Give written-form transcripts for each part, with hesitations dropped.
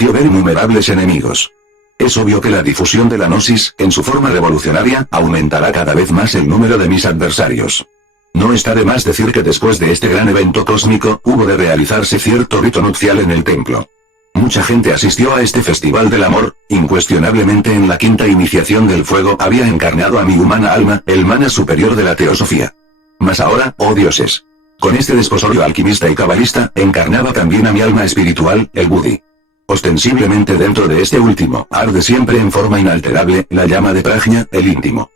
permitió ver innumerables enemigos. Es obvio que la difusión de la gnosis, en su forma revolucionaria, aumentará cada vez más el número de mis adversarios. No está de más decir que después de este gran evento cósmico, hubo de realizarse cierto rito nupcial en el templo. Mucha gente asistió a este festival del amor, incuestionablemente en la quinta iniciación del fuego había encarnado a mi humana alma, el mana superior de la teosofía. Mas ahora, oh dioses, con este desposorio alquimista y cabalista, encarnaba también a mi alma espiritual, el Budi. Ostensiblemente dentro de este último, arde siempre en forma inalterable, la llama de Prajna, el íntimo.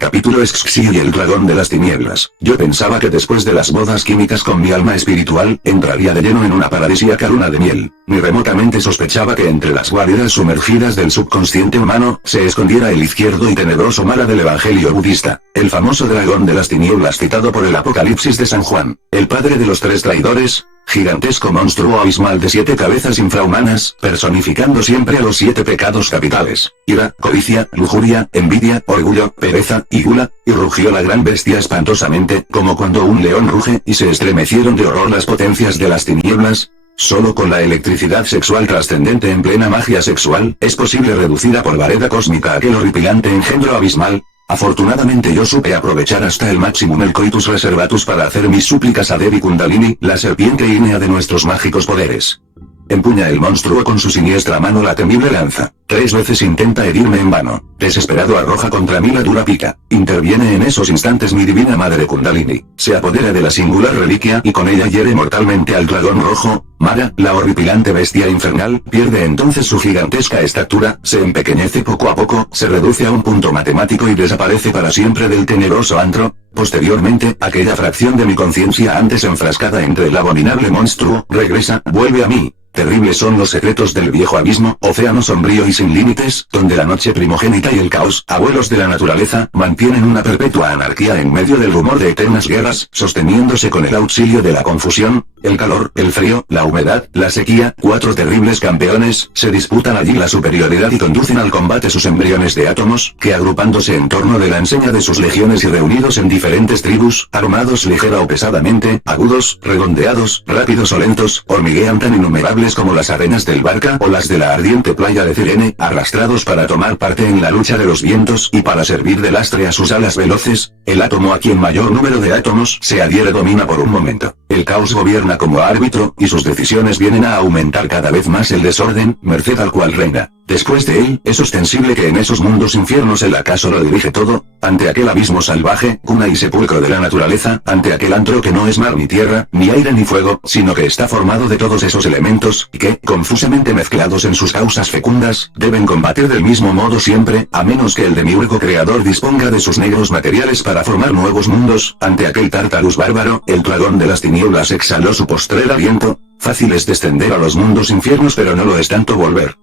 Capítulo Xxi y el dragón de las tinieblas. Yo pensaba que después de las bodas químicas con mi alma espiritual, entraría de lleno en una paradisíaca luna de miel. Ni remotamente sospechaba que entre las guaridas sumergidas del subconsciente humano, se escondiera el izquierdo y tenebroso mala del evangelio budista, el famoso dragón de las tinieblas citado por el Apocalipsis de San Juan, el padre de los 3 traidores, gigantesco monstruo abismal de 7 cabezas infrahumanas, personificando siempre a los 7 pecados capitales: ira, codicia, lujuria, envidia, orgullo, pereza, y gula, y rugió la gran bestia espantosamente, como cuando un león ruge, y se estremecieron de horror las potencias de las tinieblas. Solo con la electricidad sexual trascendente en plena magia sexual, es posible reducir a polvareda cósmica aquel horripilante engendro abismal. Afortunadamente yo supe aprovechar hasta el máximo el coitus reservatus para hacer mis súplicas a Devi Kundalini, la serpiente ígnea de nuestros mágicos poderes. Empuña el monstruo con su siniestra mano la temible lanza. 3 veces intenta herirme en vano. Desesperado arroja contra mí la dura pica. Interviene en esos instantes mi divina madre Kundalini. Se apodera de la singular reliquia y con ella hiere mortalmente al dragón rojo. Mara, la horripilante bestia infernal, pierde entonces su gigantesca estatura, se empequeñece poco a poco, se reduce a un punto matemático y desaparece para siempre del tenebroso antro. Posteriormente, aquella fracción de mi conciencia antes enfrascada entre el abominable monstruo, regresa, vuelve a mí. Terribles son los secretos del viejo abismo, océano sombrío y sin límites, donde la noche primogénita y el caos, abuelos de la naturaleza, mantienen una perpetua anarquía en medio del rumor de eternas guerras, sosteniéndose con el auxilio de la confusión, el calor, el frío, la humedad, la sequía. 4 terribles campeones, se disputan allí la superioridad y conducen al combate sus embriones de átomos, que agrupándose en torno de la enseña de sus legiones y reunidos en diferentes tribus, armados ligera o pesadamente, agudos, redondeados, rápidos o lentos, hormiguean tan innumerables como las arenas del Barca o las de la ardiente playa de Cirene, arrastrados para tomar parte en la lucha de los vientos y para servir de lastre a sus alas veloces. El átomo a quien mayor número de átomos se adhiere domina por un momento. El caos gobierna como árbitro, y sus decisiones vienen a aumentar cada vez más el desorden, merced al cual reina. Después de él, es ostensible que en esos mundos infiernos él acaso lo dirige todo, ante aquel abismo salvaje, cuna y sepulcro de la naturaleza, ante aquel antro que no es mar ni tierra, ni aire ni fuego, sino que está formado de todos esos elementos, y que, confusamente mezclados en sus causas fecundas, deben combatir del mismo modo siempre, a menos que el demiurgo creador disponga de sus negros materiales para formar nuevos mundos. Ante aquel Tartarus bárbaro, el dragón de las tinieblas exhaló su postrer aliento. Fácil es descender a los mundos infiernos, pero no lo es tanto volver.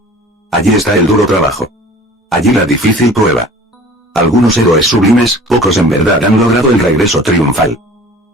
Allí está el duro trabajo. Allí la difícil prueba. Algunos héroes sublimes, pocos en verdad han logrado el regreso triunfal.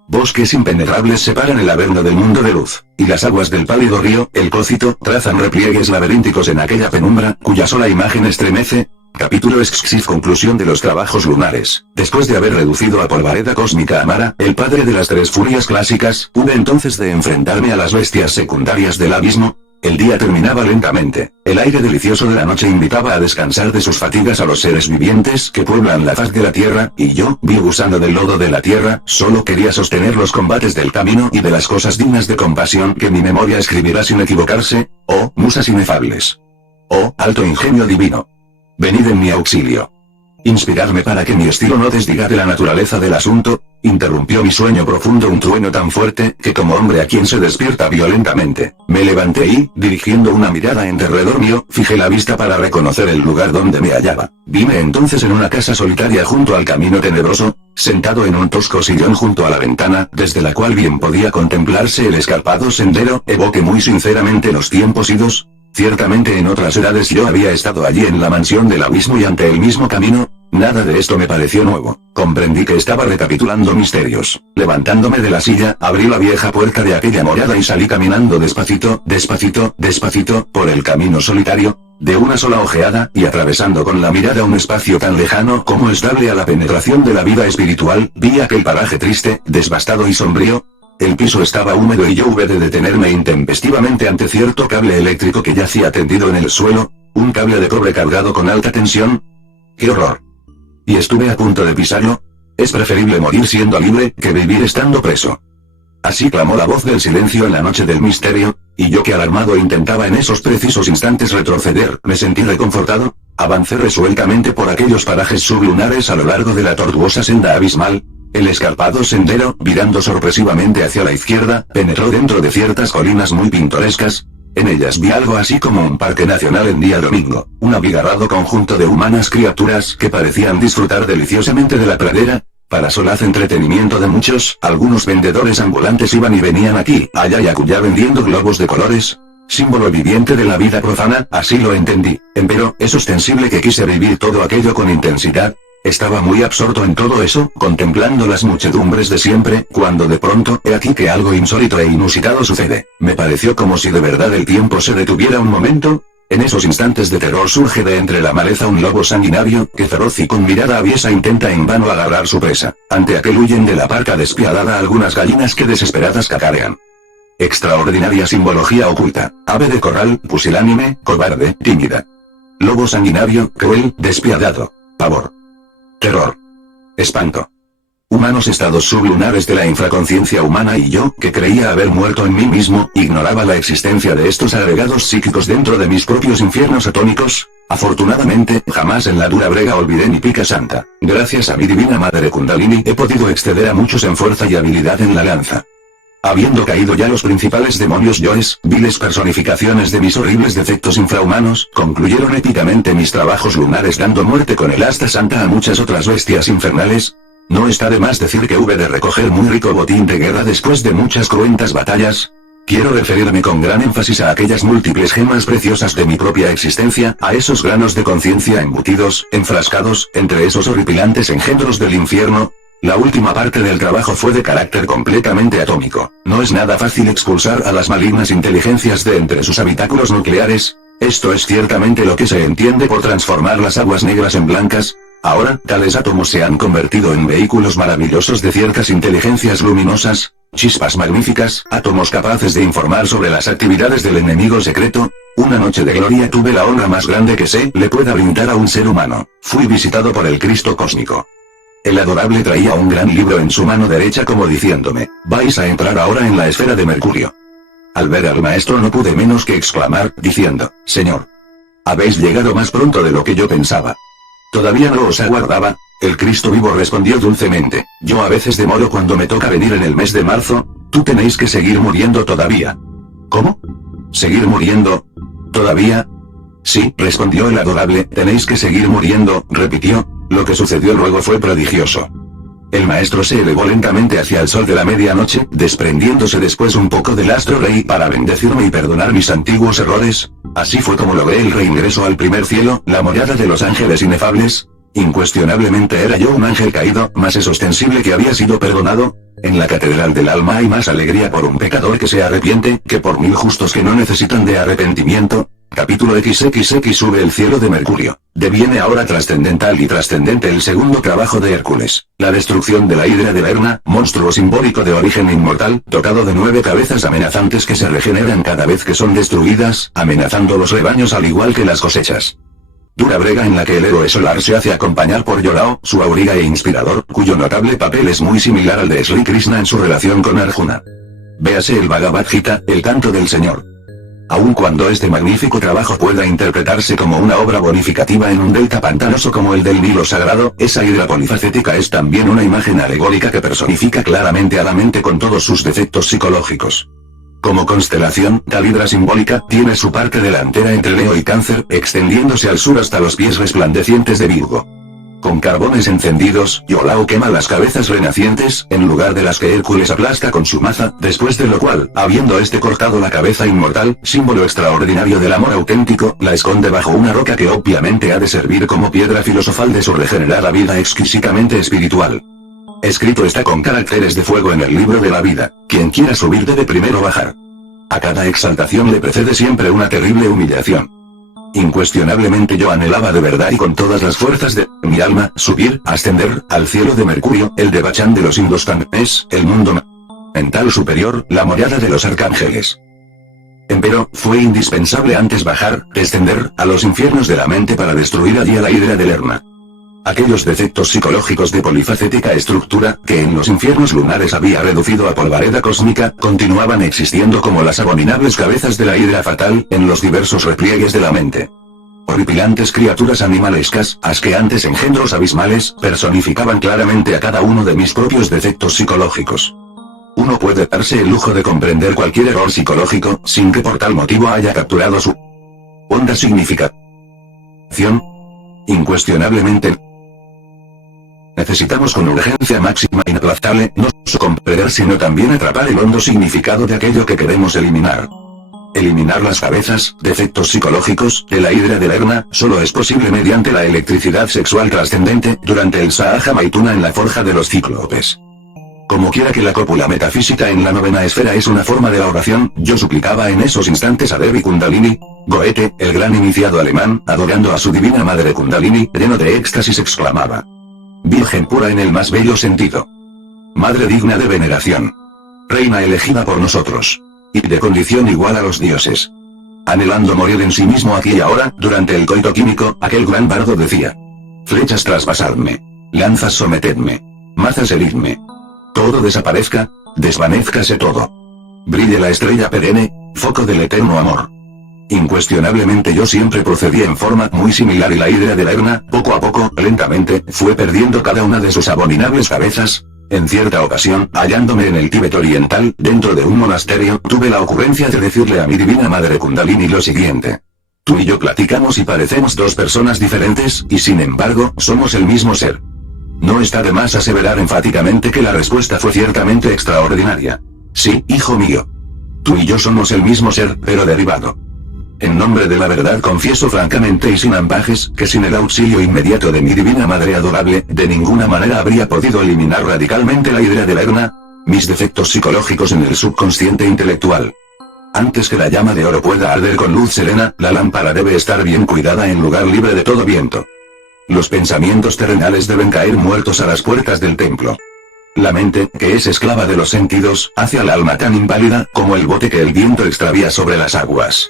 Bosques impenetrables separan el averno del mundo de luz, y las aguas del pálido río, el Cócito, trazan repliegues laberínticos en aquella penumbra, cuya sola imagen estremece. Capítulo Xxi. Conclusión de los trabajos lunares. Después de haber reducido a polvareda cósmica a Mara, el padre de las 3 furias clásicas, hube entonces de enfrentarme a las bestias secundarias del abismo. El día terminaba lentamente. El aire delicioso de la noche invitaba a descansar de sus fatigas a los seres vivientes que pueblan la faz de la tierra, y yo, vil gusano del lodo de la tierra, solo quería sostener los combates del camino y de las cosas dignas de compasión que mi memoria escribirá sin equivocarse. Oh, musas inefables. Oh, alto ingenio divino. Venid en mi auxilio. Inspiradme para que mi estilo no desdiga de la naturaleza del asunto. Interrumpió mi sueño profundo un trueno tan fuerte, que como hombre a quien se despierta violentamente, me levanté y, dirigiendo una mirada en derredor mío, fijé la vista para reconocer el lugar donde me hallaba. Vime entonces en una casa solitaria junto al camino tenebroso, sentado en un tosco sillón junto a la ventana, desde la cual bien podía contemplarse el escarpado sendero. Evoqué muy sinceramente los tiempos idos. Ciertamente en otras edades yo había estado allí en la mansión del abismo y ante el mismo camino. Nada de esto me pareció nuevo. Comprendí que estaba recapitulando misterios. Levantándome de la silla, abrí la vieja puerta de aquella morada y salí caminando despacito, despacito, despacito, por el camino solitario, de una sola ojeada, y atravesando con la mirada un espacio tan lejano como es dable a la penetración de la vida espiritual, vi aquel paraje triste, devastado y sombrío. El piso estaba húmedo y yo hube de detenerme intempestivamente ante cierto cable eléctrico que yacía tendido en el suelo, un cable de cobre cargado con alta tensión. ¡Qué horror! Y estuve a punto de pisarlo. Es preferible morir siendo libre que vivir estando preso. Así clamó la voz del silencio en la noche del misterio, y yo que alarmado intentaba en esos precisos instantes retroceder, me sentí reconfortado. Avancé resueltamente por aquellos parajes sublunares a lo largo de la tortuosa senda abismal. El escarpado sendero, virando sorpresivamente hacia la izquierda, penetró dentro de ciertas colinas muy pintorescas. En ellas vi algo así como un parque nacional en día domingo, un abigarrado conjunto de humanas criaturas que parecían disfrutar deliciosamente de la pradera. Para solaz entretenimiento de muchos, algunos vendedores ambulantes iban y venían aquí, allá y acullá vendiendo globos de colores, símbolo viviente de la vida profana, así lo entendí. Empero, es ostensible que quise vivir todo aquello con intensidad. Estaba muy absorto en todo eso, contemplando las muchedumbres de siempre, cuando de pronto, he aquí que algo insólito e inusitado sucede. Me pareció como si de verdad el tiempo se detuviera un momento. En esos instantes de terror surge de entre la maleza un lobo sanguinario, que feroz y con mirada aviesa intenta en vano agarrar su presa. Ante aquel huyen de la parca despiadada algunas gallinas que desesperadas cacarean. Extraordinaria simbología oculta. Ave de corral, pusilánime, cobarde, tímida. Lobo sanguinario, cruel, despiadado. Pavor. Terror. Espanto. Humanos estados sublunares de la infraconciencia humana y yo, que creía haber muerto en mí mismo, ignoraba la existencia de estos agregados psíquicos dentro de mis propios infiernos atómicos. Afortunadamente, jamás en la dura brega olvidé mi pica santa. Gracias a mi divina madre Kundalini he podido exceder a muchos en fuerza y habilidad en la lanza. Habiendo caído ya los principales demonios yoes, viles personificaciones de mis horribles defectos infrahumanos, concluyeron épicamente mis trabajos lunares dando muerte con el asta santa a muchas otras bestias infernales. No está de más decir que hube de recoger muy rico botín de guerra después de muchas cruentas batallas. Quiero referirme con gran énfasis a aquellas múltiples gemas preciosas de mi propia existencia, a esos granos de conciencia embutidos, enfrascados, entre esos horripilantes engendros del infierno. La última parte del trabajo fue de carácter completamente atómico. No es nada fácil expulsar a las malignas inteligencias de entre sus habitáculos nucleares. Esto es ciertamente lo que se entiende por transformar las aguas negras en blancas. Ahora, tales átomos se han convertido en vehículos maravillosos de ciertas inteligencias luminosas, chispas magníficas, átomos capaces de informar sobre las actividades del enemigo secreto. Una noche de gloria tuve la honra más grande que se le pueda brindar a un ser humano. Fui visitado por el Cristo cósmico. El adorable traía un gran libro en su mano derecha como diciéndome, vais a entrar ahora en la esfera de Mercurio. Al ver al maestro no pude menos que exclamar, diciendo, Señor, habéis llegado más pronto de lo que yo pensaba. Todavía no os aguardaba. El Cristo vivo respondió dulcemente, yo a veces demoro cuando me toca venir en el mes de marzo, tú tenéis que seguir muriendo todavía. ¿Cómo? ¿Seguir muriendo? ¿Todavía? Sí, respondió el adorable, tenéis que seguir muriendo, repitió. Lo que sucedió luego fue prodigioso. El maestro se elevó lentamente hacia el sol de la medianoche, desprendiéndose después un poco del astro rey para bendecirme y perdonar mis antiguos errores. Así fue como logré el reingreso al primer cielo, la morada de los ángeles inefables. Incuestionablemente era yo un ángel caído, mas es ostensible que había sido perdonado. En la catedral del alma hay más alegría por un pecador que se arrepiente, que por 1000 justos que no necesitan de arrepentimiento. Capítulo XXX sube el cielo de Mercurio. Deviene ahora trascendental y trascendente el segundo trabajo de Hércules, la destrucción de la hidra de Lerna, monstruo simbólico de origen inmortal, dotado de 9 cabezas amenazantes que se regeneran cada vez que son destruidas, amenazando los rebaños al igual que las cosechas. Dura brega en la que el héroe solar se hace acompañar por Yorao, su auriga e inspirador, cuyo notable papel es muy similar al de Sri Krishna en su relación con Arjuna. Véase el Bhagavad Gita, el canto del Señor. Aun cuando este magnífico trabajo pueda interpretarse como una obra bonificativa en un delta pantanoso como el del Nilo Sagrado, esa hidra polifacética es también una imagen alegórica que personifica claramente a la mente con todos sus defectos psicológicos. Como constelación, tal hidra simbólica tiene su parte delantera entre Leo y Cáncer, extendiéndose al sur hasta los pies resplandecientes de Virgo. Con carbones encendidos, Iolao quema las cabezas renacientes, en lugar de las que Hércules aplasta con su maza, después de lo cual, habiendo este cortado la cabeza inmortal, símbolo extraordinario del amor auténtico, la esconde bajo una roca que obviamente ha de servir como piedra filosofal de su regenerada vida exquisitamente espiritual. Escrito está con caracteres de fuego en el libro de la vida, quien quiera subir debe primero bajar. A cada exaltación le precede siempre una terrible humillación. Incuestionablemente yo anhelaba de verdad y con todas las fuerzas de mi alma, subir, ascender, al cielo de Mercurio, el de Bachán de los Hindustanes, el mundo mental superior, la morada de los arcángeles. Empero, fue indispensable antes bajar, descender, a los infiernos de la mente para destruir allí a la hidra de Lerna. Aquellos defectos psicológicos de polifacética estructura, que en los infiernos lunares había reducido a polvareda cósmica, continuaban existiendo como las abominables cabezas de la hidra fatal, en los diversos repliegues de la mente. Horripilantes criaturas animalescas, asqueantes engendros abismales, personificaban claramente a cada uno de mis propios defectos psicológicos. Uno puede darse el lujo de comprender cualquier error psicológico, sin que por tal motivo haya capturado su honda significación. Incuestionablemente, necesitamos con urgencia máxima e inaplazable, no solo comprender sino también atrapar el hondo significado de aquello que queremos eliminar. Eliminar las cabezas, defectos psicológicos, de la hidra de Lerna, solo es posible mediante la electricidad sexual trascendente, durante el Sahaja Maituna en la forja de los cíclopes. Como quiera que la cópula metafísica en la novena esfera es una forma de la oración, yo suplicaba en esos instantes a Devi Kundalini. Goethe, el gran iniciado alemán, adorando a su divina madre Kundalini, lleno de éxtasis exclamaba: Virgen pura en el más bello sentido. Madre digna de veneración. Reina elegida por nosotros. Y de condición igual a los dioses. Anhelando morir en sí mismo aquí y ahora, durante el coito químico, aquel gran bardo decía: flechas traspasadme. Lanzas sometedme. Mazas heridme. Todo desaparezca, desvanézcase todo. Brille la estrella perenne, foco del eterno amor. Incuestionablemente yo siempre procedí en forma muy similar y la hidra de Lerna, poco a poco, lentamente, fue perdiendo cada una de sus abominables cabezas. En cierta ocasión, hallándome en el Tíbet oriental, dentro de un monasterio, tuve la ocurrencia de decirle a mi divina madre Kundalini lo siguiente: tú y yo platicamos y parecemos dos personas diferentes, y sin embargo, somos el mismo ser. No está de más aseverar enfáticamente que la respuesta fue ciertamente extraordinaria. Sí, hijo mío. Tú y yo somos el mismo ser, pero derivado. En nombre de la verdad confieso francamente y sin ambajes, que sin el auxilio inmediato de mi divina madre adorable, de ninguna manera habría podido eliminar radicalmente la hidra de Lerna, mis defectos psicológicos en el subconsciente intelectual. Antes que la llama de oro pueda arder con luz serena, la lámpara debe estar bien cuidada en lugar libre de todo viento. Los pensamientos terrenales deben caer muertos a las puertas del templo. La mente, que es esclava de los sentidos, hace al alma tan inválida, como el bote que el viento extravía sobre las aguas.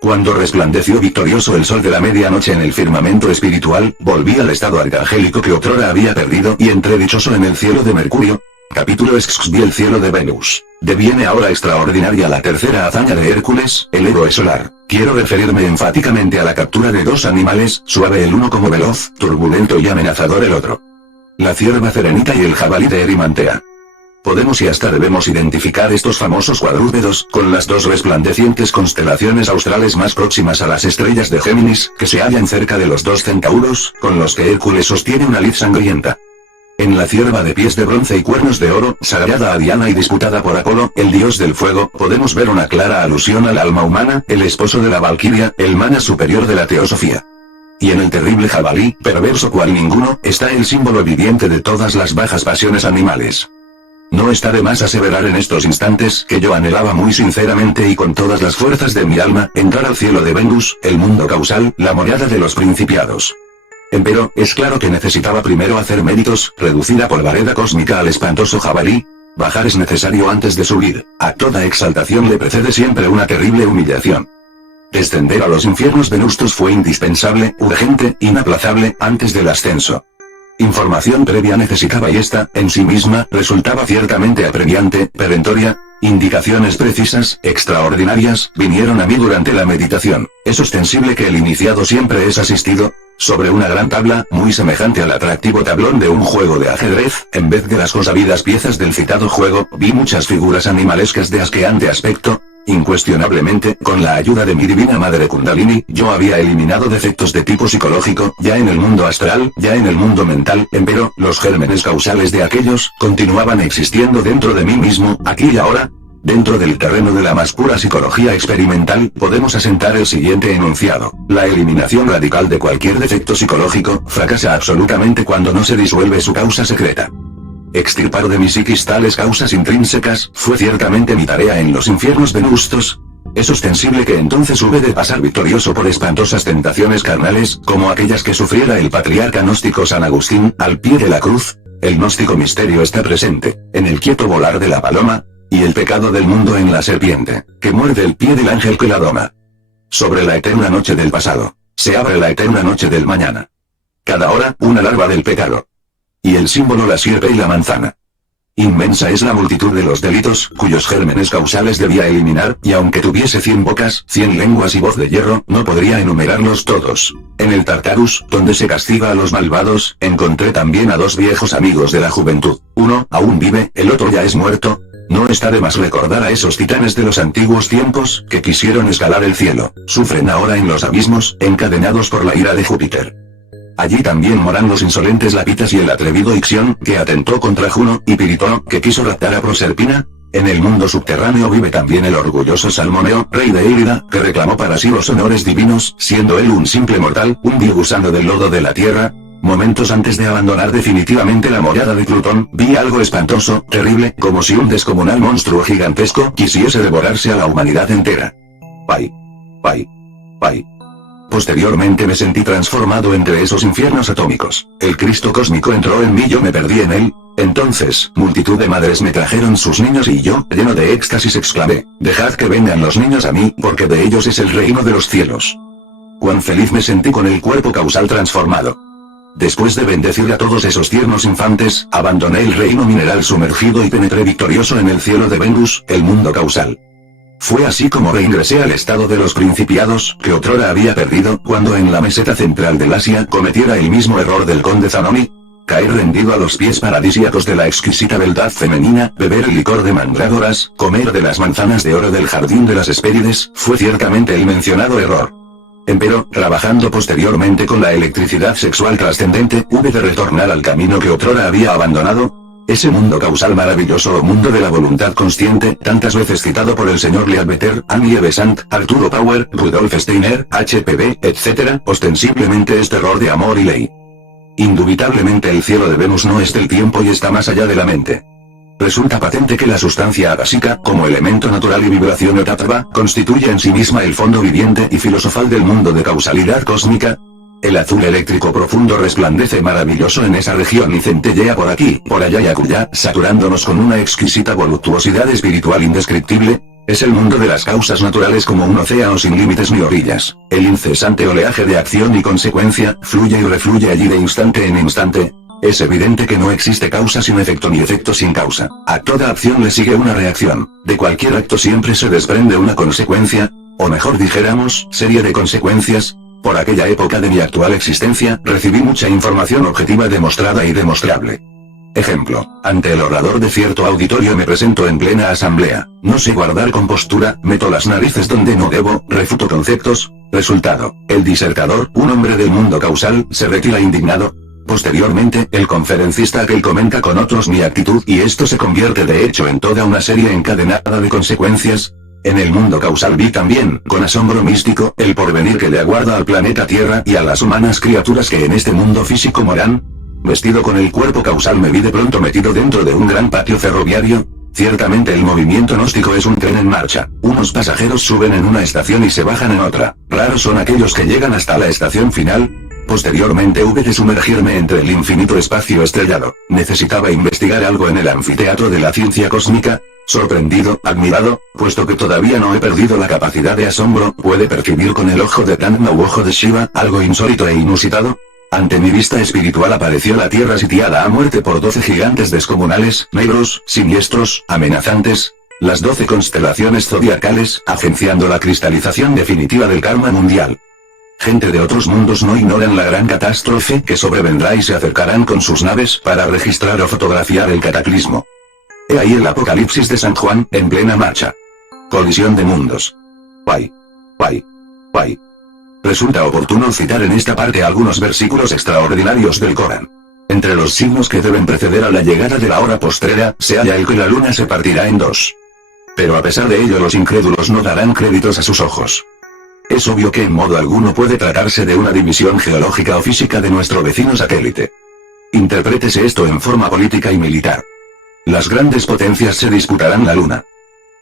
Cuando resplandeció victorioso el sol de la medianoche en el firmamento espiritual, volví al estado arcangélico que otrora había perdido y entré dichoso en el cielo de Mercurio. Capítulo vi el cielo de Venus. Deviene ahora extraordinaria la tercera hazaña de Hércules, el héroe solar. Quiero referirme enfáticamente a la captura de dos animales, suave el uno como veloz, turbulento y amenazador el otro. La cierva cerenita y el jabalí de Erimantea. Podemos y hasta debemos identificar estos famosos cuadrúpedos, con las dos resplandecientes constelaciones australes más próximas a las estrellas de Géminis, que se hallan cerca de los dos centauros, con los que Hércules sostiene una lid sangrienta. En la cierva de pies de bronce y cuernos de oro, sagrada a Diana y disputada por Apolo, el dios del fuego, podemos ver una clara alusión al alma humana, el esposo de la Valquiria, el mana superior de la teosofía. Y en el terrible jabalí, perverso cual ninguno, está el símbolo viviente de todas las bajas pasiones animales. No está de más aseverar en estos instantes que yo anhelaba muy sinceramente y con todas las fuerzas de mi alma, entrar al cielo de Venus, el mundo causal, la morada de los principiados. Empero, es claro que necesitaba primero hacer méritos, reducir a polvareda cósmica al espantoso jabalí. Bajar es necesario antes de subir. A toda exaltación le precede siempre una terrible humillación. Descender a los infiernos venustos fue indispensable, urgente, inaplazable, antes del ascenso. Información previa necesitaba y esta, en sí misma, resultaba ciertamente apremiante, perentoria. Indicaciones precisas, extraordinarias, vinieron a mí durante la meditación. Es ostensible que el iniciado siempre es asistido. Sobre una gran tabla, muy semejante al atractivo tablón de un juego de ajedrez, en vez de las consabidas piezas del citado juego, vi muchas figuras animalescas de asqueante aspecto. Incuestionablemente, con la ayuda de mi divina madre Kundalini, yo había eliminado defectos de tipo psicológico, ya en el mundo astral, ya en el mundo mental, empero, los gérmenes causales de aquellos, continuaban existiendo dentro de mí mismo, aquí y ahora. Dentro del terreno de la más pura psicología experimental, podemos asentar el siguiente enunciado: la eliminación radical de cualquier defecto psicológico, fracasa absolutamente cuando no se disuelve su causa secreta. Extirpar de mi psiquis tales causas intrínsecas, fue ciertamente mi tarea en los infiernos venustos. Es ostensible que entonces hube de pasar victorioso por espantosas tentaciones carnales, como aquellas que sufriera el patriarca gnóstico San Agustín, al pie de la cruz. el gnóstico misterio está presente, en el quieto volar de la paloma, y el pecado del mundo en la serpiente, que muerde el pie del ángel que la doma. Sobre la eterna noche del pasado, se abre la eterna noche del mañana. Cada hora, una larva del pecado. Y el símbolo la sierpe y la manzana. Inmensa es la multitud de los delitos, cuyos gérmenes causales debía eliminar, y aunque tuviese 100 bocas, 100 lenguas y voz de hierro, no podría enumerarlos todos. En el Tartarus, donde se castiga a los malvados, encontré también a 2 viejos amigos de la juventud. Uno aún vive, el otro ya es muerto. No está de más recordar a esos titanes de los antiguos tiempos, que quisieron escalar el cielo, sufren ahora en los abismos, encadenados por la ira de Júpiter. Allí también moran los insolentes Lapitas y el atrevido Ixión, que atentó contra Juno, y Pirítoo, que quiso raptar a Proserpina. En el mundo subterráneo vive también el orgulloso Salmoneo, rey de Élida, que reclamó para sí los honores divinos, siendo él un simple mortal, un vil gusano del lodo de la tierra. Momentos antes de abandonar definitivamente la morada de Plutón, vi algo espantoso, terrible, como si un descomunal monstruo gigantesco quisiese devorarse a la humanidad entera. Pai. Pai. Pai. Posteriormente me sentí transformado entre esos infiernos atómicos. El Cristo cósmico entró en mí, yo me perdí en él. Entonces, multitud de madres me trajeron sus niños y yo, lleno de éxtasis, exclamé: dejad que vengan los niños a mí, porque de ellos es el reino de los cielos. Cuán feliz me sentí con el cuerpo causal transformado. Después de bendecir a todos esos tiernos infantes, abandoné el reino mineral sumergido y penetré victorioso en el cielo de Venus, el mundo causal. Fue así como reingresé al estado de los principiados, que otrora había perdido, cuando en la meseta central del Asia cometiera el mismo error del conde Zanoni, caer rendido a los pies paradisíacos de la exquisita beldad femenina, beber el licor de mandrágoras, comer de las manzanas de oro del jardín de las Hespérides, fue ciertamente el mencionado error. Empero, trabajando posteriormente con la electricidad sexual trascendente, hube de retornar al camino que otrora había abandonado, ese mundo causal maravilloso o mundo de la voluntad consciente, tantas veces citado por el señor Leadbetter, Annie Besant, Arturo Power, Rudolf Steiner, HPV, etc., ostensiblemente es terror de amor y ley. Indubitablemente el cielo de Venus no es del tiempo y está más allá de la mente. Resulta patente que la sustancia abásica, como elemento natural y vibración o tattva, constituye en sí misma el fondo viviente y filosofal del mundo de causalidad cósmica. El azul eléctrico profundo resplandece maravilloso en esa región y centellea por aquí, por allá y acullá, saturándonos con una exquisita voluptuosidad espiritual indescriptible. Es el mundo de las causas naturales como un océano sin límites ni orillas. El incesante oleaje de acción y consecuencia, fluye y refluye allí de instante en instante. Es evidente que no existe causa sin efecto ni efecto sin causa. A toda acción le sigue una reacción. De cualquier acto siempre se desprende una consecuencia, o mejor dijéramos, serie de consecuencias. Por aquella época de mi actual existencia, recibí mucha información objetiva demostrada y demostrable. Ejemplo, ante el orador de cierto auditorio me presento en plena asamblea, no sé guardar compostura, meto las narices donde no debo, refuto conceptos. Resultado, el disertador, un hombre del mundo causal, se retira indignado. Posteriormente, el conferencista aquel comenta con otros mi actitud y esto se convierte de hecho en toda una serie encadenada de consecuencias. En el mundo causal vi también, con asombro místico, el porvenir que le aguarda al planeta Tierra y a las humanas criaturas que en este mundo físico moran. Vestido con el cuerpo causal me vi de pronto metido dentro de un gran patio ferroviario. Ciertamente el movimiento gnóstico es un tren en marcha. Unos pasajeros suben en una estación y se bajan en otra. Raros son aquellos que llegan hasta la estación final. Posteriormente hube de sumergirme entre el infinito espacio estrellado. Necesitaba investigar algo en el anfiteatro de la ciencia cósmica. Sorprendido, admirado, puesto que todavía no he perdido la capacidad de asombro, puede percibir con el ojo de Tanma u ojo de Shiva, algo insólito e inusitado. Ante mi vista espiritual apareció la Tierra sitiada a muerte por 12 gigantes descomunales, negros, siniestros, amenazantes. Las 12 constelaciones zodiacales, agenciando la cristalización definitiva del karma mundial. Gente de otros mundos no ignoran la gran catástrofe que sobrevendrá y se acercarán con sus naves para registrar o fotografiar el cataclismo. He ahí el apocalipsis de San Juan, en plena marcha. Colisión de mundos. Pai. Pai. Pai. Resulta oportuno citar en esta parte algunos versículos extraordinarios del Corán. Entre los signos que deben preceder a la llegada de la hora postrera, se halla el que la luna se partirá en dos. Pero a pesar de ello los incrédulos no darán créditos a sus ojos. Es obvio que en modo alguno puede tratarse de una división geológica o física de nuestro vecino satélite. Interprétese esto en forma política y militar. Las grandes potencias se disputarán la luna.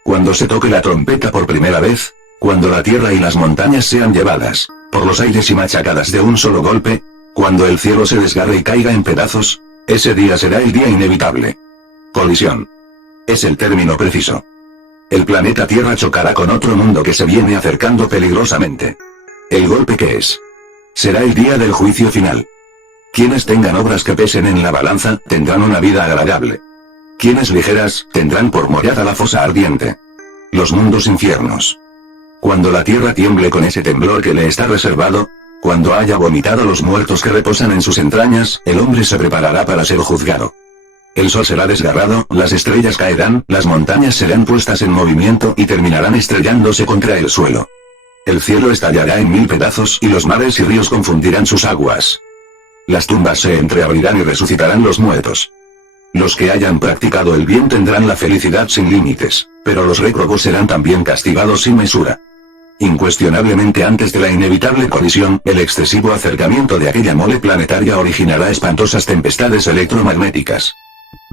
Cuando se toque la trompeta por primera vez, cuando la tierra y las montañas sean llevadas por los aires y machacadas de un solo golpe, cuando el cielo se desgarre y caiga en pedazos, Ese día será el día inevitable. Colisión. Es el término preciso. El planeta Tierra chocará con otro mundo que se viene acercando peligrosamente. ¿El golpe qué es? Será el día del juicio final. Quienes tengan obras que pesen en la balanza, tendrán una vida agradable. Quienes ligeras, tendrán por morada la fosa ardiente. Los mundos infiernos. Cuando la tierra tiemble con ese temblor que le está reservado, cuando haya vomitado los muertos que reposan en sus entrañas, el hombre se preparará para ser juzgado. El sol será desgarrado, las estrellas caerán, las montañas serán puestas en movimiento y terminarán estrellándose contra el suelo. El cielo estallará en 1000 pedazos y los mares y ríos confundirán sus aguas. Las tumbas se entreabrirán y resucitarán los muertos. Los que hayan practicado el bien tendrán la felicidad sin límites, pero los réprobos serán también castigados sin mesura. Incuestionablemente antes de la inevitable colisión, el excesivo acercamiento de aquella mole planetaria originará espantosas tempestades electromagnéticas.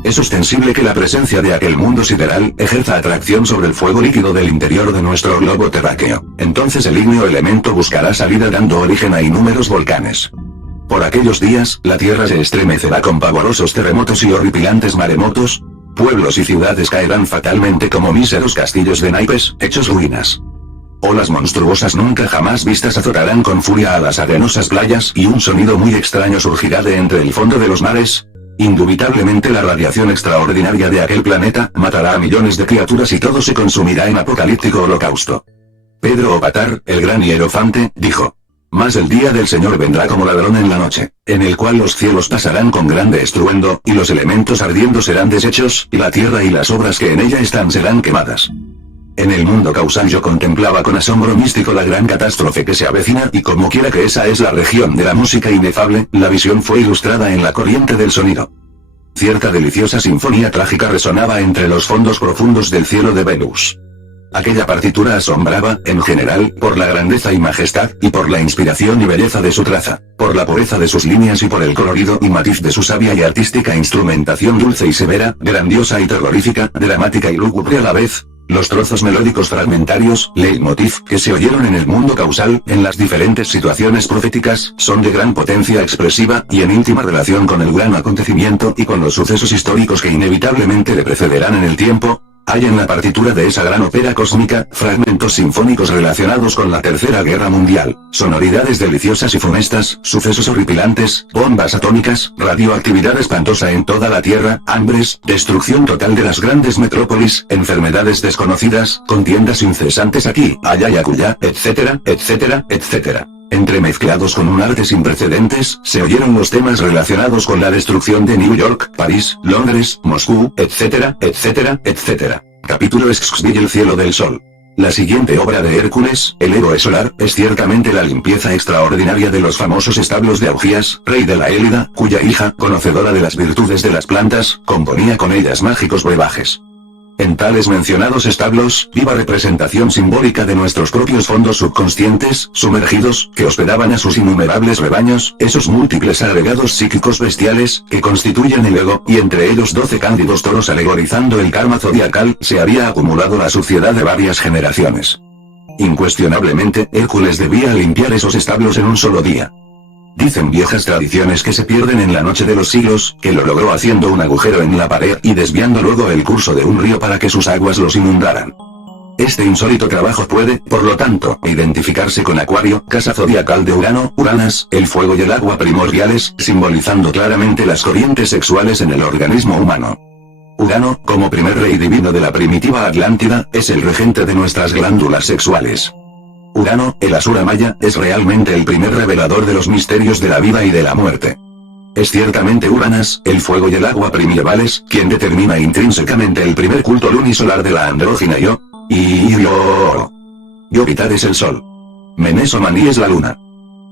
Es ostensible que la presencia de aquel mundo sideral ejerza atracción sobre el fuego líquido del interior de nuestro globo terráqueo. Entonces el ígneo elemento buscará salida dando origen a inúmeros volcanes. Por aquellos días, la Tierra se estremecerá con pavorosos terremotos y horripilantes maremotos. Pueblos y ciudades caerán fatalmente como míseros castillos de naipes, hechos ruinas. Olas monstruosas nunca jamás vistas azotarán con furia a las arenosas playas y un sonido muy extraño surgirá de entre el fondo de los mares. Indubitablemente la radiación extraordinaria de aquel planeta matará a millones de criaturas y todo se consumirá en apocalíptico holocausto. Pedro Opatar, el gran hierofante, dijo: Mas el día del Señor vendrá como ladrón en la noche, en el cual los cielos pasarán con grande estruendo, y los elementos ardiendo serán deshechos, y la tierra y las obras que en ella están serán quemadas. En el mundo causal yo contemplaba con asombro místico la gran catástrofe que se avecina y como quiera que esa es la región de la música inefable, la visión fue ilustrada en la corriente del sonido. Cierta deliciosa sinfonía trágica resonaba entre los fondos profundos del cielo de Venus. Aquella partitura asombraba, en general, por la grandeza y majestad, y por la inspiración y belleza de su traza, por la pureza de sus líneas y por el colorido y matiz de su sabia y artística instrumentación dulce y severa, grandiosa y terrorífica, dramática y lúgubre a la vez. Los trozos melódicos fragmentarios, leitmotiv, que se oyeron en el mundo causal, en las diferentes situaciones proféticas, son de gran potencia expresiva, y en íntima relación con el gran acontecimiento y con los sucesos históricos que inevitablemente le precederán en el tiempo. Hay en la partitura de esa gran ópera cósmica, fragmentos sinfónicos relacionados con la Tercera Guerra Mundial, sonoridades deliciosas y funestas, sucesos horripilantes, bombas atómicas, radioactividad espantosa en toda la Tierra, hambres, destrucción total de las grandes metrópolis, enfermedades desconocidas, contiendas incesantes aquí, allá y acullá, etcétera, etcétera, etcétera. Entremezclados con un arte sin precedentes, se oyeron los temas relacionados con la destrucción de New York, París, Londres, Moscú, etcétera, etcétera, etcétera. Capítulo Exxville, el cielo del sol. La siguiente obra de Hércules, el héroe solar, es ciertamente la limpieza extraordinaria de los famosos establos de Augías, rey de la Élida, cuya hija, conocedora de las virtudes de las plantas, componía con ellas mágicos brebajes. En tales mencionados establos, viva representación simbólica de nuestros propios fondos subconscientes, sumergidos, que hospedaban a sus innumerables rebaños, esos múltiples agregados psíquicos bestiales, que constituyen el ego, y entre ellos 12 cándidos toros alegorizando el karma zodiacal, se había acumulado la suciedad de varias generaciones. Incuestionablemente, Hércules debía limpiar esos establos en un solo día. Dicen viejas tradiciones que se pierden en la noche de los siglos, que lo logró haciendo un agujero en la pared y desviando luego el curso de un río para que sus aguas los inundaran. Este insólito trabajo puede, por lo tanto, identificarse con Acuario, casa zodiacal de Urano, Uranas, el fuego y el agua primordiales, simbolizando claramente las corrientes sexuales en el organismo humano. Urano, como primer rey divino de la primitiva Atlántida, es el regente de nuestras glándulas sexuales. Urano, el Asura maya, es realmente el primer revelador de los misterios de la vida y de la muerte. Es ciertamente Uranas, el fuego y el agua primevales, quien determina intrínsecamente el primer culto lunisolar de la andrógina Yo. Júpiter es el sol. Meneso Mani es la luna.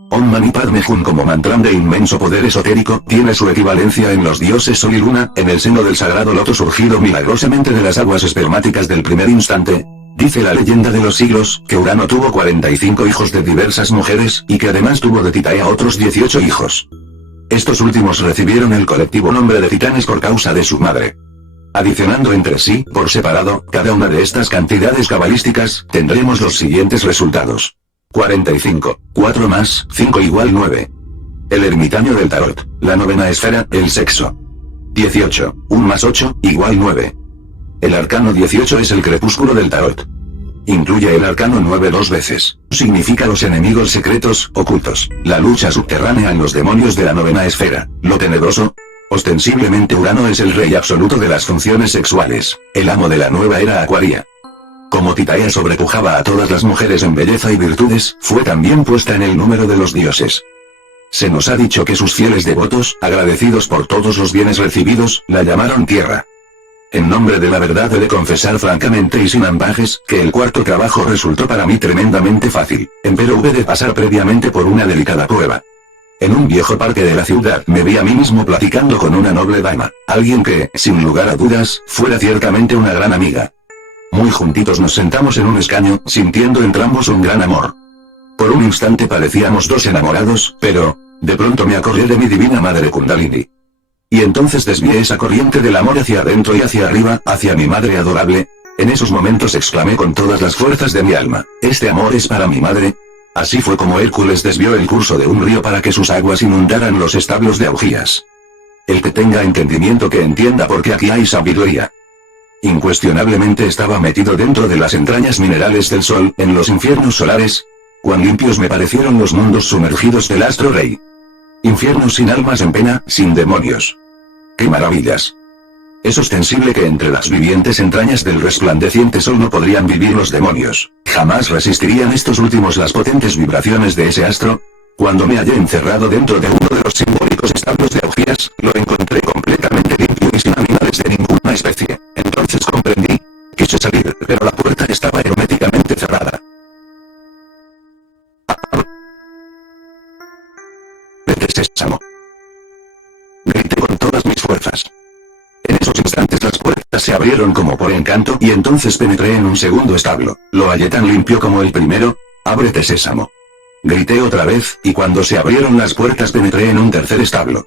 Om Mani Padme Hum como mantrán de inmenso poder esotérico, tiene su equivalencia en los dioses sol y luna, en el seno del sagrado loto surgido milagrosamente de las aguas espermáticas del primer instante. Dice la leyenda de los siglos, que Urano tuvo 45 hijos de diversas mujeres, y que además tuvo de Titaea otros 18 hijos. Estos últimos recibieron el colectivo nombre de titanes por causa de su madre. Adicionando entre sí, por separado, cada una de estas cantidades cabalísticas, tendremos los siguientes resultados. 45, 4 más 5 igual 9. El ermitaño del tarot, la novena esfera, el sexo. 18, 1 más 8, igual 9. El arcano 18 es el crepúsculo del tarot. Incluye el arcano 9 2 veces. Significa los enemigos secretos, ocultos, la lucha subterránea en los demonios de la novena esfera, lo tenebroso. Ostensiblemente Urano es el rey absoluto de las funciones sexuales, el amo de la nueva era acuaria. Como Titaea sobrepujaba a todas las mujeres en belleza y virtudes, fue también puesta en el número de los dioses. Se nos ha dicho que sus fieles devotos, agradecidos por todos los bienes recibidos, la llamaron Tierra. En nombre de la verdad he de confesar francamente y sin ambajes, que el cuarto trabajo resultó para mí tremendamente fácil, empero hube de pasar previamente por una delicada prueba. En un viejo parque de la ciudad me vi a mí mismo platicando con una noble dama, alguien que, sin lugar a dudas, fuera ciertamente una gran amiga. Muy juntitos nos sentamos en un escaño, sintiendo entrambos un gran amor. Por un instante parecíamos dos enamorados, pero, de pronto me acordé de mi divina madre Kundalini. Y entonces desvié esa corriente del amor hacia adentro y hacia arriba, hacia mi madre adorable. En esos momentos exclamé con todas las fuerzas de mi alma, este amor es para mi madre. Así fue como Hércules desvió el curso de un río para que sus aguas inundaran los establos de Augías. El que tenga entendimiento que entienda porque aquí hay sabiduría. Incuestionablemente estaba metido dentro de las entrañas minerales del sol, en los infiernos solares. Cuán limpios me parecieron los mundos sumergidos del astro rey. Infiernos sin almas en pena, sin demonios. ¡Qué maravillas! Es ostensible que entre las vivientes entrañas del resplandeciente sol no podrían vivir los demonios. Jamás resistirían estos últimos las potentes vibraciones de ese astro. Cuando me hallé encerrado dentro de uno de los simbólicos establos de Augías, lo encontré completamente limpio y sin animales de ninguna especie. Entonces comprendí. Quise salir, pero la puerta estaba herméticamente cerrada. Sésamo. Grité con todas mis fuerzas. En esos instantes las puertas se abrieron como por encanto y entonces penetré en un segundo establo. Lo hallé tan limpio como el primero. Ábrete sésamo. Grité otra vez, y cuando se abrieron las puertas penetré en un tercer establo.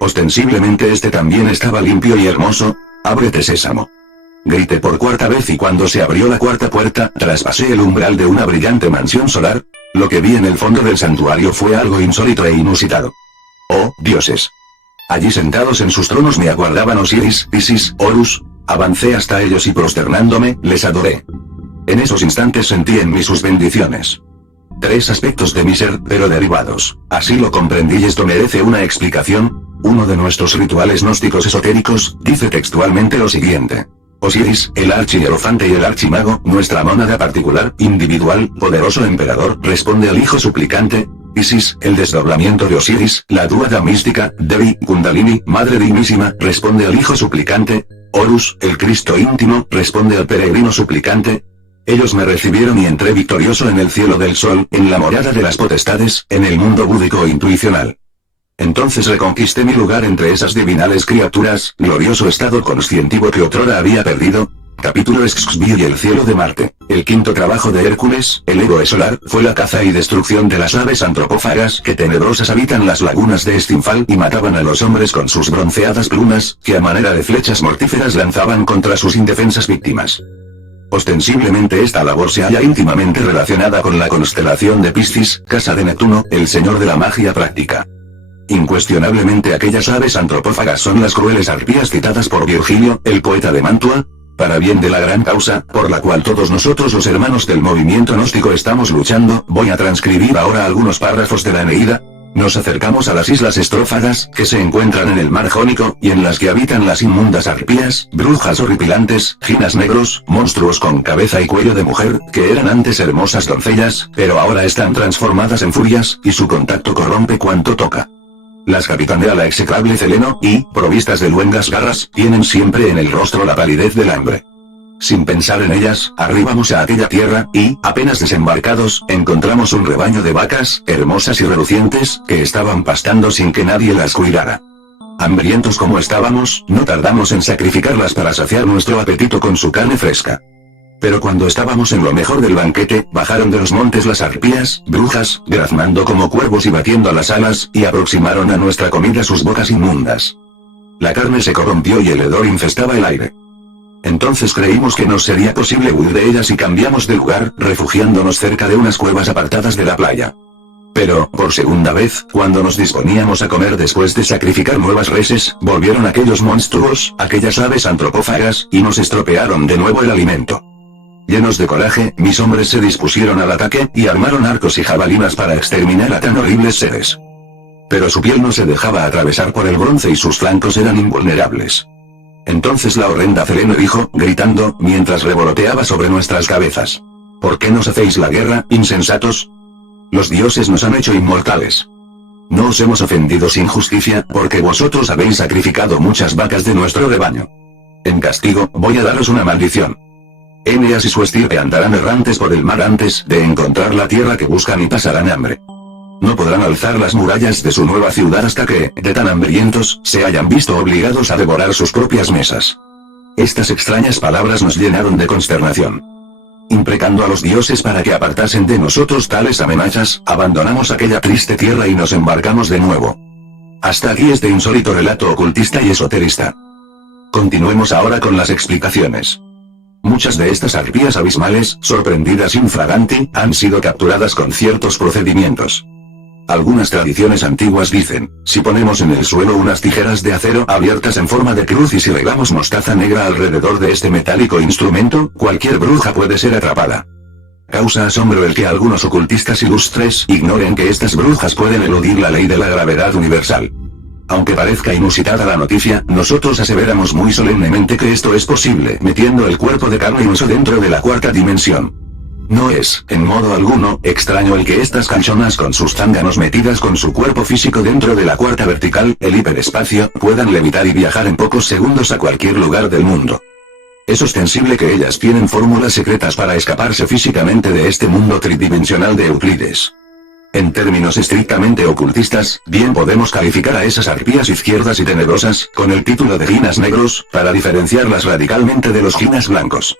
Ostensiblemente este también estaba limpio y hermoso. Ábrete sésamo. Grité por cuarta vez y cuando se abrió la cuarta puerta, traspasé el umbral de una brillante mansión solar. Lo que vi en el fondo del santuario fue algo insólito e inusitado. ¡Oh, dioses! Allí sentados en sus tronos me aguardaban Osiris, Isis, Horus. Avancé hasta ellos y prosternándome, les adoré. En esos instantes sentí en mí sus bendiciones. 3 aspectos de mi ser, pero derivados. Así lo comprendí y esto merece una explicación. Uno de nuestros rituales gnósticos esotéricos, dice textualmente lo siguiente. Osiris, el archihierofante y el archimago, nuestra mónada particular, individual, poderoso emperador, responde al hijo suplicante. Isis, el desdoblamiento de Osiris, la dúada mística, Devi, Kundalini, madre divinísima, responde al hijo suplicante. Horus, el Cristo íntimo, responde al peregrino suplicante. Ellos me recibieron y entré victorioso en el cielo del sol, en la morada de las potestades, en el mundo búdico o intuicional. Entonces reconquisté mi lugar entre esas divinales criaturas, glorioso estado conscientivo que otrora había perdido. Capítulo Xxvi y el cielo de Marte. El quinto trabajo de Hércules, el héroe solar, fue la caza y destrucción de las aves antropófagas que tenebrosas habitan las lagunas de Estinfal y mataban a los hombres con sus bronceadas plumas, que a manera de flechas mortíferas lanzaban contra sus indefensas víctimas. Ostensiblemente esta labor se halla íntimamente relacionada con la constelación de Piscis, casa de Neptuno, el señor de la magia práctica. Incuestionablemente aquellas aves antropófagas son las crueles arpías citadas por Virgilio, el poeta de Mantua, para bien de la gran causa, por la cual todos nosotros los hermanos del movimiento gnóstico estamos luchando. Voy a transcribir ahora algunos párrafos de la Eneida. Nos acercamos a las islas estrófagas, que se encuentran en el mar Jónico, y en las que habitan las inmundas arpías, brujas horripilantes, ginas negros, monstruos con cabeza y cuello de mujer, que eran antes hermosas doncellas, pero ahora están transformadas en furias, y su contacto corrompe cuanto toca. Las capitanea la execrable Celeno, y, provistas de luengas garras, tienen siempre en el rostro la palidez del hambre. Sin pensar en ellas, arribamos a aquella tierra, y, apenas desembarcados, encontramos un rebaño de vacas, hermosas y relucientes, que estaban pastando sin que nadie las cuidara. Hambrientos como estábamos, no tardamos en sacrificarlas para saciar nuestro apetito con su carne fresca. Pero cuando estábamos en lo mejor del banquete, bajaron de los montes las arpías, brujas, grazmando como cuervos y batiendo las alas, y aproximaron a nuestra comida sus bocas inmundas. La carne se corrompió y el hedor infestaba el aire. Entonces creímos que nos sería posible huir de ellas y cambiamos de lugar, refugiándonos cerca de unas cuevas apartadas de la playa. Pero, por segunda vez, cuando nos disponíamos a comer después de sacrificar nuevas reses, volvieron aquellos monstruos, aquellas aves antropófagas, y nos estropearon de nuevo el alimento. Llenos de coraje, mis hombres se dispusieron al ataque, y armaron arcos y jabalinas para exterminar a tan horribles seres. Pero su piel no se dejaba atravesar por el bronce y sus flancos eran invulnerables. Entonces la horrenda Selene dijo, gritando, mientras revoloteaba sobre nuestras cabezas: ¿Por qué nos hacéis la guerra, insensatos? Los dioses nos han hecho inmortales. No os hemos ofendido sin justicia, porque vosotros habéis sacrificado muchas vacas de nuestro rebaño. En castigo, voy a daros una maldición. Eneas y su estirpe andarán errantes por el mar antes de encontrar la tierra que buscan y pasarán hambre. No podrán alzar las murallas de su nueva ciudad hasta que, de tan hambrientos, se hayan visto obligados a devorar sus propias mesas. Estas extrañas palabras nos llenaron de consternación. Imprecando a los dioses para que apartasen de nosotros tales amenazas, abandonamos aquella triste tierra y nos embarcamos de nuevo. Hasta aquí este insólito relato ocultista y esoterista. Continuemos ahora con las explicaciones. Muchas de estas arpías abismales, sorprendidas infraganti, han sido capturadas con ciertos procedimientos. Algunas tradiciones antiguas dicen, si ponemos en el suelo unas tijeras de acero abiertas en forma de cruz y si regamos mostaza negra alrededor de este metálico instrumento, cualquier bruja puede ser atrapada. Causa asombro el que algunos ocultistas ilustres ignoren que estas brujas pueden eludir la ley de la gravedad universal. Aunque parezca inusitada la noticia, nosotros aseveramos muy solemnemente que esto es posible metiendo el cuerpo de carne y hueso dentro de la cuarta dimensión. No es, en modo alguno, extraño el que estas canchonas con sus zánganos metidas con su cuerpo físico dentro de la cuarta vertical, el hiperespacio, puedan levitar y viajar en pocos segundos a cualquier lugar del mundo. Es ostensible que ellas tienen fórmulas secretas para escaparse físicamente de este mundo tridimensional de Euclides. En términos estrictamente ocultistas, bien podemos calificar a esas arpías izquierdas y tenebrosas, con el título de ginas negros, para diferenciarlas radicalmente de los ginas blancos.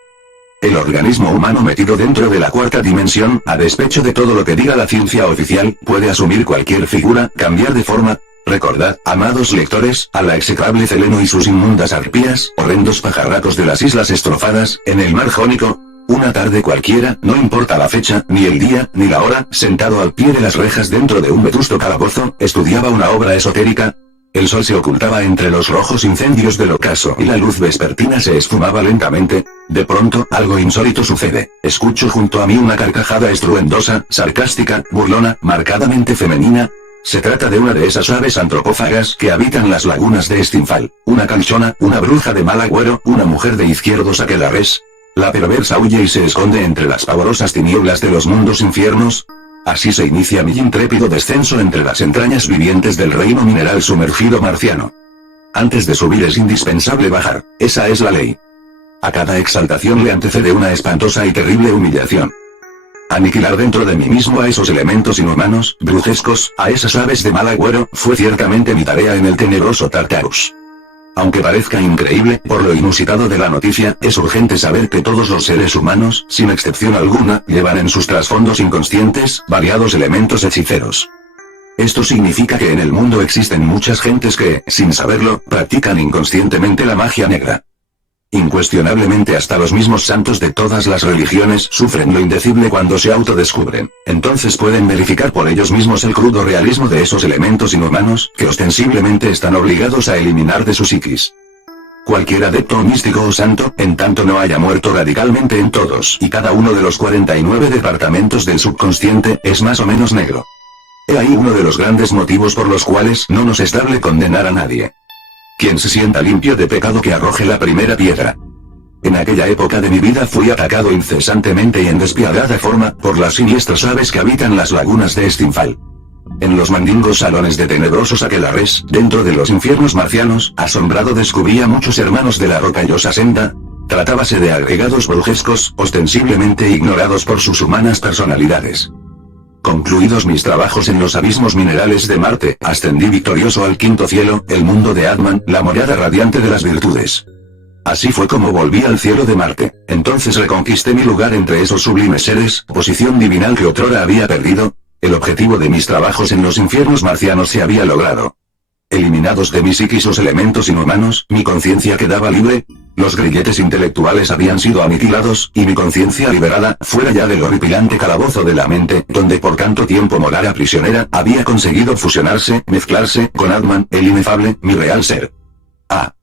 El organismo humano metido dentro de la cuarta dimensión, a despecho de todo lo que diga la ciencia oficial, puede asumir cualquier figura, cambiar de forma. Recordad, amados lectores, a la execrable Selene y sus inmundas arpías, horrendos pajarracos de las islas estrofadas, en el mar Jónico. Una tarde cualquiera, no importa la fecha, ni el día, ni la hora, sentado al pie de las rejas dentro de un vetusto calabozo, estudiaba una obra esotérica. El sol se ocultaba entre los rojos incendios del ocaso y la luz vespertina se esfumaba lentamente. De pronto, algo insólito sucede. Escucho junto a mí una carcajada estruendosa, sarcástica, burlona, marcadamente femenina. Se trata de una de esas aves antropófagas que habitan las lagunas de Estinfal, una canchona, una bruja de mal agüero, una mujer de izquierdos aquelarres. La perversa huye y se esconde entre las pavorosas tinieblas de los mundos infiernos. Así se inicia mi intrépido descenso entre las entrañas vivientes del reino mineral sumergido marciano. Antes de subir es indispensable bajar, esa es la ley. A cada exaltación le antecede una espantosa y terrible humillación. Aniquilar dentro de mí mismo a esos elementos inhumanos, brujescos, a esas aves de mal agüero, fue ciertamente mi tarea en el tenebroso Tartarus. Aunque parezca increíble, por lo inusitado de la noticia, es urgente saber que todos los seres humanos, sin excepción alguna, llevan en sus trasfondos inconscientes, variados elementos hechiceros. Esto significa que en el mundo existen muchas gentes que, sin saberlo, practican inconscientemente la magia negra. Incuestionablemente hasta los mismos santos de todas las religiones sufren lo indecible cuando se autodescubren. Entonces pueden verificar por ellos mismos el crudo realismo de esos elementos inhumanos, que ostensiblemente están obligados a eliminar de su psiquis. Cualquier adepto místico o santo, en tanto no haya muerto radicalmente en todos y cada uno de los 49 departamentos del subconsciente, es más o menos negro. He ahí uno de los grandes motivos por los cuales no nos es dable condenar a nadie. Quien se sienta limpio de pecado que arroje la primera piedra. En aquella época de mi vida fui atacado incesantemente y en despiadada forma, por las siniestras aves que habitan las lagunas de Estinfal. En los mandingos salones de tenebrosos aquelarres, dentro de los infiernos marcianos, asombrado descubrí a muchos hermanos de la rocallosa senda. Tratábase de agregados brujescos, ostensiblemente ignorados por sus humanas personalidades. Concluidos mis trabajos en los abismos minerales de Marte, ascendí victorioso al quinto cielo, el mundo de Atman, la morada radiante de las virtudes. Así fue como volví al cielo de Marte. Entonces reconquisté mi lugar entre esos sublimes seres, posición divinal que otrora había perdido. El objetivo de mis trabajos en los infiernos marcianos se había logrado. Eliminados de mi psiquis los elementos inhumanos, mi conciencia quedaba libre. Los grilletes intelectuales habían sido aniquilados, y mi conciencia liberada, fuera ya del horripilante calabozo de la mente, donde por tanto tiempo morara prisionera, había conseguido fusionarse, mezclarse, con Atman, el inefable, mi real ser. Ah.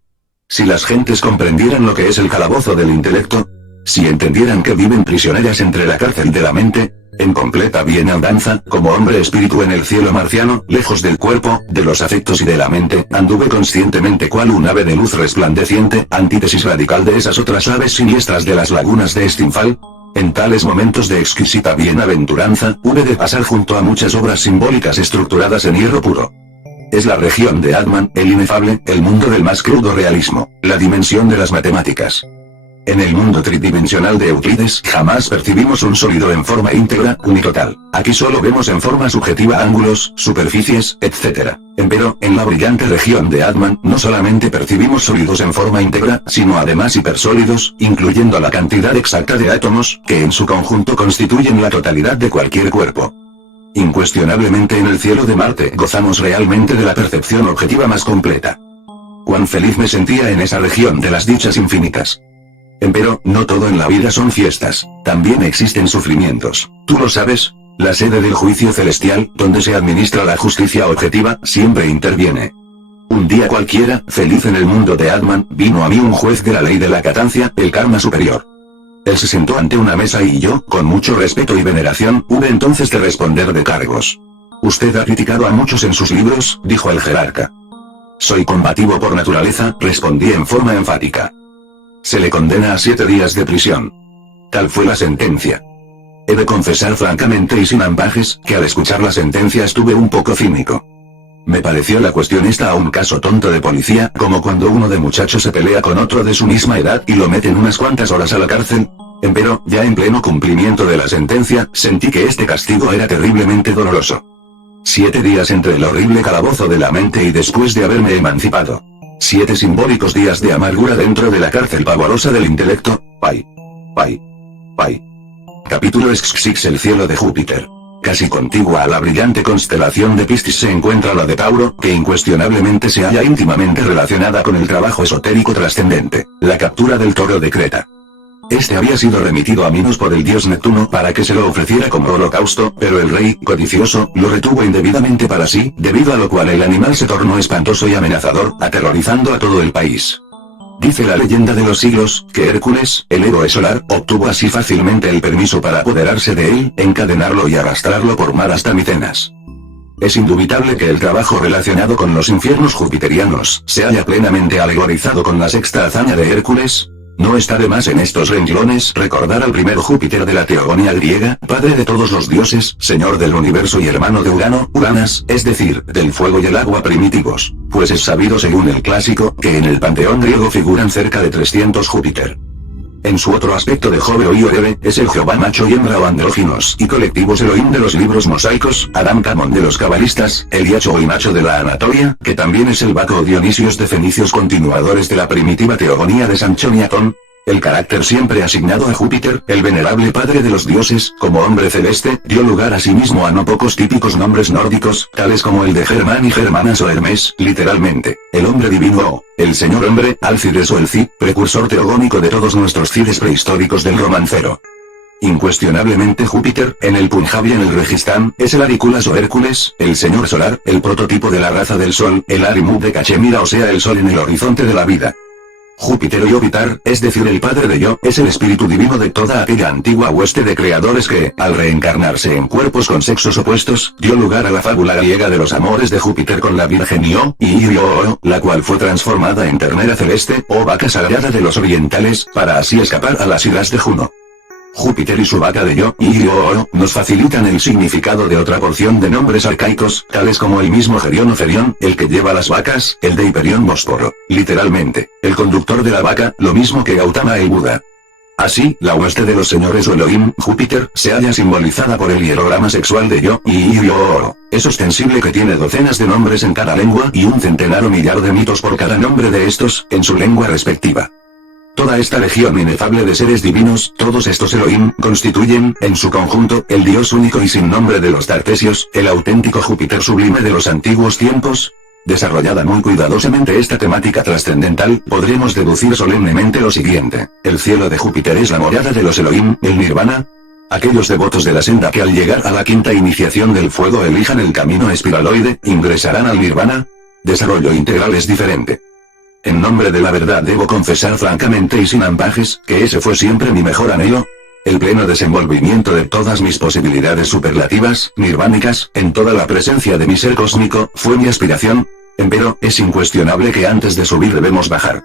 Si las gentes comprendieran lo que es el calabozo del intelecto, si entendieran que viven prisioneras entre la cárcel de la mente, en completa bienaventuranza, como hombre espíritu en el cielo marciano, lejos del cuerpo, de los afectos y de la mente, anduve conscientemente cual un ave de luz resplandeciente, antítesis radical de esas otras aves siniestras de las lagunas de Stinfal. En tales momentos de exquisita bienaventuranza, hube de pasar junto a muchas obras simbólicas estructuradas en hierro puro. Es la región de Atman, el inefable, el mundo del más crudo realismo, la dimensión de las matemáticas. En el mundo tridimensional de Euclides jamás percibimos un sólido en forma íntegra, unitotal. Aquí solo vemos en forma subjetiva ángulos, superficies, etc. Empero, en la brillante región de Atman, no solamente percibimos sólidos en forma íntegra, sino además hipersólidos, incluyendo la cantidad exacta de átomos, que en su conjunto constituyen la totalidad de cualquier cuerpo. Incuestionablemente en el cielo de Marte gozamos realmente de la percepción objetiva más completa. Cuán feliz me sentía en esa región de las dichas infinitas. Empero, no todo en la vida son fiestas, también existen sufrimientos. ¿Tú lo sabes? La sede del juicio celestial, donde se administra la justicia objetiva, siempre interviene. Un día cualquiera, feliz en el mundo de Atman, vino a mí un juez de la ley de la catancia, el karma superior. Él se sentó ante una mesa y yo, con mucho respeto y veneración, hube entonces de responder de cargos. Usted ha criticado a muchos en sus libros, dijo el jerarca. Soy combativo por naturaleza, respondí en forma enfática. Se le condena a 7 días de prisión. Tal fue la sentencia. He de confesar francamente y sin ambajes, que al escuchar la sentencia estuve un poco cínico. Me pareció la cuestión esta a un caso tonto de policía, como cuando uno de muchacho se pelea con otro de su misma edad y lo meten unas cuantas horas a la cárcel. Empero, ya en pleno cumplimiento de la sentencia, sentí que este castigo era terriblemente doloroso. 7 días entre el horrible calabozo de la mente y después de haberme emancipado. 7 simbólicos días de amargura dentro de la cárcel pavorosa del intelecto. Pai. Capítulo XX. El cielo de Júpiter. Casi contigua a la brillante constelación de Piscis se encuentra la de Tauro, que incuestionablemente se halla íntimamente relacionada con el trabajo esotérico trascendente, la captura del toro de Creta. Este había sido remitido a Minos por el dios Neptuno para que se lo ofreciera como holocausto, pero el rey, codicioso, lo retuvo indebidamente para sí, debido a lo cual el animal se tornó espantoso y amenazador, aterrorizando a todo el país. Dice la leyenda de los siglos, que Hércules, el héroe solar, obtuvo así fácilmente el permiso para apoderarse de él, encadenarlo y arrastrarlo por mar hasta Micenas. Es indubitable que el trabajo relacionado con los infiernos jupiterianos se haya plenamente alegorizado con la sexta hazaña de Hércules. No está de más en estos renglones recordar al primer Júpiter de la teogonía griega, padre de todos los dioses, señor del universo y hermano de Urano, Uranas, es decir, del fuego y el agua primitivos, pues es sabido según el clásico, que en el panteón griego figuran cerca de 300 Júpiter. En su otro aspecto de Jove y Orebe, es el Jehová macho y hembra o andróginos y colectivos Elohim de los libros mosaicos, Adam Camon de los cabalistas, el Yacho y macho de la Anatolia, que también es el Baco o Dionisios de fenicios continuadores de la primitiva teogonía de Sanchón y Atón. El carácter siempre asignado a Júpiter, el venerable padre de los dioses, como hombre celeste, dio lugar asimismo a no pocos típicos nombres nórdicos, tales como el de Germán y Germanas o Hermes, literalmente, el hombre divino o, el señor hombre, Alcides o el Cid, precursor teogónico de todos nuestros Cides prehistóricos del romancero. Incuestionablemente Júpiter, en el Punjab y en el Registán, es el Arículas o Hércules, el señor solar, el prototipo de la raza del sol, el Arimú de Cachemira o sea el sol en el horizonte de la vida. Júpiter o Yovitar, es decir el padre de Yo, es el espíritu divino de toda aquella antigua hueste de creadores que, al reencarnarse en cuerpos con sexos opuestos, dio lugar a la fábula griega de los amores de Júpiter con la Virgen Io, y Io, la cual fue transformada en ternera celeste, o vaca sagrada de los orientales, para así escapar a las iras de Juno. Júpiter y su vaca de Yo, y Io, nos facilitan el significado de otra porción de nombres arcaicos, tales como el mismo Gerión o Ferión, el que lleva las vacas, el de Hiperión Bósforo, literalmente, el conductor de la vaca, lo mismo que Gautama el Buda. Así, la hueste de los señores o Elohim, Júpiter, se halla simbolizada por el hierograma sexual de Yo, y Io. Es ostensible que tiene docenas de nombres en cada lengua y un centenar o millar de mitos por cada nombre de estos, en su lengua respectiva. Toda esta legión inefable de seres divinos, todos estos Elohim, constituyen, en su conjunto, el Dios único y sin nombre de los Tartesios, el auténtico Júpiter sublime de los antiguos tiempos. Desarrollada muy cuidadosamente esta temática trascendental, podremos deducir solemnemente lo siguiente: el cielo de Júpiter es la morada de los Elohim, el Nirvana. Aquellos devotos de la senda que al llegar a la quinta iniciación del fuego elijan el camino espiraloide, ingresarán al Nirvana. Desarrollo integral es diferente. En nombre de la verdad debo confesar francamente y sin ambajes, que ese fue siempre mi mejor anhelo. El pleno desenvolvimiento de todas mis posibilidades superlativas, nirvánicas, en toda la presencia de mi ser cósmico, fue mi aspiración. Empero, es incuestionable que antes de subir debemos bajar.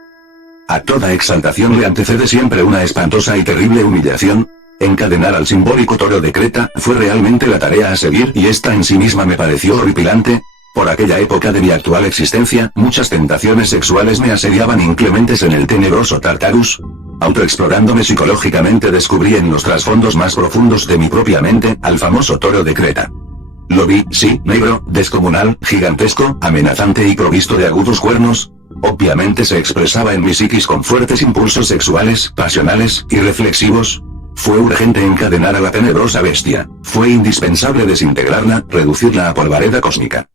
A toda exaltación le antecede siempre una espantosa y terrible humillación. Encadenar al simbólico toro de Creta fue realmente la tarea a seguir y esta en sí misma me pareció horripilante. Por aquella época de mi actual existencia, muchas tentaciones sexuales me asediaban inclementes en el tenebroso Tartarus. Autoexplorándome psicológicamente descubrí en los trasfondos más profundos de mi propia mente, al famoso toro de Creta. Lo vi, sí, negro, descomunal, gigantesco, amenazante y provisto de agudos cuernos. Obviamente se expresaba en mi psiquis con fuertes impulsos sexuales, pasionales, y reflexivos. Fue urgente encadenar a la tenebrosa bestia. Fue indispensable desintegrarla, reducirla a polvareda cósmica.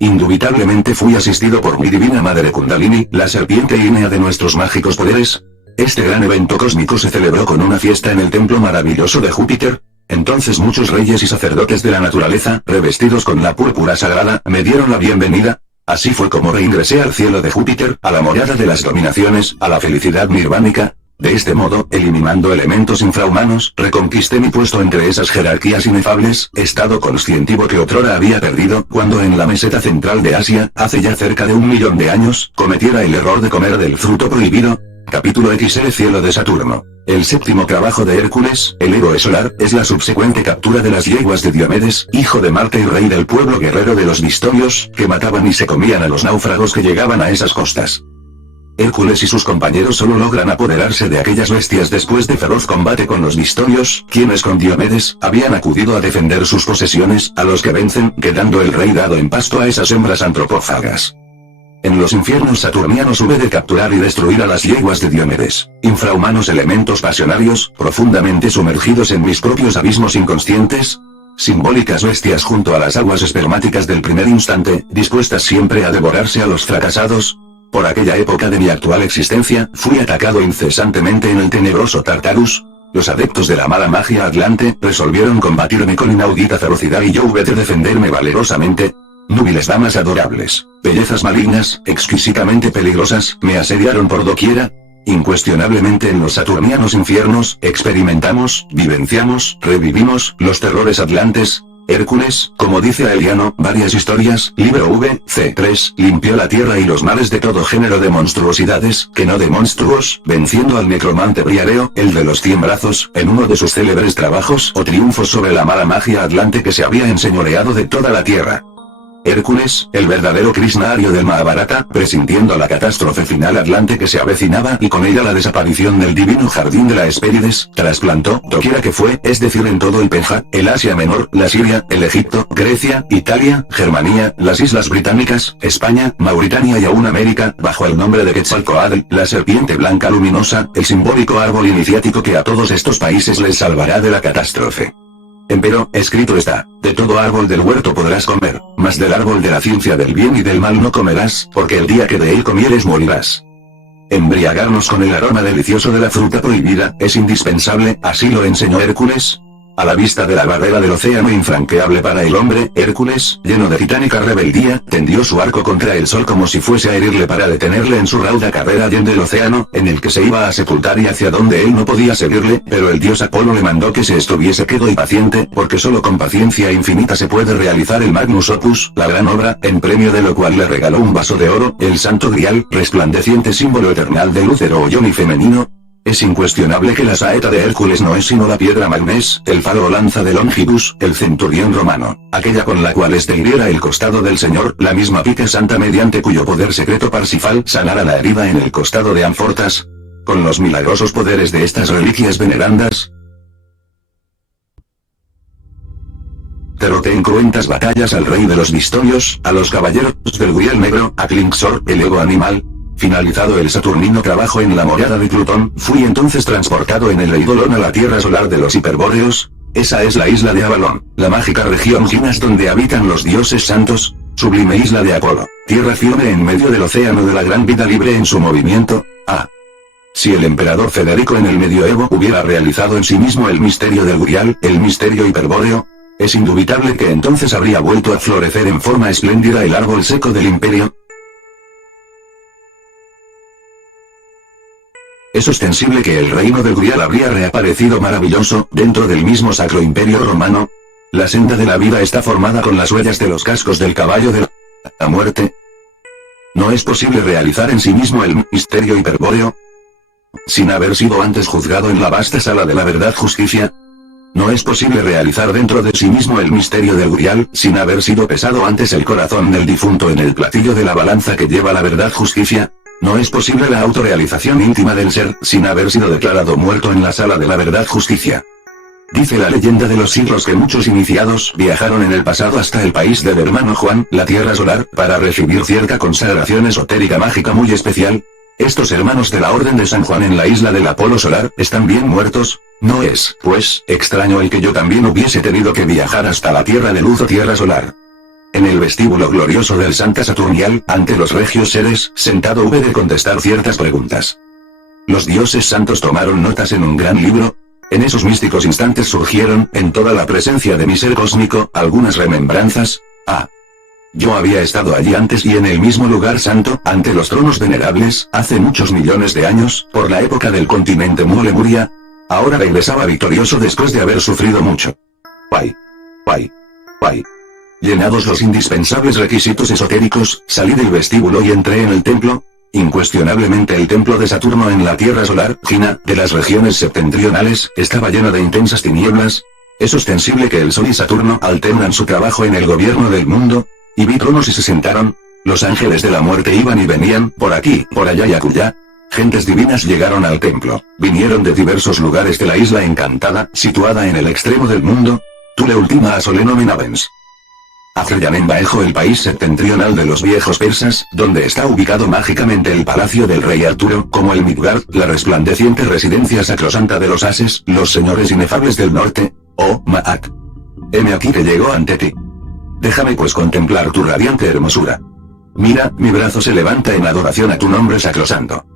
Indubitablemente fui asistido por mi divina madre Kundalini, la serpiente ígnea de nuestros mágicos poderes. Este gran evento cósmico se celebró con una fiesta en el templo maravilloso de Júpiter. Entonces muchos reyes y sacerdotes de la naturaleza, revestidos con la púrpura sagrada, me dieron la bienvenida. Así fue como reingresé al cielo de Júpiter, a la morada de las dominaciones, a la felicidad nirvánica. De este modo, eliminando elementos infrahumanos, reconquisté mi puesto entre esas jerarquías inefables, estado conscientivo que otrora había perdido, cuando en la meseta central de Asia, hace ya cerca de 1 millón de años, cometiera el error de comer del fruto prohibido. Capítulo XL Cielo de Saturno. El séptimo trabajo de Hércules, el héroe solar, es la subsecuente captura de las yeguas de Diomedes, hijo de Marte y rey del pueblo guerrero de los Vistorios, que mataban y se comían a los náufragos que llegaban a esas costas. Hércules y sus compañeros solo logran apoderarse de aquellas bestias después de feroz combate con los Vistorios, quienes con Diomedes, habían acudido a defender sus posesiones, a los que vencen, quedando el rey dado en pasto a esas hembras antropófagas. En los infiernos saturnianos hube de capturar y destruir a las yeguas de Diomedes, infrahumanos elementos pasionarios, profundamente sumergidos en mis propios abismos inconscientes. Simbólicas bestias junto a las aguas espermáticas del primer instante, dispuestas siempre a devorarse a los fracasados. Por aquella época de mi actual existencia, fui atacado incesantemente en el tenebroso Tartarus. Los adeptos de la mala magia atlante, resolvieron combatirme con inaudita ferocidad y yo hube de defenderme valerosamente. Núbiles damas adorables, bellezas malignas, exquisitamente peligrosas, me asediaron por doquiera. Incuestionablemente en los saturnianos infiernos, experimentamos, vivenciamos, revivimos, los terrores atlantes. Hércules, como dice Aeliano, varias historias, libro V, C3, limpió la tierra y los mares de todo género de monstruosidades, que no de monstruos, venciendo al necromante Briareo, el de los 100 brazos, en uno de sus célebres trabajos o triunfos sobre la mala magia atlante que se había enseñoreado de toda la tierra. Hércules, el verdadero Krishna ario del Mahabharata, presintiendo la catástrofe final atlante que se avecinaba y con ella la desaparición del divino jardín de la Hespérides, trasplantó, doquiera que fue, es decir en todo el Penja, el Asia Menor, la Siria, el Egipto, Grecia, Italia, Germania, las Islas Británicas, España, Mauritania y aún América, bajo el nombre de Quetzalcóatl, la serpiente blanca luminosa, el simbólico árbol iniciático que a todos estos países les salvará de la catástrofe. Empero, escrito está, de todo árbol del huerto podrás comer, mas del árbol de la ciencia del bien y del mal no comerás, porque el día que de él comieres morirás. Embriagarnos con el aroma delicioso de la fruta prohibida, es indispensable, así lo enseñó Hércules. A la vista de la barrera del océano infranqueable para el hombre, Hércules, lleno de titánica rebeldía, tendió su arco contra el sol como si fuese a herirle para detenerle en su rauda carrera allende el océano, en el que se iba a sepultar y hacia donde él no podía seguirle, pero el dios Apolo le mandó que se estuviese quedo y paciente, porque solo con paciencia infinita se puede realizar el Magnus Opus, la gran obra, en premio de lo cual le regaló un vaso de oro, el santo grial, resplandeciente símbolo eternal del útero hoyón y femenino. Es incuestionable que la saeta de Hércules no es sino la piedra magnes, el falo o lanza de Longibus, el centurión romano, aquella con la cual este hiriera el costado del Señor, la misma pica santa mediante cuyo poder secreto Parsifal sanara la herida en el costado de Amfortas. Con los milagrosos poderes de estas reliquias venerandas, derroté en cruentas batallas al rey de los Vistorios, a los caballeros del Grial Negro, a Klinksor, el ego animal. Finalizado el saturnino trabajo en la morada de Plutón, fui entonces transportado en el Eidolon a la tierra solar de los hiperbóreos. Esa es la isla de Avalon, la mágica región Ginas donde habitan los dioses santos, sublime isla de Apolo. Tierra firme en medio del océano de la gran vida libre en su movimiento. Si el emperador Federico en el medioevo hubiera realizado en sí mismo el misterio del Grial, el misterio hiperbóreo, es indubitable que entonces habría vuelto a florecer en forma espléndida el árbol seco del imperio. Es ostensible que el reino del Grial habría reaparecido maravilloso, dentro del mismo Sacro Imperio Romano. La senda de la vida está formada con las huellas de los cascos del caballo de la muerte. ¿No es posible realizar en sí mismo el misterio hiperbóreo sin haber sido antes juzgado en la vasta sala de la verdad justicia? ¿No es posible realizar dentro de sí mismo el misterio del Grial, sin haber sido pesado antes el corazón del difunto en el platillo de la balanza que lleva la verdad justicia? ¿No es posible la autorrealización íntima del ser, sin haber sido declarado muerto en la sala de la verdad justicia? Dice la leyenda de los siglos que muchos iniciados viajaron en el pasado hasta el país del hermano Juan, la Tierra Solar, para recibir cierta consagración esotérica mágica muy especial. Estos hermanos de la Orden de San Juan en la isla del Apolo Solar, ¿están bien muertos? No es, pues, extraño el que yo también hubiese tenido que viajar hasta la Tierra de Luz o Tierra Solar. En el vestíbulo glorioso del Santa Saturnial, ante los regios seres, sentado hube de contestar ciertas preguntas. Los dioses santos tomaron notas en un gran libro. En esos místicos instantes surgieron, en toda la presencia de mi ser cósmico, algunas remembranzas. Yo había estado allí antes y en el mismo lugar santo, ante los tronos venerables, hace muchos millones de años, por la época del continente Mu Lemuria. Ahora regresaba victorioso después de haber sufrido mucho. Llenados los indispensables requisitos esotéricos, salí del vestíbulo y entré en el templo. Incuestionablemente el templo de Saturno en la Tierra Solar, Gina, de las regiones septentrionales, estaba lleno de intensas tinieblas. Es ostensible que el Sol y Saturno alternan su trabajo en el gobierno del mundo. Y vi tronos y se sentaron. Los ángeles de la muerte iban y venían, por aquí, por allá y acullá. Gentes divinas llegaron al templo. Vinieron de diversos lugares de la isla encantada, situada en el extremo del mundo. Tule ultima a solenomen avens. Afreyanem Baejo, el país septentrional de los viejos persas, donde está ubicado mágicamente el palacio del rey Arturo, como el Midgard, la resplandeciente residencia sacrosanta de los ases, los señores inefables del norte. Oh, Maat. Heme aquí que llego ante ti. Déjame pues contemplar tu radiante hermosura. Mira, mi brazo se levanta en adoración a tu nombre sacrosanto.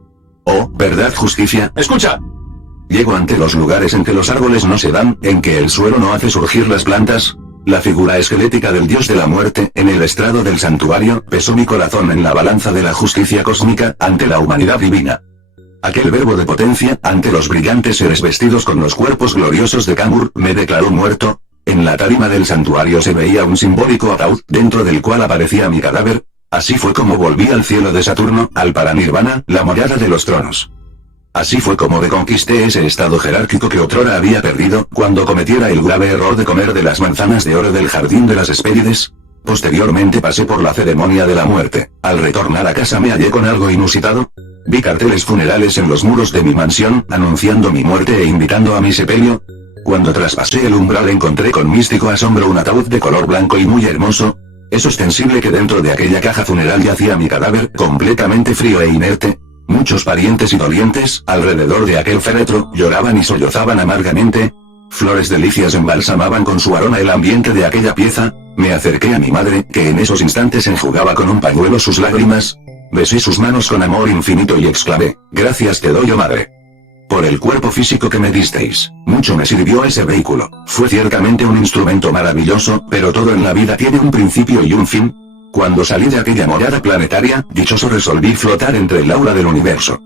Oh, verdad justicia. ¡Escucha! Llego ante los lugares en que los árboles no se dan, en que el suelo no hace surgir las plantas. La figura esquelética del dios de la muerte, en el estrado del santuario, pesó mi corazón en la balanza de la justicia cósmica, ante la humanidad divina. Aquel verbo de potencia, ante los brillantes seres vestidos con los cuerpos gloriosos de Kamur, me declaró muerto. En la tarima del santuario se veía un simbólico ataúd, dentro del cual aparecía mi cadáver. Así fue como volví al cielo de Saturno, al Paranirvana, la morada de los tronos. Así fue como reconquisté ese estado jerárquico que otrora había perdido, cuando cometiera el grave error de comer de las manzanas de oro del jardín de las Hespérides. Posteriormente pasé por la ceremonia de la muerte. Al retornar a casa me hallé con algo inusitado. Vi carteles funerales en los muros de mi mansión, anunciando mi muerte e invitando a mi sepelio. Cuando traspasé el umbral encontré con místico asombro un ataúd de color blanco y muy hermoso. Es ostensible que dentro de aquella caja funeral yacía mi cadáver, completamente frío e inerte. Muchos parientes y dolientes, alrededor de aquel féretro, lloraban y sollozaban amargamente. Flores delicias embalsamaban con su aroma el ambiente de aquella pieza. Me acerqué a mi madre, que en esos instantes enjugaba con un pañuelo sus lágrimas. Besé sus manos con amor infinito y exclamé: gracias te doy, oh madre, por el cuerpo físico que me disteis. Mucho me sirvió ese vehículo. Fue ciertamente un instrumento maravilloso, pero todo en la vida tiene un principio y un fin. Cuando salí de aquella morada planetaria, dichoso resolví flotar entre el aura del universo.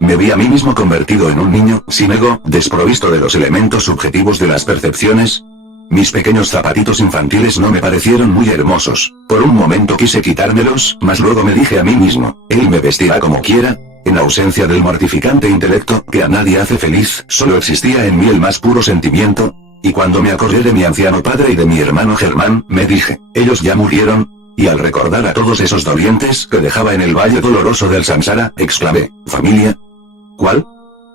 Me vi a mí mismo convertido en un niño, sin ego, desprovisto de los elementos subjetivos de las percepciones. Mis pequeños zapatitos infantiles no me parecieron muy hermosos. Por un momento quise quitármelos, mas luego me dije a mí mismo: él me vestirá como quiera. En ausencia del mortificante intelecto, que a nadie hace feliz, solo existía en mí el más puro sentimiento. Y cuando me acordé de mi anciano padre y de mi hermano Germán, me dije: ellos ya murieron. Y al recordar a todos esos dolientes que dejaba en el valle doloroso del Samsara, exclamé: ¿familia? ¿Cuál?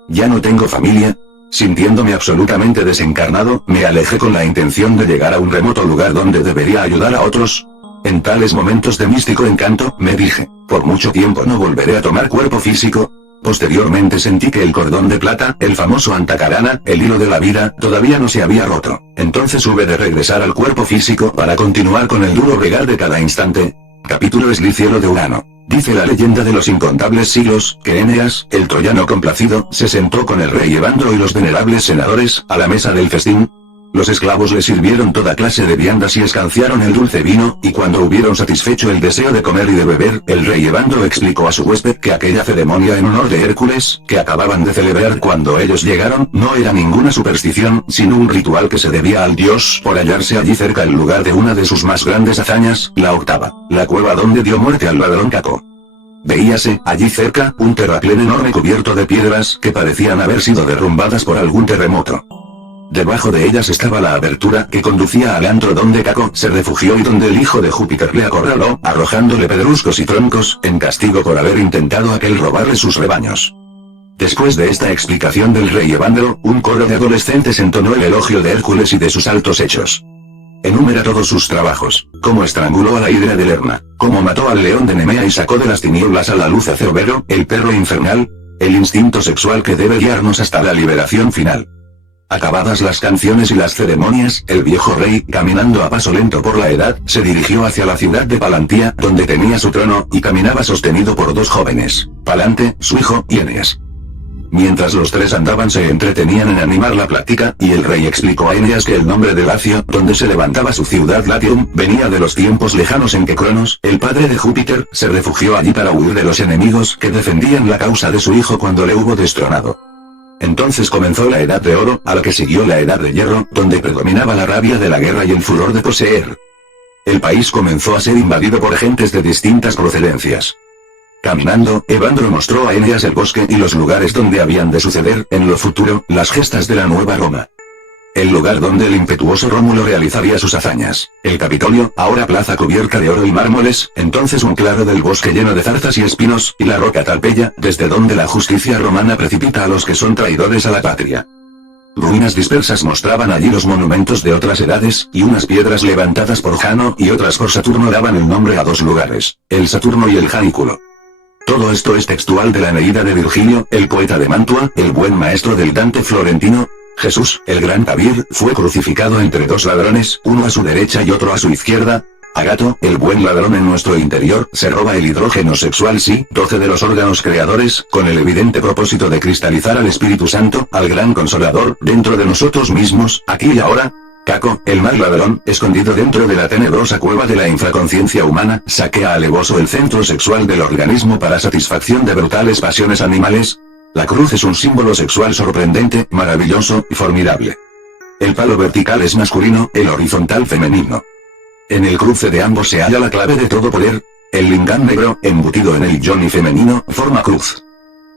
Ya no tengo familia. Sintiéndome absolutamente desencarnado, me alejé con la intención de llegar a un remoto lugar donde debería ayudar a otros. En tales momentos de místico encanto, me dije: por mucho tiempo no volveré a tomar cuerpo físico. Posteriormente sentí que el cordón de plata, el famoso Antakarana, el hilo de la vida, todavía no se había roto. Entonces hube de regresar al cuerpo físico para continuar con el duro bregar de cada instante. Capítulo Esli Cielo de Urano. Dice la leyenda de los incontables siglos, que Eneas, el troyano complacido, se sentó con el rey Evandro y los venerables senadores, a la mesa del festín. Los esclavos le sirvieron toda clase de viandas y escanciaron el dulce vino, y cuando hubieron satisfecho el deseo de comer y de beber, el rey Evandro explicó a su huésped que aquella ceremonia en honor de Hércules, que acababan de celebrar cuando ellos llegaron, no era ninguna superstición, sino un ritual que se debía al dios por hallarse allí cerca el lugar de una de sus más grandes hazañas, la octava, la cueva donde dio muerte al ladrón Caco. Veíase, allí cerca, un terraplén enorme cubierto de piedras que parecían haber sido derrumbadas por algún terremoto. Debajo de ellas estaba la abertura que conducía al antro donde Caco se refugió y donde el hijo de Júpiter le acorraló, arrojándole pedruscos y troncos, en castigo por haber intentado aquel robarle sus rebaños. Después de esta explicación del rey Evandro, un coro de adolescentes entonó el elogio de Hércules y de sus altos hechos. Enumera todos sus trabajos, cómo estranguló a la hidra de Lerna, cómo mató al león de Nemea y sacó de las tinieblas a la luz a Cerbero, el perro infernal, el instinto sexual que debe guiarnos hasta la liberación final. Acabadas las canciones y las ceremonias, el viejo rey, caminando a paso lento por la edad, se dirigió hacia la ciudad de Palantía, donde tenía su trono, y caminaba sostenido por dos jóvenes, Palante, su hijo, y Eneas. Mientras los tres andaban se entretenían en animar la plática, y el rey explicó a Eneas que el nombre de Lacio, donde se levantaba su ciudad Latium, venía de los tiempos lejanos en que Cronos, el padre de Júpiter, se refugió allí para huir de los enemigos que defendían la causa de su hijo cuando le hubo destronado. Entonces comenzó la Edad de Oro, a la que siguió la Edad de Hierro, donde predominaba la rabia de la guerra y el furor de poseer. El país comenzó a ser invadido por gentes de distintas procedencias. Caminando, Evandro mostró a Eneas el bosque y los lugares donde habían de suceder, en lo futuro, las gestas de la nueva Roma. El lugar donde el impetuoso Rómulo realizaría sus hazañas, el Capitolio, ahora plaza cubierta de oro y mármoles, entonces un claro del bosque lleno de zarzas y espinos, y la roca Talpeya, desde donde la justicia romana precipita a los que son traidores a la patria. Ruinas dispersas mostraban allí los monumentos de otras edades, y unas piedras levantadas por Jano y otras por Saturno daban el nombre a dos lugares, el Saturno y el Janículo. Todo esto es textual de la Eneida de Virgilio, el poeta de Mantua, el buen maestro del Dante florentino. Jesús, el gran Tabir, fue crucificado entre dos ladrones, uno a su derecha y otro a su izquierda. Agato, el buen ladrón en nuestro interior, se roba el hidrógeno sexual 12 de los órganos creadores, con el evidente propósito de cristalizar al Espíritu Santo, al gran Consolador, dentro de nosotros mismos, aquí y ahora. Caco, el mal ladrón, escondido dentro de la tenebrosa cueva de la infraconciencia humana, saquea alevoso el centro sexual del organismo para satisfacción de brutales pasiones animales. La cruz es un símbolo sexual sorprendente, maravilloso y formidable. El palo vertical es masculino, el horizontal femenino. En el cruce de ambos se halla la clave de todo poder. El lingam negro, embutido en el yoni femenino, forma cruz.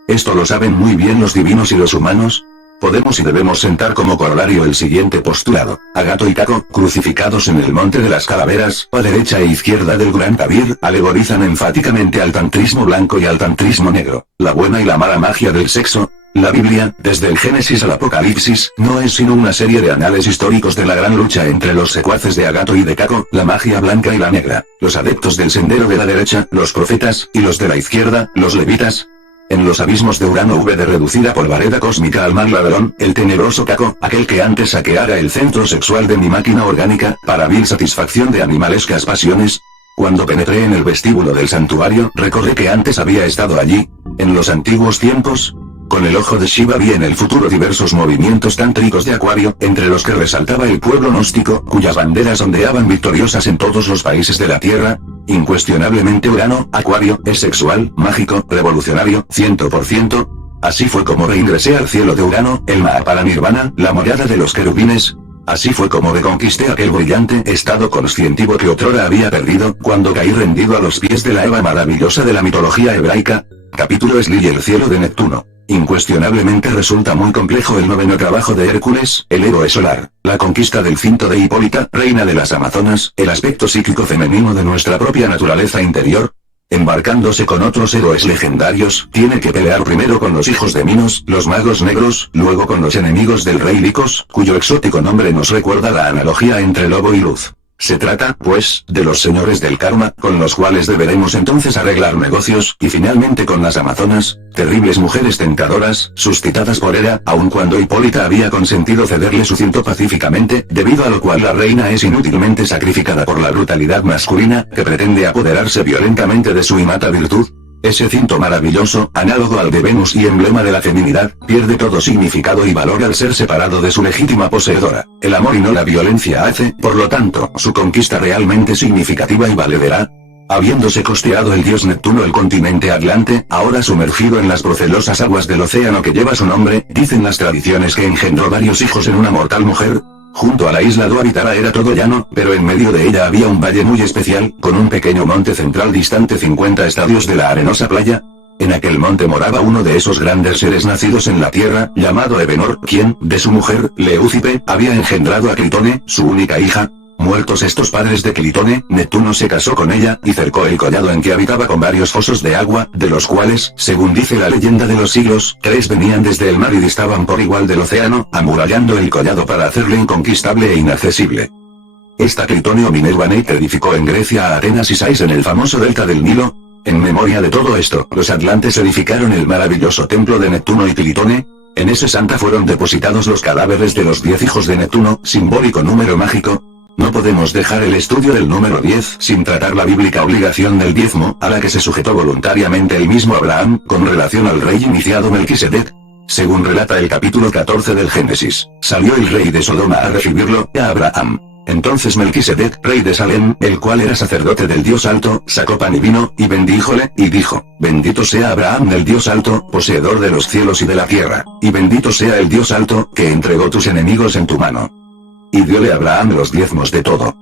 Esto lo saben muy bien los divinos y los humanos. Podemos y debemos sentar como corolario el siguiente postulado. Agato y Caco, crucificados en el monte de las calaveras, a derecha e izquierda del gran Tabir, alegorizan enfáticamente al tantrismo blanco y al tantrismo negro, la buena y la mala magia del sexo. La Biblia, desde el Génesis al Apocalipsis, no es sino una serie de anales históricos de la gran lucha entre los secuaces de Agato y de Caco, la magia blanca y la negra, los adeptos del sendero de la derecha, los profetas, y los de la izquierda, los levitas. En los abismos de Urano hube de reducida polvareda cósmica al mal ladrón, el tenebroso Caco, aquel que antes saqueara el centro sexual de mi máquina orgánica, para vil satisfacción de animalescas pasiones. Cuando penetré en el vestíbulo del santuario, recordé que antes había estado allí, en los antiguos tiempos. Con el ojo de Shiva vi en el futuro diversos movimientos tántricos de Acuario, entre los que resaltaba el pueblo gnóstico, cuyas banderas ondeaban victoriosas en todos los países de la Tierra. Incuestionablemente Urano, Acuario, es sexual, mágico, revolucionario, 100%. Así fue como reingresé al cielo de Urano, el Mahaparanirvana, la morada de los querubines. Así fue como reconquisté aquel brillante estado conscientivo que otrora había perdido, cuando caí rendido a los pies de la Eva maravillosa de la mitología hebraica. Capítulo Esli y el cielo de Neptuno. Incuestionablemente resulta muy complejo el noveno trabajo de Hércules, el héroe solar, la conquista del cinto de Hipólita, reina de las Amazonas, el aspecto psíquico femenino de nuestra propia naturaleza interior. Embarcándose con otros héroes legendarios, tiene que pelear primero con los hijos de Minos, los magos negros, luego con los enemigos del rey Licos, cuyo exótico nombre nos recuerda la analogía entre lobo y luz. Se trata, pues, de los señores del karma, con los cuales deberemos entonces arreglar negocios, y finalmente con las amazonas, terribles mujeres tentadoras, suscitadas por Hera, aun cuando Hipólita había consentido cederle su cinto pacíficamente, debido a lo cual la reina es inútilmente sacrificada por la brutalidad masculina, que pretende apoderarse violentamente de su innata virtud. Ese cinto maravilloso, análogo al de Venus y emblema de la feminidad, pierde todo significado y valor al ser separado de su legítima poseedora. El amor y no la violencia hace, por lo tanto, su conquista realmente significativa y valedera. Habiéndose costeado el dios Neptuno el continente Atlante, ahora sumergido en las procelosas aguas del océano que lleva su nombre, dicen las tradiciones que engendró varios hijos en una mortal mujer. Junto a la isla do Habitara era todo llano, pero en medio de ella había un valle muy especial, con un pequeño monte central distante 50 estadios de la arenosa playa. En aquel monte moraba uno de esos grandes seres nacidos en la tierra, llamado Evenor, quien, de su mujer, Leucipe, había engendrado a Clitone, su única hija. Muertos estos padres de Clitone, Neptuno se casó con ella, y cercó el collado en que habitaba con varios fosos de agua, de los cuales, según dice la leyenda de los siglos, 3 venían desde el mar y distaban por igual del océano, amurallando el collado para hacerle inconquistable e inaccesible. Esta Clitone o Minerva Neit edificó en Grecia a Atenas y Sais en el famoso delta del Nilo. En memoria de todo esto, los atlantes edificaron el maravilloso templo de Neptuno y Clitone. En ese santa fueron depositados los cadáveres de los 10 hijos de Neptuno, simbólico número mágico. No podemos dejar el estudio del número 10 sin tratar la bíblica obligación del diezmo, a la que se sujetó voluntariamente el mismo Abraham, con relación al rey iniciado Melquisedec. Según relata el capítulo 14 del Génesis, salió el rey de Sodoma a recibirlo, a Abraham. Entonces Melquisedec, rey de Salem, el cual era sacerdote del Dios Alto, sacó pan y vino, y bendíjole, y dijo: Bendito sea Abraham del Dios Alto, poseedor de los cielos y de la tierra, y bendito sea el Dios Alto, que entregó tus enemigos en tu mano. Y diole a Abraham los diezmos de todo.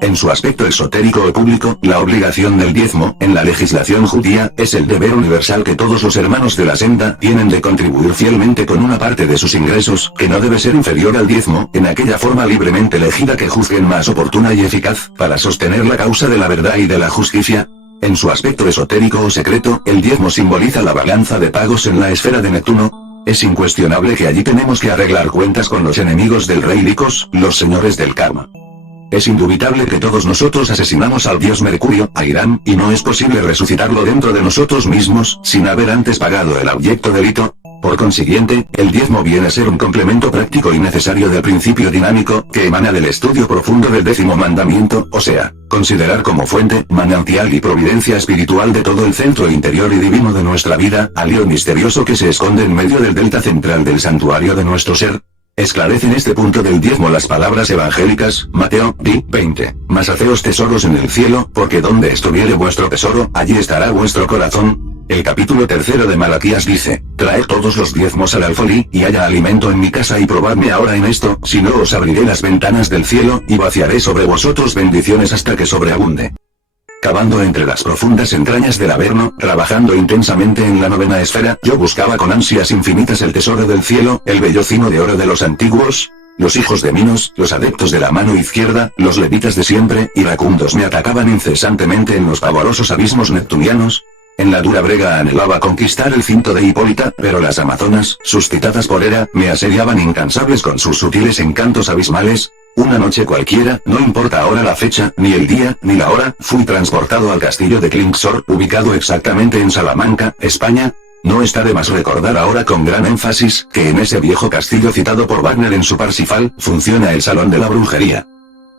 En su aspecto esotérico o público, la obligación del diezmo, en la legislación judía, es el deber universal que todos los hermanos de la senda tienen de contribuir fielmente con una parte de sus ingresos, que no debe ser inferior al diezmo, en aquella forma libremente elegida que juzguen más oportuna y eficaz, para sostener la causa de la verdad y de la justicia. En su aspecto esotérico o secreto, el diezmo simboliza la balanza de pagos en la esfera de Neptuno. Es incuestionable que allí tenemos que arreglar cuentas con los enemigos del rey Licos, los señores del karma. Es indubitable que todos nosotros asesinamos al dios Mercurio, a Irán, y no es posible resucitarlo dentro de nosotros mismos, sin haber antes pagado el abyecto delito. Por consiguiente, el diezmo viene a ser un complemento práctico y necesario del principio dinámico, que emana del estudio profundo del 10º mandamiento, o sea, considerar como fuente, manantial y providencia espiritual de todo el centro interior y divino de nuestra vida, al lío misterioso que se esconde en medio del delta central del santuario de nuestro ser. Esclarecen este punto del diezmo las palabras evangélicas, Mateo, 20. Mas haceos tesoros en el cielo, porque donde estuviere vuestro tesoro, allí estará vuestro corazón. El capítulo 3 de Malaquías dice: Traed todos los diezmos al alfolí, y haya alimento en mi casa, y probadme ahora en esto, si no os abriré las ventanas del cielo, y vaciaré sobre vosotros bendiciones hasta que sobreabunde. Cavando entre las profundas entrañas del Averno, trabajando intensamente en la 9ª esfera, yo buscaba con ansias infinitas el tesoro del cielo, el vellocino de oro de los antiguos. Los hijos de Minos, los adeptos de la mano izquierda, los levitas de siempre, iracundos me atacaban incesantemente en los pavorosos abismos neptunianos. En la dura brega anhelaba conquistar el cinto de Hipólita, pero las amazonas, suscitadas por Hera, me asediaban incansables con sus sutiles encantos abismales. Una noche cualquiera, no importa ahora la fecha, ni el día, ni la hora, fui transportado al castillo de Klingsor, ubicado exactamente en Salamanca, España. No está de más recordar ahora con gran énfasis, que en ese viejo castillo citado por Wagner en su Parsifal, funciona el salón de la brujería.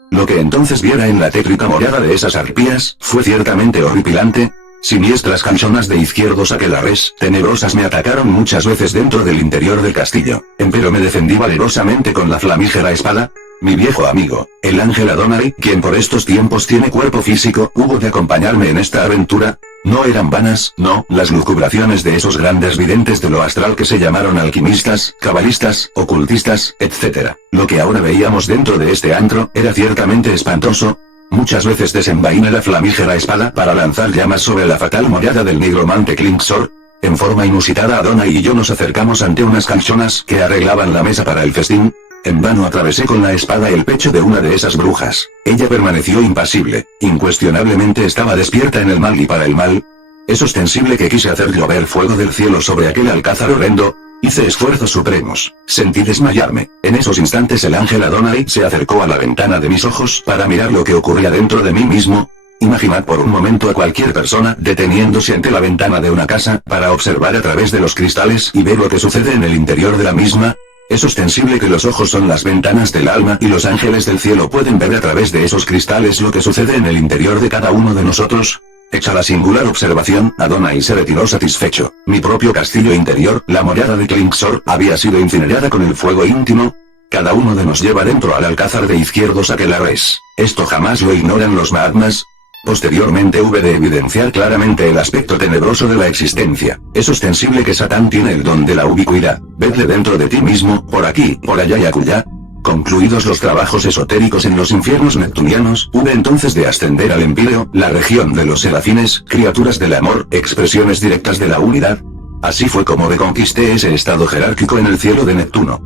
Lo que entonces viera en la tétrica morada de esas arpías, fue ciertamente horripilante. Siniestras canchonas de izquierdos aquelarres, tenebrosas me atacaron muchas veces dentro del interior del castillo, empero me defendí valerosamente con la flamígera espada. Mi viejo amigo, el ángel Adonai, quien por estos tiempos tiene cuerpo físico, hubo de acompañarme en esta aventura. No eran vanas, no, las lucubraciones de esos grandes videntes de lo astral que se llamaron alquimistas, cabalistas, ocultistas, etc. Lo que ahora veíamos dentro de este antro, era ciertamente espantoso. Muchas veces desenvainé la flamígera espada para lanzar llamas sobre la fatal morada del nigromante Klingsor. En forma inusitada Adonai y yo nos acercamos ante unas canchonas que arreglaban la mesa para el festín. En vano atravesé con la espada el pecho de una de esas brujas. Ella permaneció impasible, incuestionablemente estaba despierta en el mal y para el mal. Es ostensible que quise hacer llover fuego del cielo sobre aquel alcázar horrendo. Hice esfuerzos supremos, sentí desmayarme. En esos instantes el ángel Adonai se acercó a la ventana de mis ojos para mirar lo que ocurría dentro de mí mismo. Imaginad por un momento a cualquier persona deteniéndose ante la ventana de una casa para observar a través de los cristales y ver lo que sucede en el interior de la misma. Es ostensible que los ojos son las ventanas del alma y los ángeles del cielo pueden ver a través de esos cristales lo que sucede en el interior de cada uno de nosotros. Hecha la singular observación, Adonai se retiró satisfecho. Mi propio castillo interior, la morada de Klingsor, había sido incinerada con el fuego íntimo. Cada uno de nos lleva dentro al alcázar de izquierdos aquelarres. Esto jamás lo ignoran los Mahatmas. Posteriormente hube de evidenciar claramente el aspecto tenebroso de la existencia. Es ostensible que Satán tiene el don de la ubicuidad. Vedle dentro de ti mismo, por aquí, por allá y acullá. Concluidos los trabajos esotéricos en los infiernos neptunianos, hube entonces de ascender al Empíreo, la región de los serafines, criaturas del amor, expresiones directas de la unidad. Así fue como reconquisté ese estado jerárquico en el cielo de Neptuno.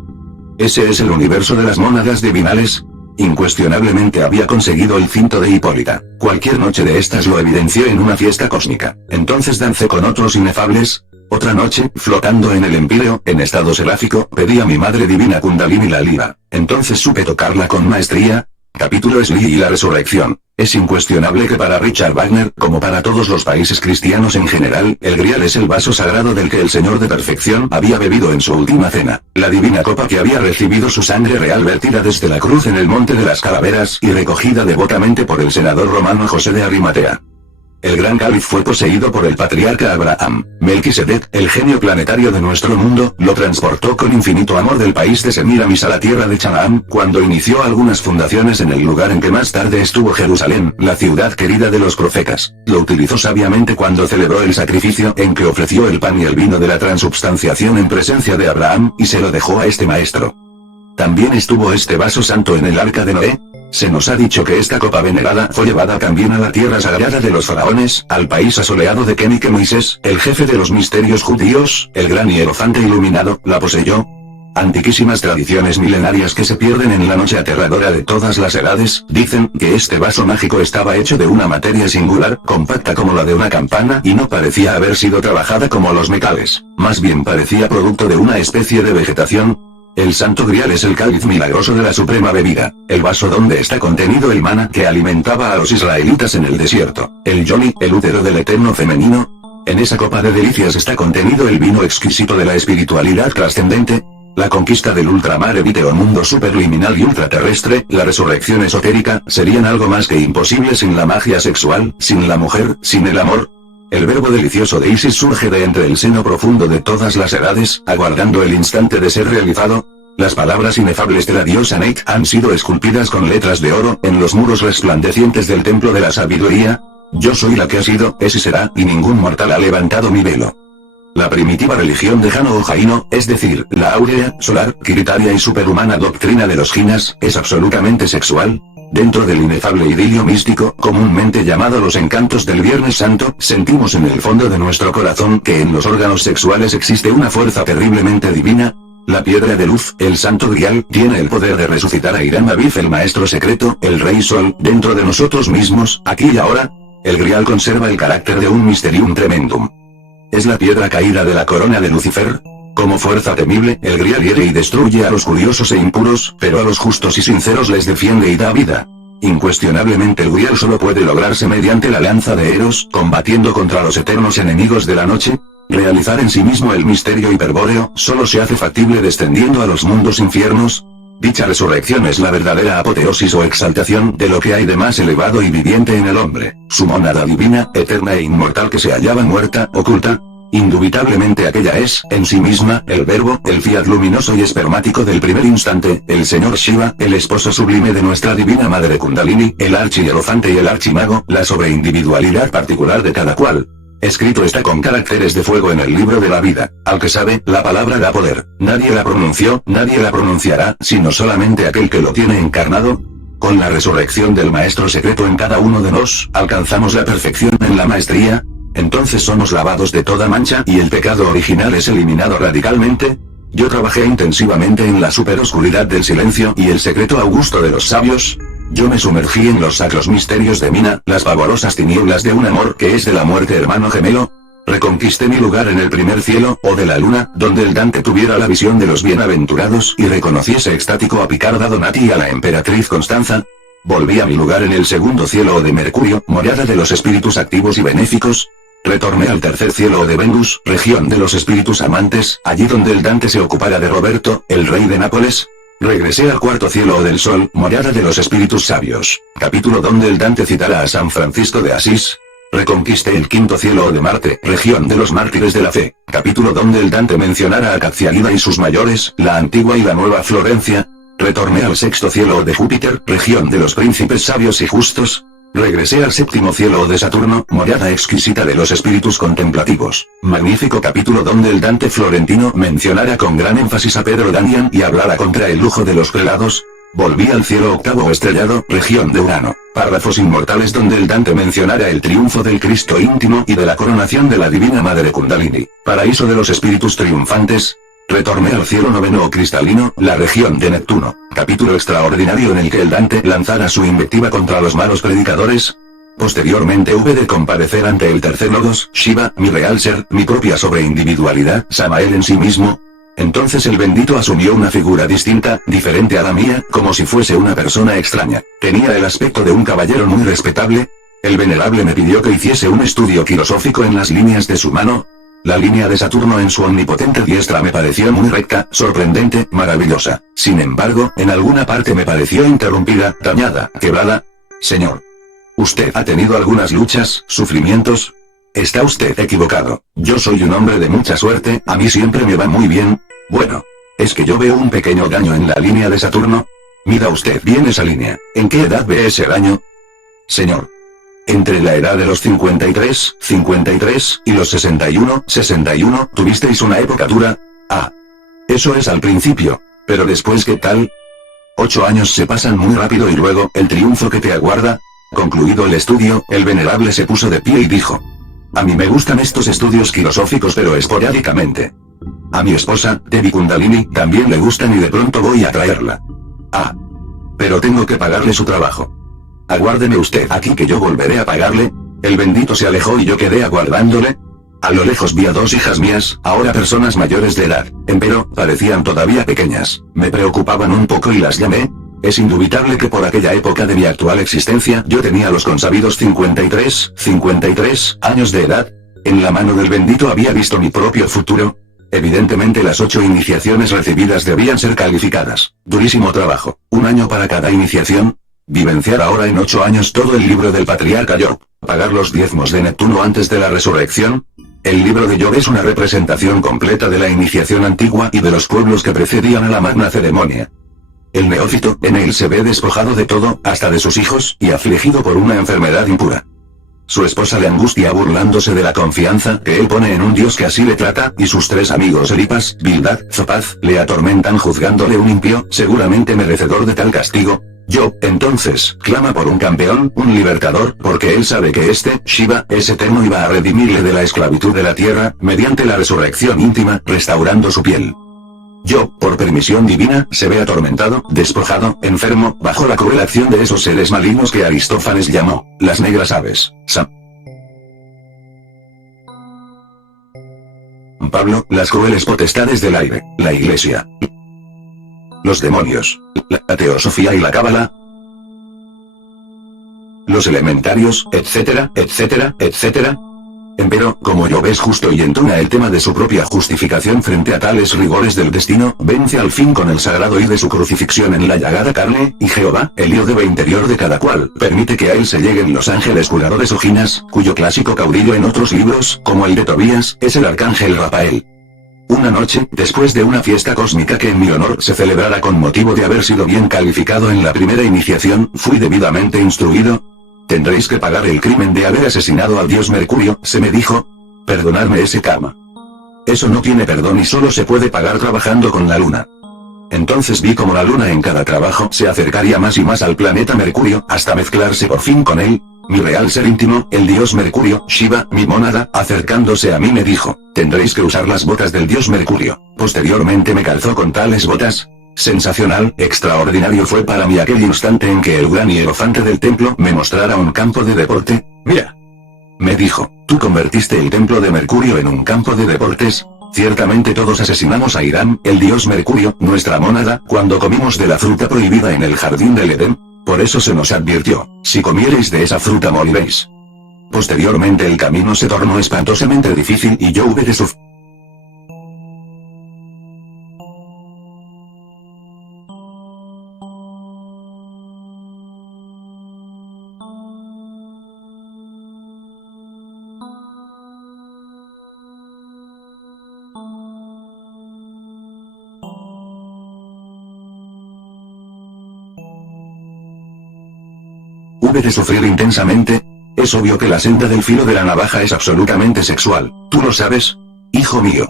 Ese es el universo de las mónadas divinales. Incuestionablemente había conseguido el cinto de Hipólita. Cualquier noche de estas lo evidencié en una fiesta cósmica. Entonces dancé con otros inefables. Otra noche, flotando en el Empíreo, en estado seráfico, pedí a mi madre divina Kundalini la lira. Entonces supe tocarla con maestría. Capítulo Sli y la resurrección. Es incuestionable que para Richard Wagner, como para todos los países cristianos en general, el Grial es el vaso sagrado del que el Señor de Perfección había bebido en su última cena. La divina copa que había recibido su sangre real vertida desde la cruz en el Monte de las Calaveras y recogida devotamente por el senador romano José de Arimatea. El gran cáliz fue poseído por el patriarca Abraham. Melquisedec, el genio planetario de nuestro mundo, lo transportó con infinito amor del país de Semiramis a la tierra de Canaán, cuando inició algunas fundaciones en el lugar en que más tarde estuvo Jerusalén, la ciudad querida de los profetas. Lo utilizó sabiamente cuando celebró el sacrificio en que ofreció el pan y el vino de la transubstanciación en presencia de Abraham, y se lo dejó a este maestro. También estuvo este vaso santo en el arca de Noé. Se nos ha dicho que esta copa venerada fue llevada también a la tierra sagrada de los faraones, al país asoleado de Ken, y que Moisés, el jefe de los misterios judíos, el gran hierofante iluminado, la poseyó. Antiquísimas tradiciones milenarias que se pierden en la noche aterradora de todas las edades, dicen que este vaso mágico estaba hecho de una materia singular, compacta como la de una campana, y no parecía haber sido trabajada como los metales, más bien parecía producto de una especie de vegetación. El Santo Grial es el cáliz milagroso de la suprema bebida, el vaso donde está contenido el maná que alimentaba a los israelitas en el desierto, el yoni, el útero del eterno femenino. En esa copa de delicias está contenido el vino exquisito de la espiritualidad trascendente, la conquista del ultramar evite o mundo superliminal y ultraterrestre, la resurrección esotérica, serían algo más que imposible sin la magia sexual, sin la mujer, sin el amor. El verbo delicioso de Isis surge de entre el seno profundo de todas las edades, aguardando el instante de ser realizado. Las palabras inefables de la diosa Neit han sido esculpidas con letras de oro en los muros resplandecientes del templo de la sabiduría. Yo soy la que ha sido, es y será, y ningún mortal ha levantado mi velo. La primitiva religión de Jano o Jaino, es decir, la áurea, solar, kiritaria y superhumana doctrina de los Jinas, es absolutamente sexual. Dentro del inefable idilio místico, comúnmente llamado los encantos del Viernes Santo, sentimos en el fondo de nuestro corazón que en los órganos sexuales existe una fuerza terriblemente divina. La piedra de luz, el Santo Grial, tiene el poder de resucitar a Hiram Abif, el maestro secreto, el Rey Sol, dentro de nosotros mismos, aquí y ahora. El Grial conserva el carácter de un mysterium tremendum. Es la piedra caída de la corona de Lucifer. Como fuerza temible, el Grial hiere y destruye a los curiosos e impuros, pero a los justos y sinceros les defiende y da vida. Incuestionablemente el Grial solo puede lograrse mediante la lanza de Eros, combatiendo contra los eternos enemigos de la noche. Realizar en sí mismo el misterio hiperbóreo, solo se hace factible descendiendo a los mundos infiernos. Dicha resurrección es la verdadera apoteosis o exaltación de lo que hay de más elevado y viviente en el hombre, su mónada divina, eterna e inmortal que se hallaba muerta, oculta. Indubitablemente aquella es, en sí misma, el verbo, el fiat luminoso y espermático del primer instante, el señor Shiva, el esposo sublime de nuestra divina madre Kundalini, el archihierofante y el archimago, la sobreindividualidad particular de cada cual. Escrito está con caracteres de fuego en el libro de la vida. Al que sabe, la palabra da poder. Nadie la pronunció, nadie la pronunciará, sino solamente aquel que lo tiene encarnado. Con la resurrección del maestro secreto en cada uno de nos, alcanzamos la perfección en la maestría. Entonces somos lavados de toda mancha y el pecado original es eliminado radicalmente. Yo trabajé intensivamente en la superoscuridad del silencio y el secreto augusto de los sabios. Yo me sumergí en los sacros misterios de Mina, las pavorosas tinieblas de un amor que es de la muerte hermano gemelo. Reconquisté mi lugar en el primer cielo, o de la luna, donde el Dante tuviera la visión de los bienaventurados y reconociese extático a Picarda Donati y a la emperatriz Constanza. Volví a mi lugar en el segundo cielo o de Mercurio, morada de los espíritus activos y benéficos. Retorné al tercer cielo o de Venus, región de los espíritus amantes, allí donde el Dante se ocupara de Roberto, el rey de Nápoles. Regresé al cuarto cielo o del Sol, morada de los espíritus sabios, capítulo donde el Dante citara a San Francisco de Asís. Reconquisté el quinto cielo o de Marte, región de los mártires de la fe, capítulo donde el Dante mencionara a Caccialina y sus mayores, la antigua y la nueva Florencia. Retorné al sexto cielo o de Júpiter, región de los príncipes sabios y justos. Regresé al séptimo cielo o de Saturno, morada exquisita de los espíritus contemplativos, magnífico capítulo donde el Dante florentino mencionara con gran énfasis a Pedro Damián y hablara contra el lujo de los prelados. Volví al cielo octavo o estrellado, región de Urano, párrafos inmortales donde el Dante mencionara el triunfo del Cristo íntimo y de la coronación de la Divina Madre Kundalini, paraíso de los espíritus triunfantes. Retorné al cielo noveno o cristalino, la región de Neptuno, capítulo extraordinario en el que el Dante lanzara su invectiva contra los malos predicadores. Posteriormente hube de comparecer ante el tercer logos, Shiva, mi real ser, mi propia sobreindividualidad, Samael en sí mismo. Entonces el bendito asumió una figura distinta, diferente a la mía, como si fuese una persona extraña. Tenía el aspecto de un caballero muy respetable. El venerable me pidió que hiciese un estudio filosófico en las líneas de su mano. La línea de Saturno en su omnipotente diestra me pareció muy recta, sorprendente, maravillosa. Sin embargo, en alguna parte me pareció interrumpida, dañada, quebrada. Señor, ¿usted ha tenido algunas luchas, sufrimientos? Está usted equivocado. Yo soy un hombre de mucha suerte, a mí siempre me va muy bien. Bueno, es que yo veo un pequeño daño en la línea de Saturno. Mira usted bien esa línea. ¿En qué edad ve ese daño? Señor, entre la edad de los 53 y los 61 tuvisteis una época dura. Ah. Eso es al principio. Pero después, ¿qué tal? 8 años se pasan muy rápido y luego, el triunfo que te aguarda. Concluido el estudio, el venerable se puso de pie y dijo: a mí me gustan estos estudios filosóficos pero esporádicamente. A mi esposa, Devi Kundalini, también le gustan y de pronto voy a traerla. Ah. Pero tengo que pagarle su trabajo. Aguárdeme usted aquí que yo volveré a pagarle. El bendito se alejó y yo quedé aguardándole. A lo lejos vi a 2 hijas mías, ahora personas mayores de edad, empero, parecían todavía pequeñas. Me preocupaban un poco y las llamé. Es indubitable que por aquella época de mi actual existencia yo tenía los consabidos 53 años de edad. En la mano del bendito había visto mi propio futuro. Evidentemente las 8 iniciaciones recibidas debían ser calificadas. Durísimo trabajo, 1 año para cada iniciación. Vivenciar ahora en 8 años todo el libro del patriarca Job. Pagar los diezmos de Neptuno antes de la resurrección. El libro de Job es una representación completa de la iniciación antigua y de los pueblos que precedían a la magna ceremonia. El neófito, en él se ve despojado de todo, hasta de sus hijos, y afligido por una enfermedad impura. Su esposa le angustia burlándose de la confianza que él pone en un dios que así le trata, y sus 3 amigos Elipas, Bildad, Zopaz, le atormentan juzgándole un impío, seguramente merecedor de tal castigo. Job, entonces, clama por un campeón, un libertador, porque él sabe que Shiva, es eterno y va a redimirle de la esclavitud de la tierra, mediante la resurrección íntima, restaurando su piel. Job, por permisión divina, se ve atormentado, despojado, enfermo, bajo la cruel acción de esos seres malignos que Aristófanes llamó, las negras aves. Pablo, las crueles potestades del aire, la iglesia. Los demonios, la teosofía y la cábala, los elementarios, etcétera, etcétera, etcétera. Empero, como Job es justo y entona el tema de su propia justificación frente a tales rigores del destino, vence al fin con el sagrado y de su crucifixión en la llagada carne, y Jehová, el Dios interior de cada cual, permite que a él se lleguen los ángeles curadores ojinas, cuyo clásico caudillo en otros libros, como el de Tobías, es el arcángel Rafael. Una noche, después de una fiesta cósmica que en mi honor se celebrara con motivo de haber sido bien calificado en la primera iniciación, fui debidamente instruido. Tendréis que pagar el crimen de haber asesinado al dios Mercurio, se me dijo. Perdonadme ese karma. Eso no tiene perdón y solo se puede pagar trabajando con la luna. Entonces vi como la luna en cada trabajo se acercaría más y más al planeta Mercurio, hasta mezclarse por fin con él. Mi real ser íntimo, el dios Mercurio, Shiva, mi mónada, acercándose a mí me dijo: tendréis que usar las botas del dios Mercurio. Posteriormente me calzó con tales botas. Sensacional, extraordinario fue para mí aquel instante en que el gran hierofante del templo me mostrara un campo de deporte. Mira. Me dijo, tú convertiste el templo de Mercurio en un campo de deportes. Ciertamente todos asesinamos a Irán, el dios Mercurio, nuestra mónada, cuando comimos de la fruta prohibida en el jardín del Edén. Por eso se nos advirtió, si comiereis de esa fruta moriréis. Posteriormente el camino se tornó espantosamente difícil y yo hube de sufrir. Hube de sufrir intensamente. Es obvio que la senda del filo de la navaja es absolutamente sexual, ¿tú lo sabes? Hijo mío.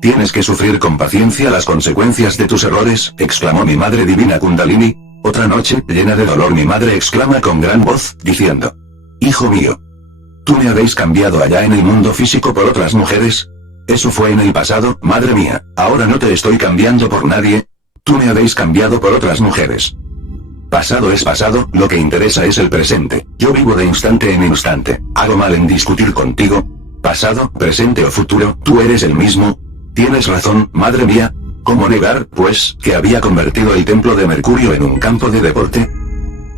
Tienes que sufrir con paciencia las consecuencias de tus errores, exclamó mi madre divina Kundalini. Otra noche, llena de dolor, mi madre exclama con gran voz, diciendo: Hijo mío. ¿Tú me habéis cambiado allá en el mundo físico por otras mujeres? Eso fue en el pasado, madre mía, ahora no te estoy cambiando por nadie. Tú me habéis cambiado por otras mujeres. Pasado es pasado, lo que interesa es el presente. Yo vivo de instante en instante. ¿Hago mal en discutir contigo? Pasado, presente o futuro, tú eres el mismo. Tienes razón, madre mía. ¿Cómo negar, pues, que había convertido el templo de Mercurio en un campo de deporte?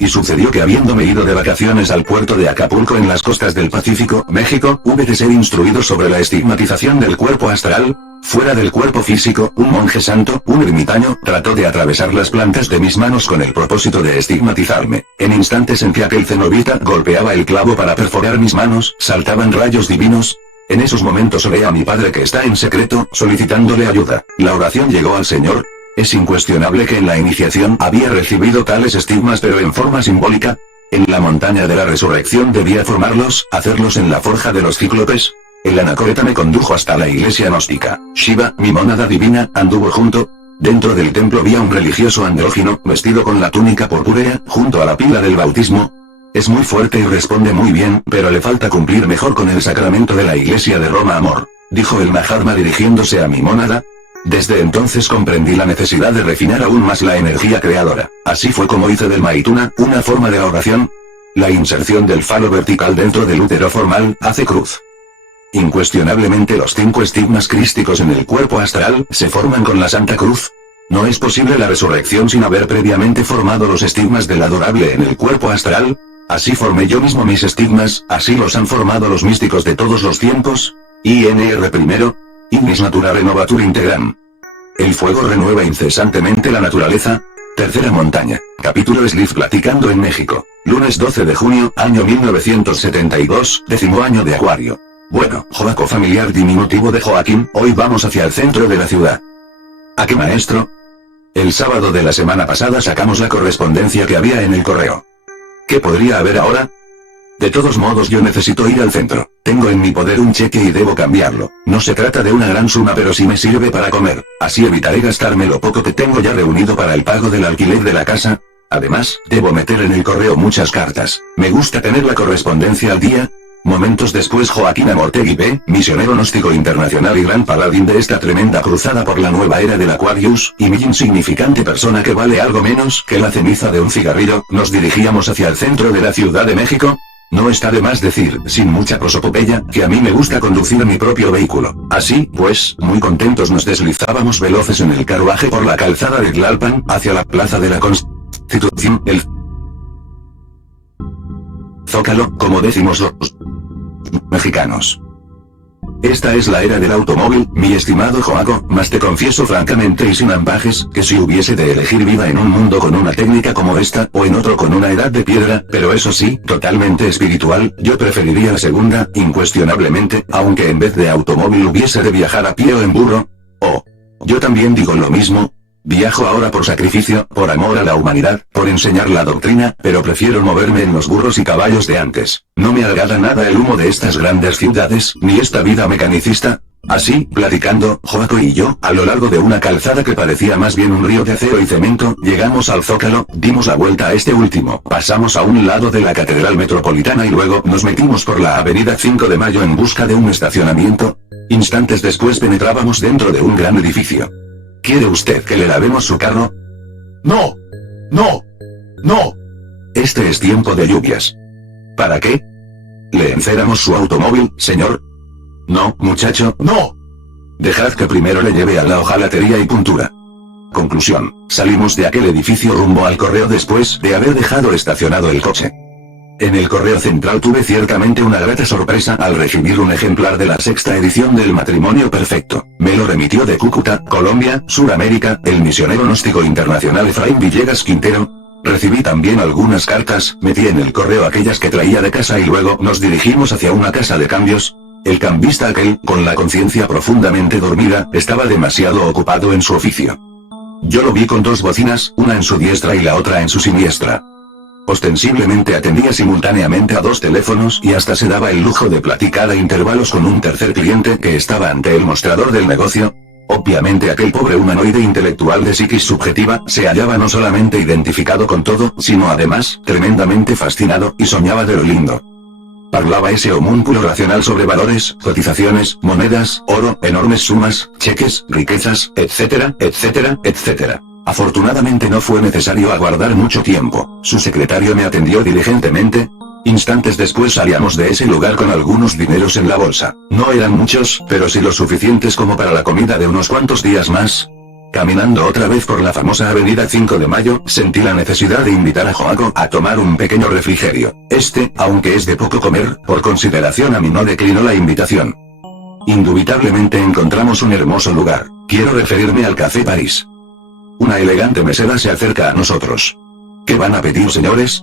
Y sucedió que habiéndome ido de vacaciones al puerto de Acapulco en las costas del Pacífico, México, hube de ser instruido sobre la estigmatización del cuerpo astral. Fuera del cuerpo físico, un monje santo, un ermitaño, trató de atravesar las plantas de mis manos con el propósito de estigmatizarme. En instantes en que aquel cenobita golpeaba el clavo para perforar mis manos, saltaban rayos divinos. En esos momentos oré a mi padre que está en secreto, solicitándole ayuda. La oración llegó al Señor. Es incuestionable que en la iniciación había recibido tales estigmas, pero en forma simbólica. En la montaña de la resurrección debía formarlos, hacerlos en la forja de los cíclopes. El anacoreta me condujo hasta la iglesia gnóstica. Shiva, mi mónada divina, anduvo junto. Dentro del templo vi a un religioso andrógino, vestido con la túnica purpúrea, junto a la pila del bautismo. Es muy fuerte y responde muy bien, pero le falta cumplir mejor con el sacramento de la iglesia de Roma, amor, dijo el Mahatma dirigiéndose a mi mónada. Desde entonces comprendí la necesidad de refinar aún más la energía creadora. Así fue como hice del Maituna una forma de oración. La inserción del falo vertical dentro del útero formal hace cruz. Incuestionablemente los 5 estigmas crísticos en el cuerpo astral se forman con la Santa Cruz. No es posible la resurrección sin haber previamente formado los estigmas del adorable en el cuerpo astral. Así formé yo mismo mis estigmas, así los han formado los místicos de todos los tiempos. INR primero. Ignis natura renovatur integram. El fuego renueva incesantemente la naturaleza. Tercera montaña. Capítulo Sliff platicando en México. Lunes 12 de junio, año 1972, 10º año de Acuario. Bueno, Joaco familiar diminutivo de Joaquín, hoy vamos hacia el centro de la ciudad. ¿A qué, maestro? El sábado de la semana pasada sacamos la correspondencia que había en el correo. ¿Qué podría haber ahora? De todos modos yo necesito ir al centro. Tengo en mi poder un cheque y debo cambiarlo. No se trata de una gran suma, pero sí me sirve para comer. Así evitaré gastarme lo poco que tengo ya reunido para el pago del alquiler de la casa. Además, debo meter en el correo muchas cartas. Me gusta tener la correspondencia al día. Momentos después, Joaquín Amortegui B., misionero gnóstico internacional y gran paladín de esta tremenda cruzada por la nueva era del Aquarius, y mi insignificante persona que vale algo menos que la ceniza de un cigarrillo, nos dirigíamos hacia el centro de la Ciudad de México. No está de más decir, sin mucha prosopopeya, que a mí me gusta conducir mi propio vehículo. Así, pues, muy contentos nos deslizábamos veloces en el carruaje por la calzada de Tlalpan, hacia la Plaza de la Constitución, el Zócalo, como decimos los mexicanos. Esta es la era del automóvil, mi estimado Joaco, mas te confieso francamente y sin ambajes, que si hubiese de elegir vida en un mundo con una técnica como esta, o en otro con una edad de piedra, pero eso sí, totalmente espiritual, yo preferiría la segunda, incuestionablemente, aunque en vez de automóvil hubiese de viajar a pie o en burro. Oh, yo también digo lo mismo. Viajo ahora por sacrificio, por amor a la humanidad, por enseñar la doctrina, pero prefiero moverme en los burros y caballos de antes. No me agrada nada el humo de estas grandes ciudades, ni esta vida mecanicista. Así, platicando, Joaco y yo, a lo largo de una calzada que parecía más bien un río de acero y cemento, llegamos al Zócalo, dimos la vuelta a este último, pasamos a un lado de la Catedral Metropolitana y luego nos metimos por la Avenida 5 de Mayo en busca de un estacionamiento. Instantes después penetrábamos dentro de un gran edificio. ¿Quiere usted que le lavemos su carro? No. No. No. Este es tiempo de lluvias. ¿Para qué? ¿Le enceramos su automóvil, señor? No, muchacho, no. Dejad que primero le lleve a la hojalatería y puntura. Conclusión, salimos de aquel edificio rumbo al correo después de haber dejado estacionado el coche. En el correo central tuve ciertamente una grata sorpresa al recibir un ejemplar de la sexta edición del Matrimonio Perfecto. Me lo remitió de Cúcuta, Colombia, Suramérica, el misionero gnóstico internacional Efraín Villegas Quintero. Recibí también algunas cartas, metí en el correo aquellas que traía de casa y luego nos dirigimos hacia una casa de cambios. El cambista aquel, con la conciencia profundamente dormida, estaba demasiado ocupado en su oficio. Yo lo vi con dos bocinas, una en su diestra y la otra en su siniestra. Ostensiblemente atendía simultáneamente a dos teléfonos y hasta se daba el lujo de platicar a intervalos con un tercer cliente que estaba ante el mostrador del negocio. Obviamente aquel pobre humanoide intelectual de psiquis subjetiva se hallaba no solamente identificado con todo, sino además, tremendamente fascinado, y soñaba de lo lindo. Parlaba ese homúnculo racional sobre valores, cotizaciones, monedas, oro, enormes sumas, cheques, riquezas, etcétera, etcétera, etcétera. Afortunadamente no fue necesario aguardar mucho tiempo, su secretario me atendió diligentemente. Instantes después salíamos de ese lugar con algunos dineros en la bolsa. No eran muchos, pero sí lo suficientes como para la comida de unos cuantos días más. Caminando otra vez por la famosa avenida 5 de Mayo, sentí la necesidad de invitar a Joaco a tomar un pequeño refrigerio. Aunque es de poco comer, por consideración a mí no declinó la invitación. Indubitablemente encontramos un hermoso lugar. Quiero referirme al Café París. Una elegante mesera se acerca a nosotros. ¿Qué van a pedir, señores?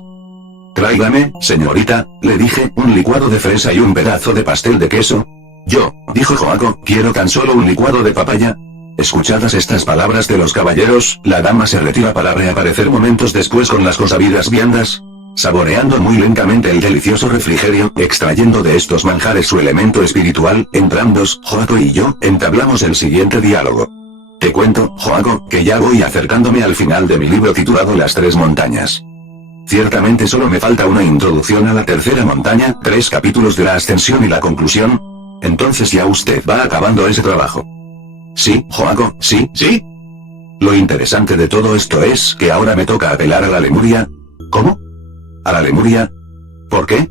Tráigame, señorita, le dije, un licuado de fresa y un pedazo de pastel de queso. Yo, dijo Joaco, quiero tan solo un licuado de papaya. Escuchadas estas palabras de los caballeros, la dama se retira para reaparecer momentos después con las consabidas viandas, saboreando muy lentamente el delicioso refrigerio, extrayendo de estos manjares su elemento espiritual. Entrambos, Joaco y yo, entablamos el siguiente diálogo. Te cuento, Joaco, que ya voy acercándome al final de mi libro titulado Las Tres Montañas. Ciertamente solo me falta una introducción a la tercera montaña, 3 capítulos de la ascensión y la conclusión. Entonces ya usted va acabando ese trabajo. Sí, Joaco, sí, sí. Lo interesante de todo esto es que ahora me toca apelar a la Lemuria. ¿Cómo? ¿A la Lemuria? ¿Por qué?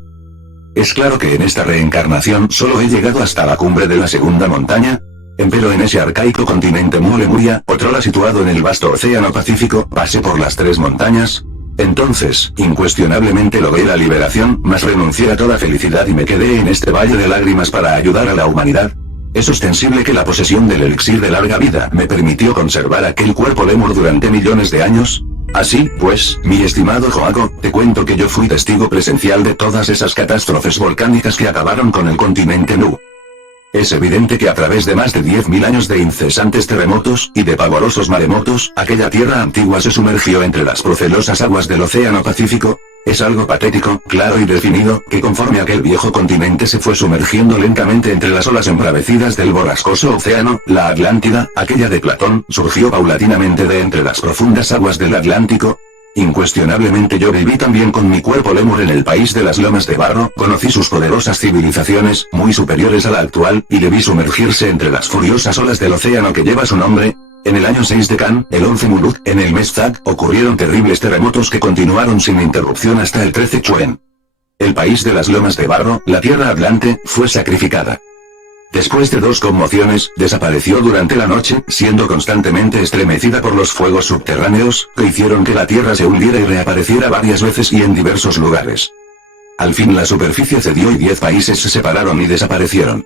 Es claro que en esta reencarnación solo he llegado hasta la cumbre de la segunda montaña. Empero en ese arcaico continente Mu Lemuria, otrora situado en el vasto océano Pacífico, pasé por las 3 montañas. Entonces, incuestionablemente logré la liberación, mas renuncié a toda felicidad y me quedé en este valle de lágrimas para ayudar a la humanidad. Es ostensible que la posesión del elixir de larga vida me permitió conservar aquel cuerpo lemur durante millones de años. Así, pues, mi estimado Joaco, te cuento que yo fui testigo presencial de todas esas catástrofes volcánicas que acabaron con el continente Nu. Es evidente que a través de más de 10.000 años de incesantes terremotos, y de pavorosos maremotos, aquella tierra antigua se sumergió entre las procelosas aguas del océano Pacífico. Es algo patético, claro y definido, que conforme aquel viejo continente se fue sumergiendo lentamente entre las olas embravecidas del borrascoso océano, la Atlántida, aquella de Platón, surgió paulatinamente de entre las profundas aguas del Atlántico. Incuestionablemente yo viví también con mi cuerpo lemur en el país de las lomas de barro, conocí sus poderosas civilizaciones, muy superiores a la actual, y le vi sumergirse entre las furiosas olas del océano que lleva su nombre. En el año 6 de Can, el 11 Mulud, en el mes Zag, ocurrieron terribles terremotos que continuaron sin interrupción hasta el 13 Chuen. El país de las lomas de barro, la tierra Atlante, fue sacrificada. Después de 2 conmociones, desapareció durante la noche, siendo constantemente estremecida por los fuegos subterráneos, que hicieron que la tierra se hundiera y reapareciera varias veces y en diversos lugares. Al fin la superficie cedió y 10 países se separaron y desaparecieron.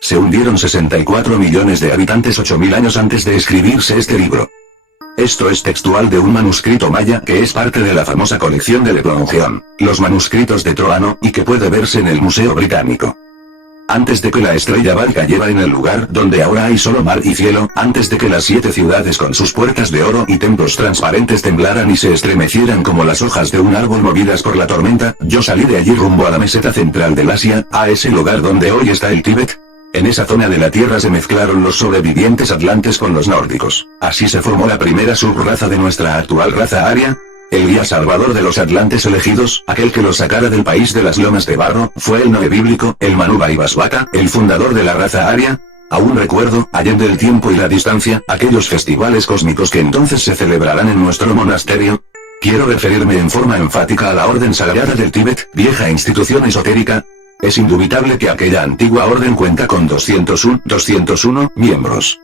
Se hundieron 64 millones de habitantes 8.000 años antes de escribirse este libro. Esto es textual de un manuscrito maya que es parte de la famosa colección de Le Plongeon, los manuscritos de Troano, y que puede verse en el Museo Británico. Antes de que la estrella Baal cayera en el lugar donde ahora hay solo mar y cielo, antes de que las 7 ciudades con sus puertas de oro y templos transparentes temblaran y se estremecieran como las hojas de un árbol movidas por la tormenta, yo salí de allí rumbo a la meseta central del Asia, a ese lugar donde hoy está el Tíbet. En esa zona de la Tierra se mezclaron los sobrevivientes atlantes con los nórdicos. Así se formó la primera subraza de nuestra actual raza aria. El guía salvador de los atlantes elegidos, aquel que los sacara del país de las lomas de barro, fue el Noé bíblico, el Manu Baibaswata, el fundador de la raza aria. Aún recuerdo, allende el tiempo y la distancia, aquellos festivales cósmicos que entonces se celebrarán en nuestro monasterio. Quiero referirme en forma enfática a la Orden Sagrada del Tíbet, vieja institución esotérica. Es indubitable que aquella antigua orden cuenta con 201 miembros.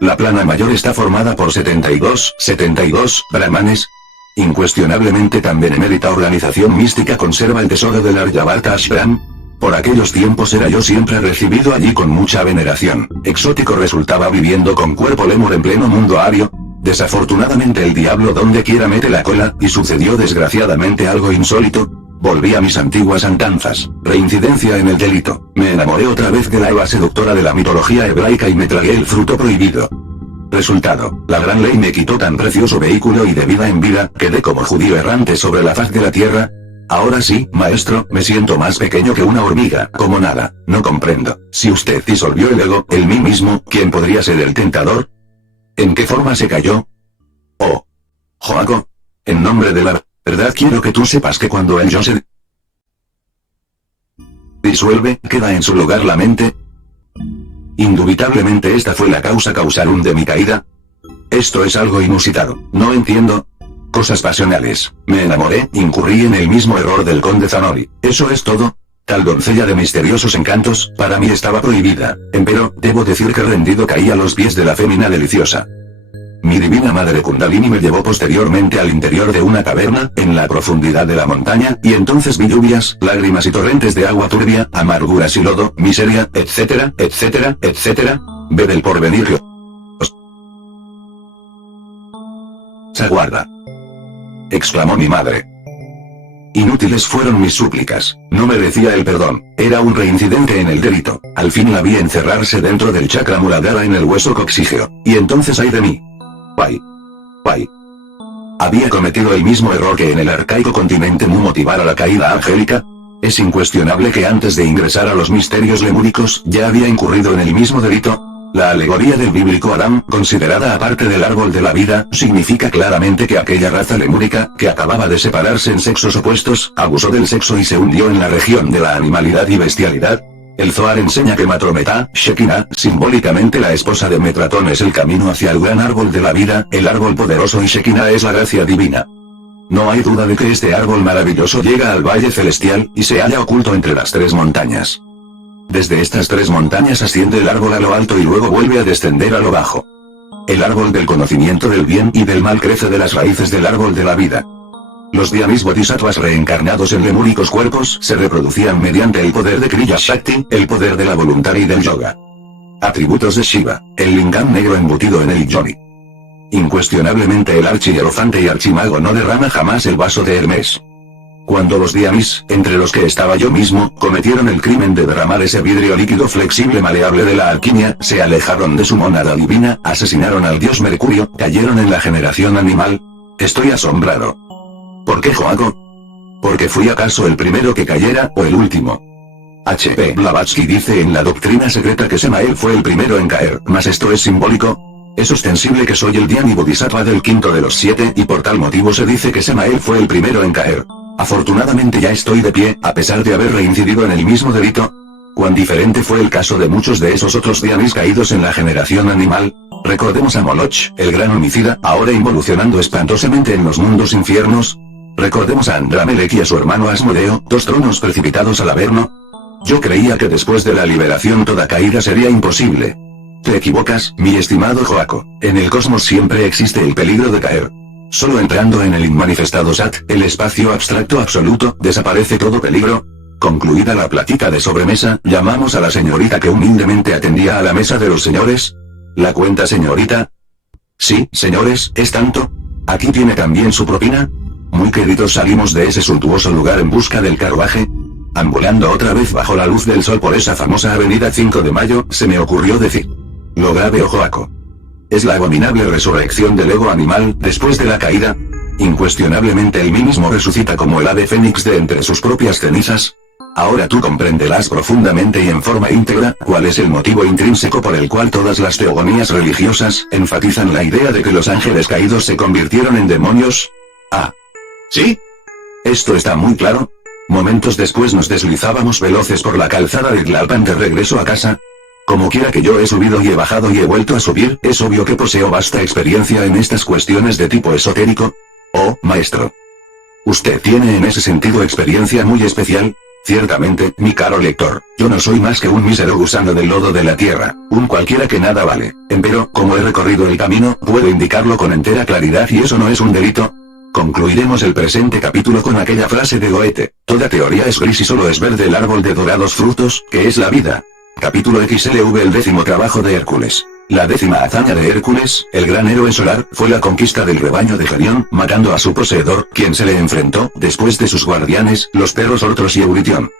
La plana mayor está formada por 72 brahmanes. Incuestionablemente tan benemérita organización mística conserva el tesoro del Aryavarta Ashram. Por aquellos tiempos era yo siempre recibido allí con mucha veneración. Exótico resultaba viviendo con cuerpo lemur en pleno mundo ario. Desafortunadamente el diablo donde quiera mete la cola, y sucedió desgraciadamente algo insólito. Volví a mis antiguas andanzas. Reincidencia en el delito. Me enamoré otra vez de la Eva seductora de la mitología hebraica y me tragué el fruto prohibido. Resultado, la gran ley me quitó tan precioso vehículo y de vida en vida, quedé como judío errante sobre la faz de la tierra. Ahora sí, maestro, me siento más pequeño que una hormiga, como nada, no comprendo. Si usted disolvió el ego, el mí mismo, ¿quién podría ser el tentador? ¿En qué forma se cayó? Oh. Joaco. En nombre de la verdad quiero que tú sepas que cuando el yo se disuelve, queda en su lugar la mente. Indubitablemente esta fue la causa causarum de mi caída. Esto es algo inusitado, no entiendo. Cosas pasionales. Me enamoré, incurrí en el mismo error del conde Zanori. Eso es todo. Tal doncella de misteriosos encantos, para mí estaba prohibida. Empero, debo decir que rendido caí a los pies de la fémina deliciosa. Mi divina madre Kundalini me llevó posteriormente al interior de una caverna, en la profundidad de la montaña, y entonces vi lluvias, lágrimas y torrentes de agua turbia, amarguras y lodo, miseria, etcétera, etcétera, etcétera. Ve del porvenir que os aguarda. Exclamó mi madre. Inútiles fueron mis súplicas, no merecía el perdón, era un reincidente en el delito. Al fin la vi encerrarse dentro del chakra muladhara en el hueso coxígeo, y entonces ay de mí. Guay. ¿Había cometido el mismo error que en el arcaico continente Mu motivara la caída angélica? Es incuestionable que antes de ingresar a los misterios lemúricos, ya había incurrido en el mismo delito. La alegoría del bíblico Adán, considerada aparte del árbol de la vida, significa claramente que aquella raza lemúrica, que acababa de separarse en sexos opuestos, abusó del sexo y se hundió en la región de la animalidad y bestialidad. El Zohar enseña que Matrometá, Shekinah, simbólicamente la esposa de Metratón, es el camino hacia el gran árbol de la vida, el árbol poderoso, y Shekinah es la gracia divina. No hay duda de que este árbol maravilloso llega al valle celestial, y se halla oculto entre las tres montañas. Desde estas tres montañas asciende el árbol a lo alto y luego vuelve a descender a lo bajo. El árbol del conocimiento del bien y del mal crece de las raíces del árbol de la vida. Los Dhyanis bodhisattvas reencarnados en lemúricos cuerpos se reproducían mediante el poder de Kriya Shakti, el poder de la voluntad y del yoga. Atributos de Shiva, el lingam negro embutido en el yoni. Incuestionablemente el archihierofante y archimago no derrama jamás el vaso de Hermes. Cuando los Dhyanis, entre los que estaba yo mismo, cometieron el crimen de derramar ese vidrio líquido flexible maleable de la alquimia, se alejaron de su mónada divina, asesinaron al dios Mercurio, cayeron en la generación animal. Estoy asombrado. ¿Por qué, Joaco? ¿Porque fui acaso el primero que cayera, o el último? H.P. Blavatsky dice en la doctrina secreta que Samael fue el primero en caer, mas esto es simbólico. Es ostensible que soy el Dhyani Bodhisattva del quinto de los 7, y por tal motivo se dice que Samael fue el primero en caer. Afortunadamente ya estoy de pie, a pesar de haber reincidido en el mismo delito. Cuán diferente fue el caso de muchos de esos otros Dhyanis caídos en la generación animal. Recordemos a Moloch, el gran homicida, ahora involucionando espantosamente en los mundos infiernos. Recordemos a Andramelech y a su hermano Asmodeo, dos tronos precipitados al Averno. Yo creía que después de la liberación toda caída sería imposible. Te equivocas, mi estimado Joaco. En el cosmos siempre existe el peligro de caer. Solo entrando en el inmanifestado Sat, el espacio abstracto absoluto, desaparece todo peligro. Concluida la plática de sobremesa, llamamos a la señorita que humildemente atendía a la mesa de los señores. ¿La cuenta, señorita? Sí, señores, ¿es tanto? ¿Aquí tiene también su propina? Muy queridos, salimos de ese suntuoso lugar en busca del carruaje. Ambulando otra vez bajo la luz del sol por esa famosa avenida 5 de Mayo, se me ocurrió decir. Lo grave, o Joaco. Es la abominable resurrección del ego animal, después de la caída. Incuestionablemente el mí mismo resucita como el ave fénix de entre sus propias cenizas. Ahora tú comprenderás profundamente y en forma íntegra, cuál es el motivo intrínseco por el cual todas las teogonías religiosas, enfatizan la idea de que los ángeles caídos se convirtieron en demonios. Ah. ¿Sí? Esto está muy claro. Momentos después nos deslizábamos veloces por la calzada de Tlalpan de regreso a casa. Como quiera que yo he subido y he bajado y he vuelto a subir, es obvio que poseo vasta experiencia en estas cuestiones de tipo esotérico. Oh, maestro. Usted tiene en ese sentido experiencia muy especial. Ciertamente, mi caro lector, yo no soy más que un mísero gusano del lodo de la tierra, un cualquiera que nada vale. Empero, como he recorrido el camino, puedo indicarlo con entera claridad y eso no es un delito. Concluiremos el presente capítulo con aquella frase de Goethe: toda teoría es gris y solo es verde el árbol de dorados frutos, que es la vida. Capítulo XLV. El 10º trabajo de Hércules. La 10ª hazaña de Hércules, el gran héroe solar, fue la conquista del rebaño de Gerión, matando a su poseedor, quien se le enfrentó, después de sus guardianes, los perros Ortros y Euritión.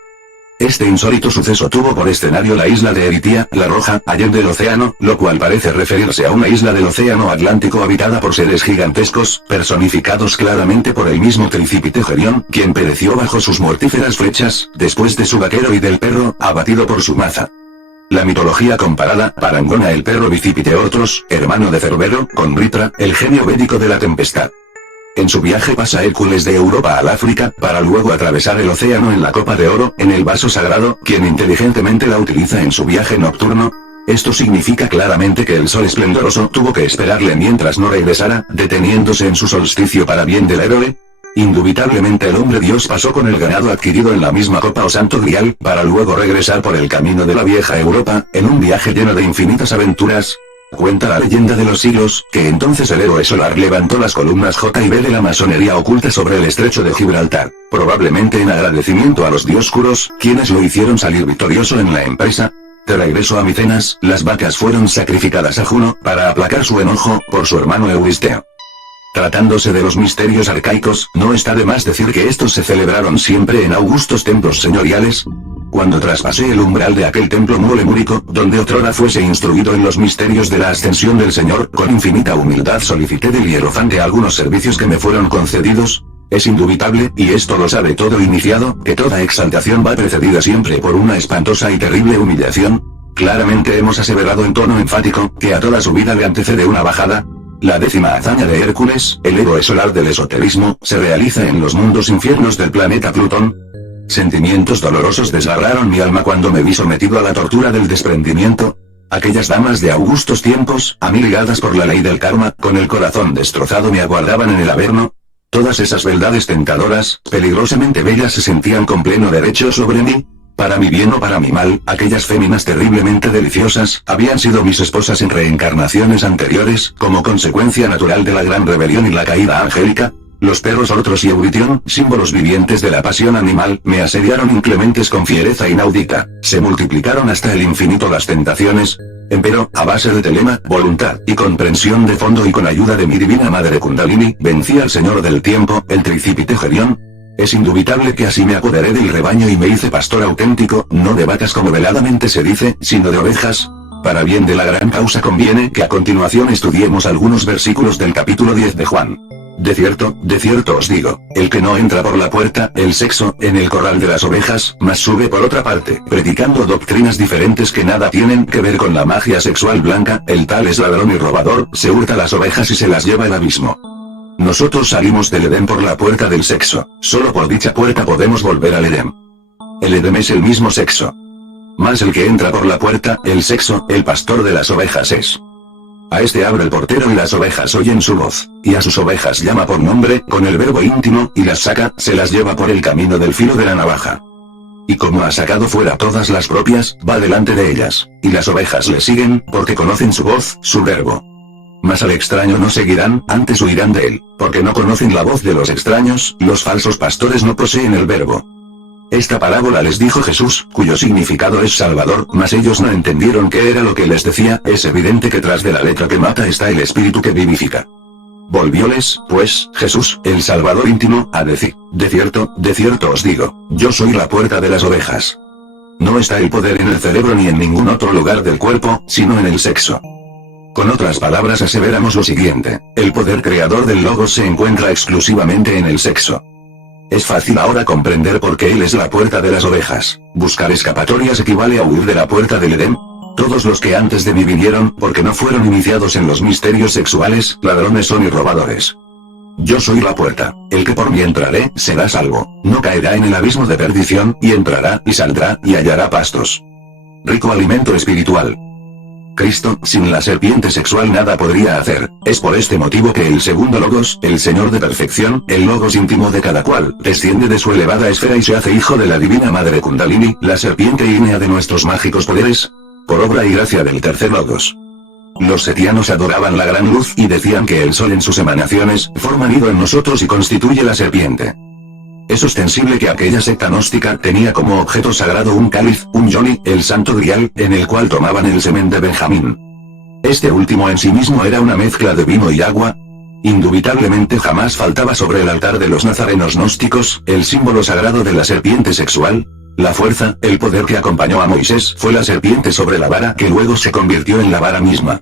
Este insólito suceso tuvo por escenario la isla de Eritia, la Roja, allende el océano, lo cual parece referirse a una isla del océano Atlántico habitada por seres gigantescos, personificados claramente por el mismo Tricípite Gerión, quien pereció bajo sus mortíferas flechas, después de su vaquero y del perro, abatido por su maza. La mitología comparada parangona el perro Bicípite Ortros, hermano de Cerbero, con Britra, el genio védico de la tempestad. En su viaje pasa Hércules de Europa al África, para luego atravesar el océano en la copa de oro, en el vaso sagrado, quien inteligentemente la utiliza en su viaje nocturno. Esto significa claramente que el sol esplendoroso tuvo que esperarle mientras no regresara, deteniéndose en su solsticio para bien del héroe. Indubitablemente el hombre Dios pasó con el ganado adquirido en la misma copa o santo grial, para luego regresar por el camino de la vieja Europa, en un viaje lleno de infinitas aventuras. Cuenta la leyenda de los siglos, que entonces el héroe solar levantó las columnas J y B de la masonería oculta sobre el estrecho de Gibraltar, probablemente en agradecimiento a los dioscuros, quienes lo hicieron salir victorioso en la empresa. De regreso a Micenas, las vacas fueron sacrificadas a Juno, para aplacar su enojo, por su hermano Euristeo. Tratándose de los misterios arcaicos, no está de más decir que estos se celebraron siempre en augustos templos señoriales. Cuando traspasé el umbral de aquel templo molemúrico, donde otrora fuese instruido en los misterios de la ascensión del Señor, con infinita humildad solicité del hierofante algunos servicios que me fueron concedidos. Es indubitable, y esto lo sabe todo iniciado, que toda exaltación va precedida siempre por una espantosa y terrible humillación. Claramente hemos aseverado en tono enfático, que a toda subida le antecede una bajada. La 10ª hazaña de Hércules, el héroe solar del esoterismo, se realiza en los mundos infiernos del planeta Plutón. Sentimientos dolorosos desgarraron mi alma cuando me vi sometido a la tortura del desprendimiento. Aquellas damas de augustos tiempos, a mí ligadas por la ley del karma, con el corazón destrozado me aguardaban en el averno. Todas esas beldades tentadoras, peligrosamente bellas se sentían con pleno derecho sobre mí. Para mi bien o para mi mal, aquellas féminas terriblemente deliciosas, habían sido mis esposas en reencarnaciones anteriores, como consecuencia natural de la gran rebelión y la caída angélica. Los perros Ortros y Euritión, símbolos vivientes de la pasión animal, me asediaron inclementes con fiereza inaudita. Se multiplicaron hasta el infinito las tentaciones. Empero, a base de telema, voluntad y comprensión de fondo y con ayuda de mi divina madre Kundalini, vencí al señor del tiempo, el Tricípite Gerión. Es indubitable que así me apoderé del rebaño y me hice pastor auténtico, no de vacas como veladamente se dice, sino de ovejas. Para bien de la gran causa conviene que a continuación estudiemos algunos versículos del capítulo 10 de Juan. De cierto os digo, el que no entra por la puerta, el sexo, en el corral de las ovejas, mas sube por otra parte, predicando doctrinas diferentes que nada tienen que ver con la magia sexual blanca, el tal es ladrón y robador, se hurta las ovejas y se las lleva al abismo. Nosotros salimos del Edén por la puerta del sexo, solo por dicha puerta podemos volver al Edén. El Edén es el mismo sexo. Mas el que entra por la puerta, el sexo, el pastor de las ovejas es. A este abre el portero y las ovejas oyen su voz, y a sus ovejas llama por nombre, con el verbo íntimo, y las saca, se las lleva por el camino del filo de la navaja. Y como ha sacado fuera todas las propias, va delante de ellas, y las ovejas le siguen, porque conocen su voz, su verbo. Mas al extraño no seguirán, antes huirán de él, porque no conocen la voz de los extraños, los falsos pastores no poseen el verbo. Esta parábola les dijo Jesús, cuyo significado es Salvador, mas ellos no entendieron qué era lo que les decía. Es evidente que tras de la letra que mata está el espíritu que vivifica. Volvióles, pues, Jesús, el Salvador íntimo, a decir: de cierto os digo, yo soy la puerta de las ovejas. No está el poder en el cerebro ni en ningún otro lugar del cuerpo, sino en el sexo. Con otras palabras aseveramos lo siguiente: el poder creador del logos se encuentra exclusivamente en el sexo. Es fácil ahora comprender por qué él es la puerta de las ovejas. Buscar escapatorias equivale a huir de la puerta del Edén. Todos los que antes de mí vinieron, porque no fueron iniciados en los misterios sexuales, ladrones son y robadores. Yo soy la puerta, el que por mí entraré, será salvo, no caerá en el abismo de perdición, y entrará, y saldrá, y hallará pastos. Rico alimento espiritual. Cristo, sin la serpiente sexual nada podría hacer. Es por este motivo que el segundo Logos, el Señor de perfección, el Logos íntimo de cada cual, desciende de su elevada esfera y se hace hijo de la divina madre Kundalini, la serpiente ígnea de nuestros mágicos poderes, por obra y gracia del tercer Logos. Los setianos adoraban la gran luz y decían que el sol en sus emanaciones forma nido en nosotros y constituye la serpiente. Es ostensible que aquella secta gnóstica tenía como objeto sagrado un cáliz, un yoni, el santo grial, en el cual tomaban el semen de Benjamín. Este último en sí mismo era una mezcla de vino y agua. Indubitablemente jamás faltaba sobre el altar de los nazarenos gnósticos, el símbolo sagrado de la serpiente sexual. La fuerza, el poder que acompañó a Moisés fue la serpiente sobre la vara que luego se convirtió en la vara misma.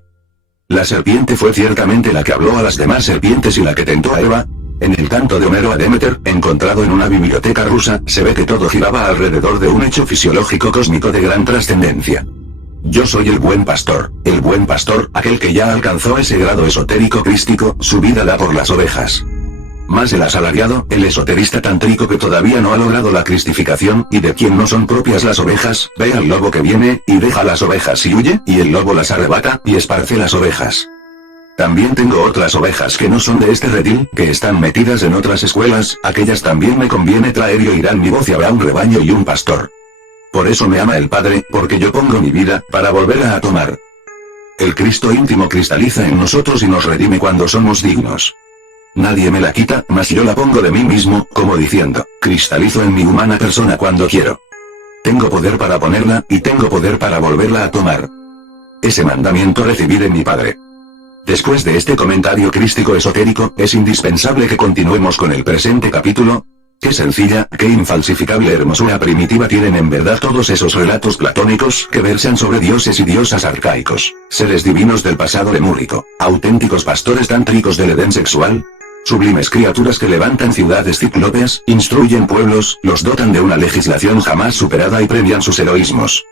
La serpiente fue ciertamente la que habló a las demás serpientes y la que tentó a Eva. En el canto de Homero a Demeter, encontrado en una biblioteca rusa, se ve que todo giraba alrededor de un hecho fisiológico cósmico de gran trascendencia. Yo soy el buen pastor, aquel que ya alcanzó ese grado esotérico crístico, su vida da por las ovejas. Más el asalariado, el esoterista tántrico que todavía no ha logrado la cristificación, y de quien no son propias las ovejas, ve al lobo que viene, y deja las ovejas y huye, y el lobo las arrebata, y esparce las ovejas. También tengo otras ovejas que no son de este redil, que están metidas en otras escuelas, aquellas también me conviene traer y oirán mi voz y habrá un rebaño y un pastor. Por eso me ama el Padre, porque yo pongo mi vida, para volverla a tomar. El Cristo íntimo cristaliza en nosotros y nos redime cuando somos dignos. Nadie me la quita, mas yo la pongo de mí mismo, como diciendo, cristalizo en mi humana persona cuando quiero. Tengo poder para ponerla, y tengo poder para volverla a tomar. Ese mandamiento recibí de mi Padre. Después de este comentario crístico esotérico, es indispensable que continuemos con el presente capítulo. Qué sencilla, qué infalsificable hermosura primitiva tienen en verdad todos esos relatos platónicos que versan sobre dioses y diosas arcaicos, seres divinos del pasado lemúrico, auténticos pastores tántricos del Edén sexual, sublimes criaturas que levantan ciudades cíclopes, instruyen pueblos, los dotan de una legislación jamás superada y premian sus heroísmos.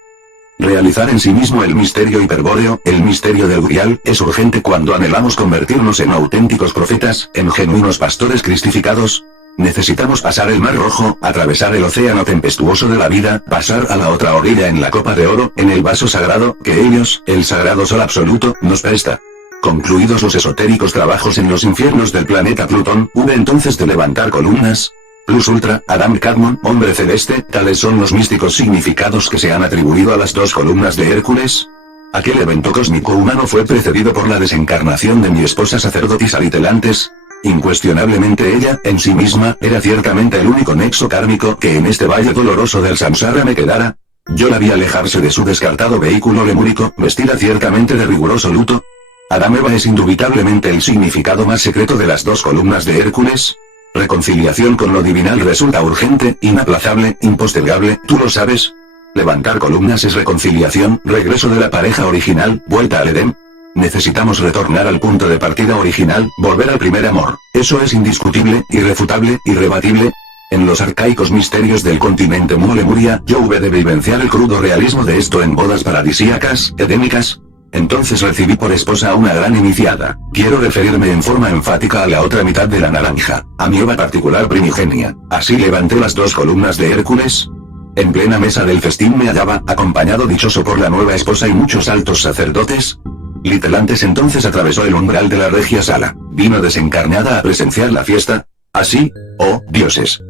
Realizar en sí mismo el misterio hiperbóreo, el misterio del Grial, es urgente cuando anhelamos convertirnos en auténticos profetas, en genuinos pastores cristificados. Necesitamos pasar el Mar Rojo, atravesar el océano tempestuoso de la vida, pasar a la otra orilla en la copa de oro, en el vaso sagrado, que ellos, el sagrado sol absoluto, nos presta. Concluidos los esotéricos trabajos en los infiernos del planeta Plutón, hube entonces de levantar columnas. Plus Ultra, Adam Kadmon, hombre celeste, tales son los místicos significados que se han atribuido a las dos columnas de Hércules. Aquel evento cósmico humano fue precedido por la desencarnación de mi esposa sacerdotisa Litelantes. Incuestionablemente ella, en sí misma, era ciertamente el único nexo kármico que en este valle doloroso del samsara me quedara. Yo la vi alejarse de su descartado vehículo lemúrico, vestida ciertamente de riguroso luto. Adam Eva es indubitablemente el significado más secreto de las dos columnas de Hércules. Reconciliación con lo divinal resulta urgente, inaplazable, impostergable, ¿tú lo sabes? Levantar columnas es reconciliación, regreso de la pareja original, vuelta al Edén. Necesitamos retornar al punto de partida original, volver al primer amor. Eso es indiscutible, irrefutable, irrebatible. En los arcaicos misterios del continente Lemuria, yo hube de vivenciar el crudo realismo de esto en bodas paradisíacas, edénicas. Entonces recibí por esposa a una gran iniciada. Quiero referirme en forma enfática a la otra mitad de la naranja, a mi ova particular primigenia. Así levanté las dos columnas de Hércules. En plena mesa del festín me hallaba, acompañado dichoso por la nueva esposa y muchos altos sacerdotes. Litelantes entonces atravesó el umbral de la regia sala, vino desencarnada a presenciar la fiesta. Así, oh dioses,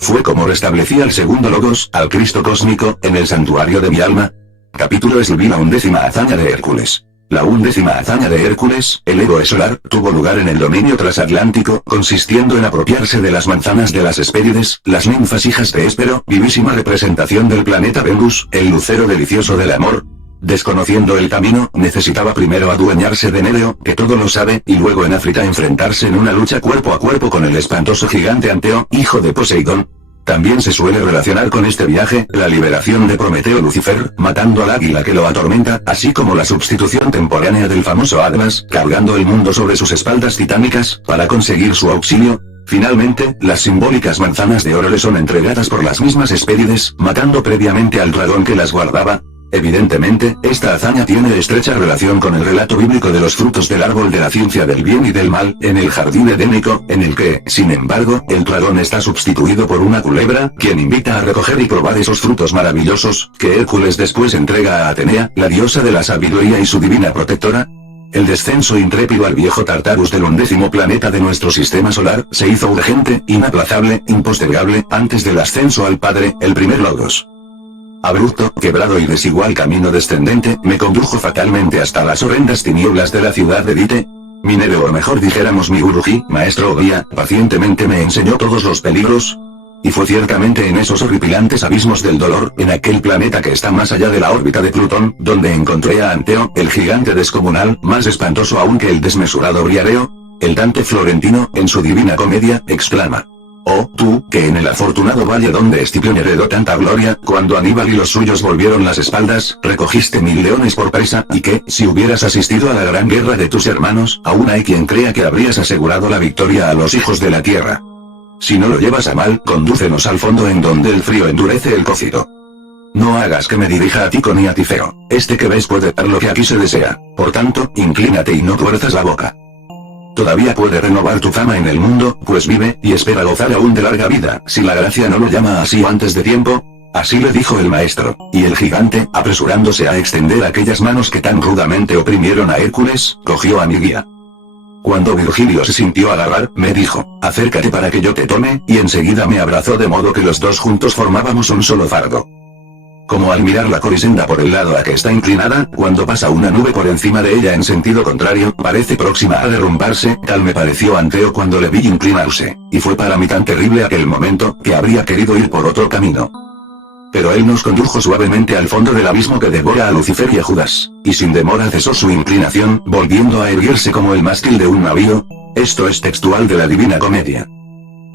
fue como restablecí al segundo Logos, al Cristo cósmico, en el santuario de mi alma. Capítulo escribí la 11ª hazaña de Hércules. La 11ª hazaña de Hércules, el ego solar, tuvo lugar en el dominio transatlántico, consistiendo en apropiarse de las manzanas de las Hespérides, las ninfas hijas de Héspero, vivísima representación del planeta Venus, el lucero delicioso del amor. Desconociendo el camino, necesitaba primero adueñarse de Nereo, que todo lo sabe, y luego en África enfrentarse en una lucha cuerpo a cuerpo con el espantoso gigante Anteo, hijo de Poseidón. También se suele relacionar con este viaje, la liberación de Prometeo Lucifer, matando al águila que lo atormenta, así como la sustitución temporánea del famoso Atlas, cargando el mundo sobre sus espaldas titánicas, para conseguir su auxilio. Finalmente, las simbólicas manzanas de oro le son entregadas por las mismas Hespérides, matando previamente al dragón que las guardaba. Evidentemente, esta hazaña tiene estrecha relación con el relato bíblico de los frutos del árbol de la ciencia del bien y del mal, en el jardín edénico, en el que, sin embargo, el dragón está sustituido por una culebra, quien invita a recoger y probar esos frutos maravillosos, que Hércules después entrega a Atenea, la diosa de la sabiduría y su divina protectora. El descenso intrépido al viejo Tartarus del 11º planeta de nuestro sistema solar, se hizo urgente, inaplazable, impostergable, antes del ascenso al Padre, el primer Logos. Abrupto, quebrado y desigual camino descendente, me condujo fatalmente hasta las horrendas tinieblas de la ciudad de Dite. Mi neve, o mejor dijéramos mi guruji, maestro o guía, pacientemente me enseñó todos los peligros. Y fue ciertamente en esos horripilantes abismos del dolor, en aquel planeta que está más allá de la órbita de Plutón, donde encontré a Anteo, el gigante descomunal, más espantoso aún que el desmesurado Briareo. El Dante Florentino, en su Divina Comedia, exclama: «Oh, tú, que en el afortunado valle donde Escipión heredó tanta gloria, cuando Aníbal y los suyos volvieron las espaldas, recogiste 1000 leones por presa, y que, si hubieras asistido a la gran guerra de tus hermanos, aún hay quien crea que habrías asegurado la victoria a los hijos de la tierra. Si no lo llevas a mal, condúcenos al fondo en donde el frío endurece el cocido. No hagas que me dirija a ti con Tifeo, este que ves puede dar lo que aquí se desea, por tanto, inclínate y no tuerzas la boca. Todavía puede renovar tu fama en el mundo, pues vive, y espera gozar aún de larga vida, si la gracia no lo llama así antes de tiempo». Así le dijo el maestro, y el gigante, apresurándose a extender aquellas manos que tan rudamente oprimieron a Hércules, cogió a mi guía. Cuando Virgilio se sintió agarrar, me dijo: «Acércate para que yo te tome», y enseguida me abrazó de modo que los dos juntos formábamos un solo fardo. Como al mirar la corisenda por el lado a que está inclinada, cuando pasa una nube por encima de ella en sentido contrario, parece próxima a derrumbarse, tal me pareció Anteo cuando le vi inclinarse, y fue para mí tan terrible aquel momento, que habría querido ir por otro camino. Pero él nos condujo suavemente al fondo del abismo que devora a Lucifer y a Judas, y sin demora cesó su inclinación, volviendo a erguirse como el mástil de un navío. Esto es textual de la Divina Comedia.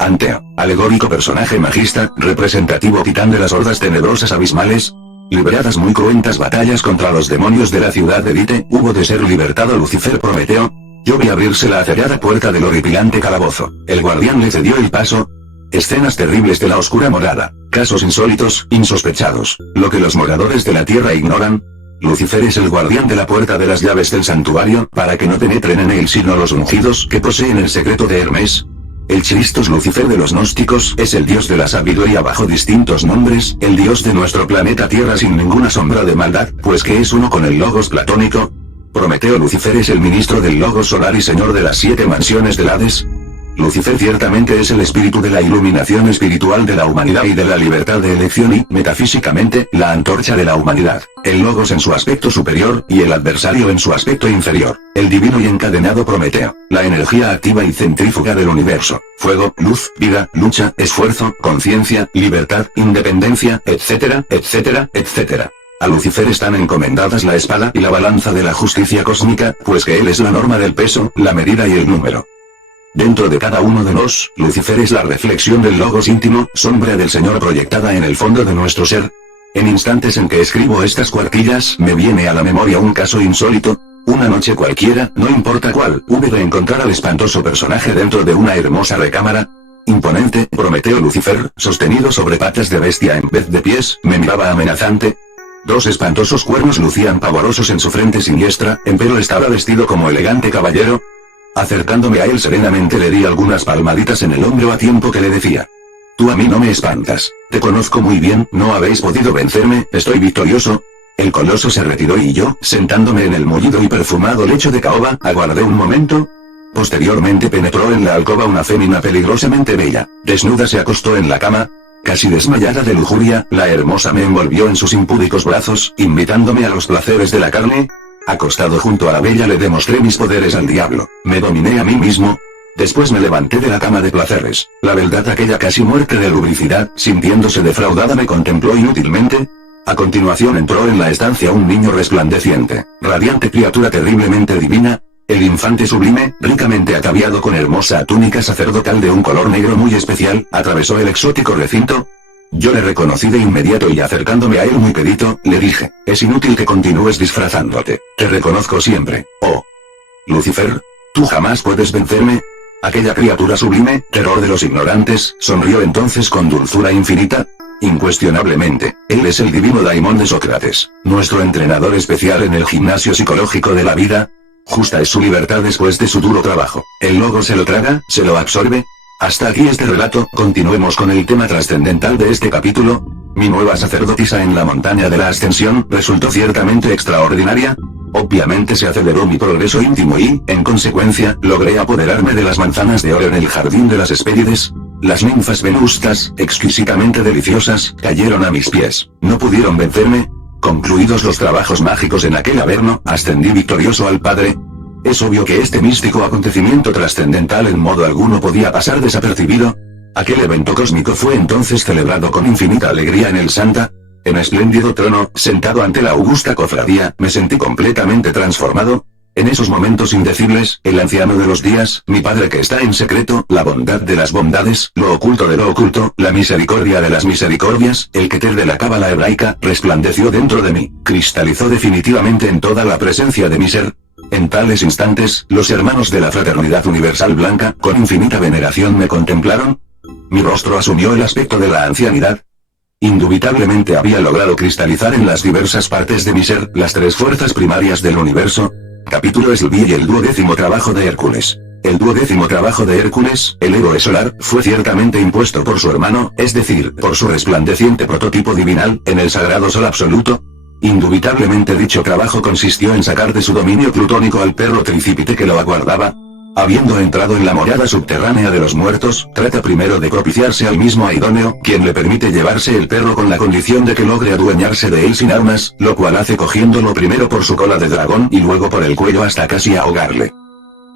Anteo, alegórico personaje magista, representativo titán de las hordas tenebrosas abismales. Libradas muy cruentas batallas contra los demonios de la ciudad de Dite, hubo de ser libertado Lucifer Prometeo. Yo vi abrirse la acerrada puerta del horripilante calabozo, el guardián le cedió el paso. Escenas terribles de la oscura morada, casos insólitos, insospechados, lo que los moradores de la tierra ignoran. Lucifer es el guardián de la puerta de las llaves del santuario, para que no penetren en él sino los ungidos que poseen el secreto de Hermes. El Christos Lucifer de los gnósticos es el dios de la sabiduría bajo distintos nombres, el dios de nuestro planeta Tierra sin ninguna sombra de maldad, pues que es uno con el Logos platónico. Prometeo Lucifer es el ministro del Logos solar y señor de las 7 mansiones del Hades. Lucifer ciertamente es el espíritu de la iluminación espiritual de la humanidad y de la libertad de elección y, metafísicamente, la antorcha de la humanidad, el Logos en su aspecto superior, y el adversario en su aspecto inferior, el divino y encadenado Prometeo, la energía activa y centrífuga del universo, fuego, luz, vida, lucha, esfuerzo, conciencia, libertad, independencia, etcétera, etcétera, etcétera. A Lucifer están encomendadas la espada y la balanza de la justicia cósmica, pues que él es la norma del peso, la medida y el número. Dentro de cada uno de los, Lucifer es la reflexión del Logos íntimo, sombra del Señor proyectada en el fondo de nuestro ser. En instantes en que escribo estas cuartillas, me viene a la memoria un caso insólito. Una noche cualquiera, no importa cuál, hube de encontrar al espantoso personaje dentro de una hermosa recámara. Imponente, Prometeo Lucifer, sostenido sobre patas de bestia en vez de pies, me miraba amenazante. 2 espantosos cuernos lucían pavorosos en su frente siniestra, empero estaba vestido como elegante caballero. Acercándome a él serenamente le di algunas palmaditas en el hombro a tiempo que le decía: «Tú a mí no me espantas, te conozco muy bien, no habéis podido vencerme, estoy victorioso». El coloso se retiró y yo, sentándome en el mullido y perfumado lecho de caoba, aguardé un momento. Posteriormente penetró en la alcoba una fémina peligrosamente bella, desnuda se acostó en la cama. Casi desmayada de lujuria, la hermosa me envolvió en sus impúdicos brazos, invitándome a los placeres de la carne. Acostado junto a la bella le demostré mis poderes al diablo, me dominé a mí mismo. Después me levanté de la cama de placeres. La beldad aquella casi muerte de lubricidad, sintiéndose defraudada me contempló inútilmente. A continuación entró en la estancia un niño resplandeciente, radiante criatura terriblemente divina. El infante sublime, ricamente ataviado con hermosa túnica sacerdotal de un color negro muy especial, atravesó el exótico recinto. Yo le reconocí de inmediato y acercándome a él muy pedito, le dije: «Es inútil que continúes disfrazándote, te reconozco siempre, oh Lucifer, tú jamás puedes vencerme». Aquella criatura sublime, terror de los ignorantes, sonrió entonces con dulzura infinita. Incuestionablemente, él es el divino Daimon de Sócrates, nuestro entrenador especial en el gimnasio psicológico de la vida. Justa es su libertad después de su duro trabajo. El logo se lo traga, se lo absorbe. Hasta aquí este relato. Continuemos con el tema trascendental de este capítulo. Mi nueva sacerdotisa en la montaña de la ascensión resultó ciertamente extraordinaria. Obviamente se aceleró mi progreso íntimo y, en consecuencia, logré apoderarme de las manzanas de oro en el jardín de las Hespérides. Las ninfas venustas, exquisitamente deliciosas, cayeron a mis pies. No pudieron vencerme. Concluidos los trabajos mágicos en aquel averno, ascendí victorioso al Padre. Es obvio que este místico acontecimiento trascendental en modo alguno podía pasar desapercibido. Aquel evento cósmico fue entonces celebrado con infinita alegría en el Santa. En espléndido trono, sentado ante la augusta cofradía, me sentí completamente transformado. En esos momentos indecibles, el anciano de los días, mi Padre que está en secreto, la bondad de las bondades, lo oculto de lo oculto, la misericordia de las misericordias, el Keter de la cábala hebraica, resplandeció dentro de mí, cristalizó definitivamente en toda la presencia de mi ser. En tales instantes, los hermanos de la Fraternidad Universal Blanca, con infinita veneración me contemplaron. Mi rostro asumió el aspecto de la ancianidad. Indubitablemente había logrado cristalizar en las diversas partes de mi ser, las tres fuerzas primarias del universo. Capítulo Esli y el 12º trabajo de Hércules. El 12º trabajo de Hércules, el héroe solar, fue ciertamente impuesto por su hermano, es decir, por su resplandeciente prototipo divinal, en el sagrado sol absoluto. Indubitablemente dicho trabajo consistió en sacar de su dominio plutónico al perro tricípite que lo aguardaba. Habiendo entrado en la morada subterránea de los muertos, trata primero de propiciarse al mismo Aidóneo, quien le permite llevarse el perro con la condición de que logre adueñarse de él sin armas, lo cual hace cogiéndolo primero por su cola de dragón y luego por el cuello hasta casi ahogarle.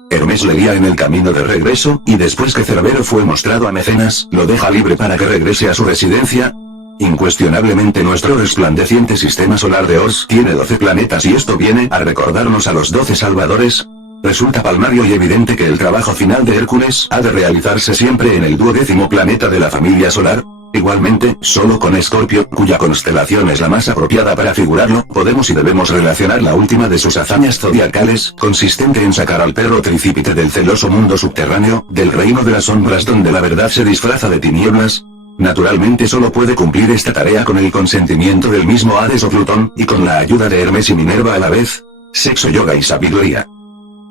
Hermes le guía en el camino de regreso, y después que Cerbero fue mostrado a Mecenas, lo deja libre para que regrese a su residencia. Incuestionablemente nuestro resplandeciente sistema solar de Oz tiene 12 planetas y esto viene a recordarnos a los 12 salvadores. Resulta palmario y evidente que el trabajo final de Hércules ha de realizarse siempre en el 12º planeta de la familia solar. Igualmente, solo con Escorpio, cuya constelación es la más apropiada para figurarlo, podemos y debemos relacionar la última de sus hazañas zodiacales, consistente en sacar al perro tricípite del celoso mundo subterráneo, del reino de las sombras donde la verdad se disfraza de tinieblas. Naturalmente solo puede cumplir esta tarea con el consentimiento del mismo Hades o Plutón, y con la ayuda de Hermes y Minerva a la vez. Sexo, yoga y sabiduría.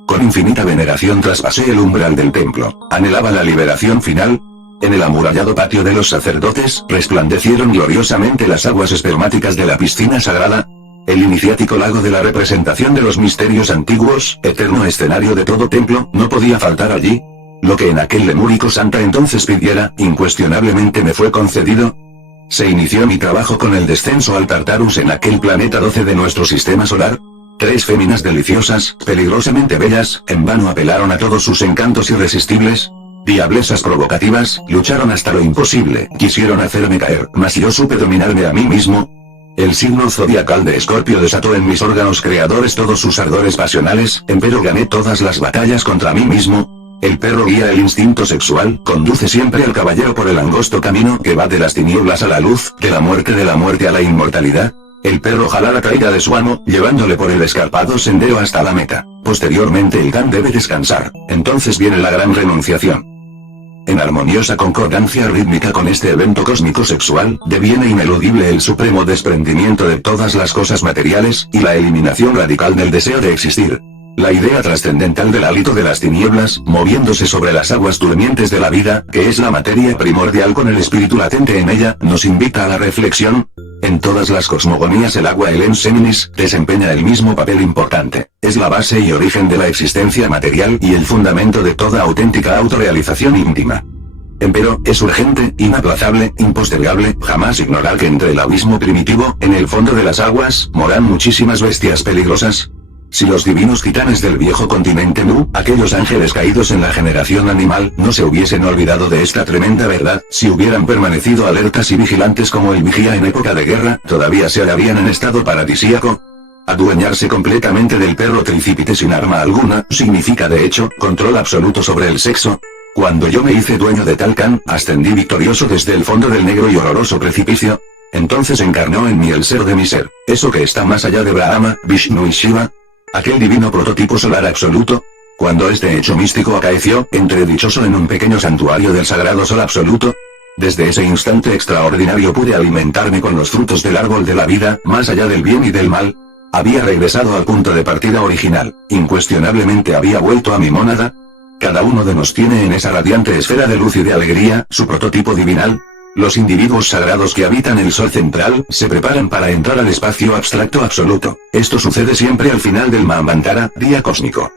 Con infinita veneración traspasé el umbral del templo, anhelaba la liberación final. En el amurallado patio de los sacerdotes, resplandecieron gloriosamente las aguas espermáticas de la piscina sagrada. El iniciático lago de la representación de los misterios antiguos, eterno escenario de todo templo, no podía faltar allí. Lo que en aquel lemúrico Santa entonces pidiera, incuestionablemente me fue concedido. Se inició mi trabajo con el descenso al Tartarus en aquel planeta 12 de nuestro sistema solar. 3 féminas deliciosas, peligrosamente bellas, en vano apelaron a todos sus encantos irresistibles. Diablesas provocativas, lucharon hasta lo imposible, quisieron hacerme caer, mas yo supe dominarme a mí mismo. El signo zodiacal de Escorpio desató en mis órganos creadores todos sus ardores pasionales, empero gané todas las batallas contra mí mismo. El perro guía el instinto sexual, conduce siempre al caballero por el angosto camino que va de las tinieblas a la luz, de la muerte a la inmortalidad. El perro jala la caída de su amo, llevándole por el escarpado sendero hasta la meta. Posteriormente el can debe descansar, entonces viene la gran renunciación. En armoniosa concordancia rítmica con este evento cósmico sexual, deviene ineludible el supremo desprendimiento de todas las cosas materiales, y la eliminación radical del deseo de existir. La idea trascendental del hálito de las tinieblas, moviéndose sobre las aguas durmientes de la vida, que es la materia primordial con el espíritu latente en ella, nos invita a la reflexión. En todas las cosmogonías el agua Helen Seminis, desempeña el mismo papel importante, es la base y origen de la existencia material y el fundamento de toda auténtica autorrealización íntima. Empero, es urgente, inaplazable, impostergable, jamás ignorar que entre el abismo primitivo, en el fondo de las aguas, moran muchísimas bestias peligrosas. Si los divinos titanes del viejo continente Nu, aquellos ángeles caídos en la generación animal, no se hubiesen olvidado de esta tremenda verdad, si hubieran permanecido alertas y vigilantes como el vigía en época de guerra, todavía se hallarían en estado paradisíaco. Adueñarse completamente del perro tricípite sin arma alguna, significa de hecho, control absoluto sobre el sexo. Cuando yo me hice dueño de tal can, ascendí victorioso desde el fondo del negro y horroroso precipicio. Entonces encarnó en mí el ser de mi ser, eso que está más allá de Brahma, Vishnu y Shiva. Aquel divino prototipo solar absoluto. Cuando este hecho místico acaeció, entré dichoso en un pequeño santuario del sagrado sol absoluto. Desde ese instante extraordinario pude alimentarme con los frutos del árbol de la vida, más allá del bien y del mal. Había regresado al punto de partida original, incuestionablemente había vuelto a mi mónada. Cada uno de nos tiene en esa radiante esfera de luz y de alegría, su prototipo divinal. Los individuos sagrados que habitan el sol central, se preparan para entrar al espacio abstracto absoluto. Esto sucede siempre al final del Manvantara, día cósmico.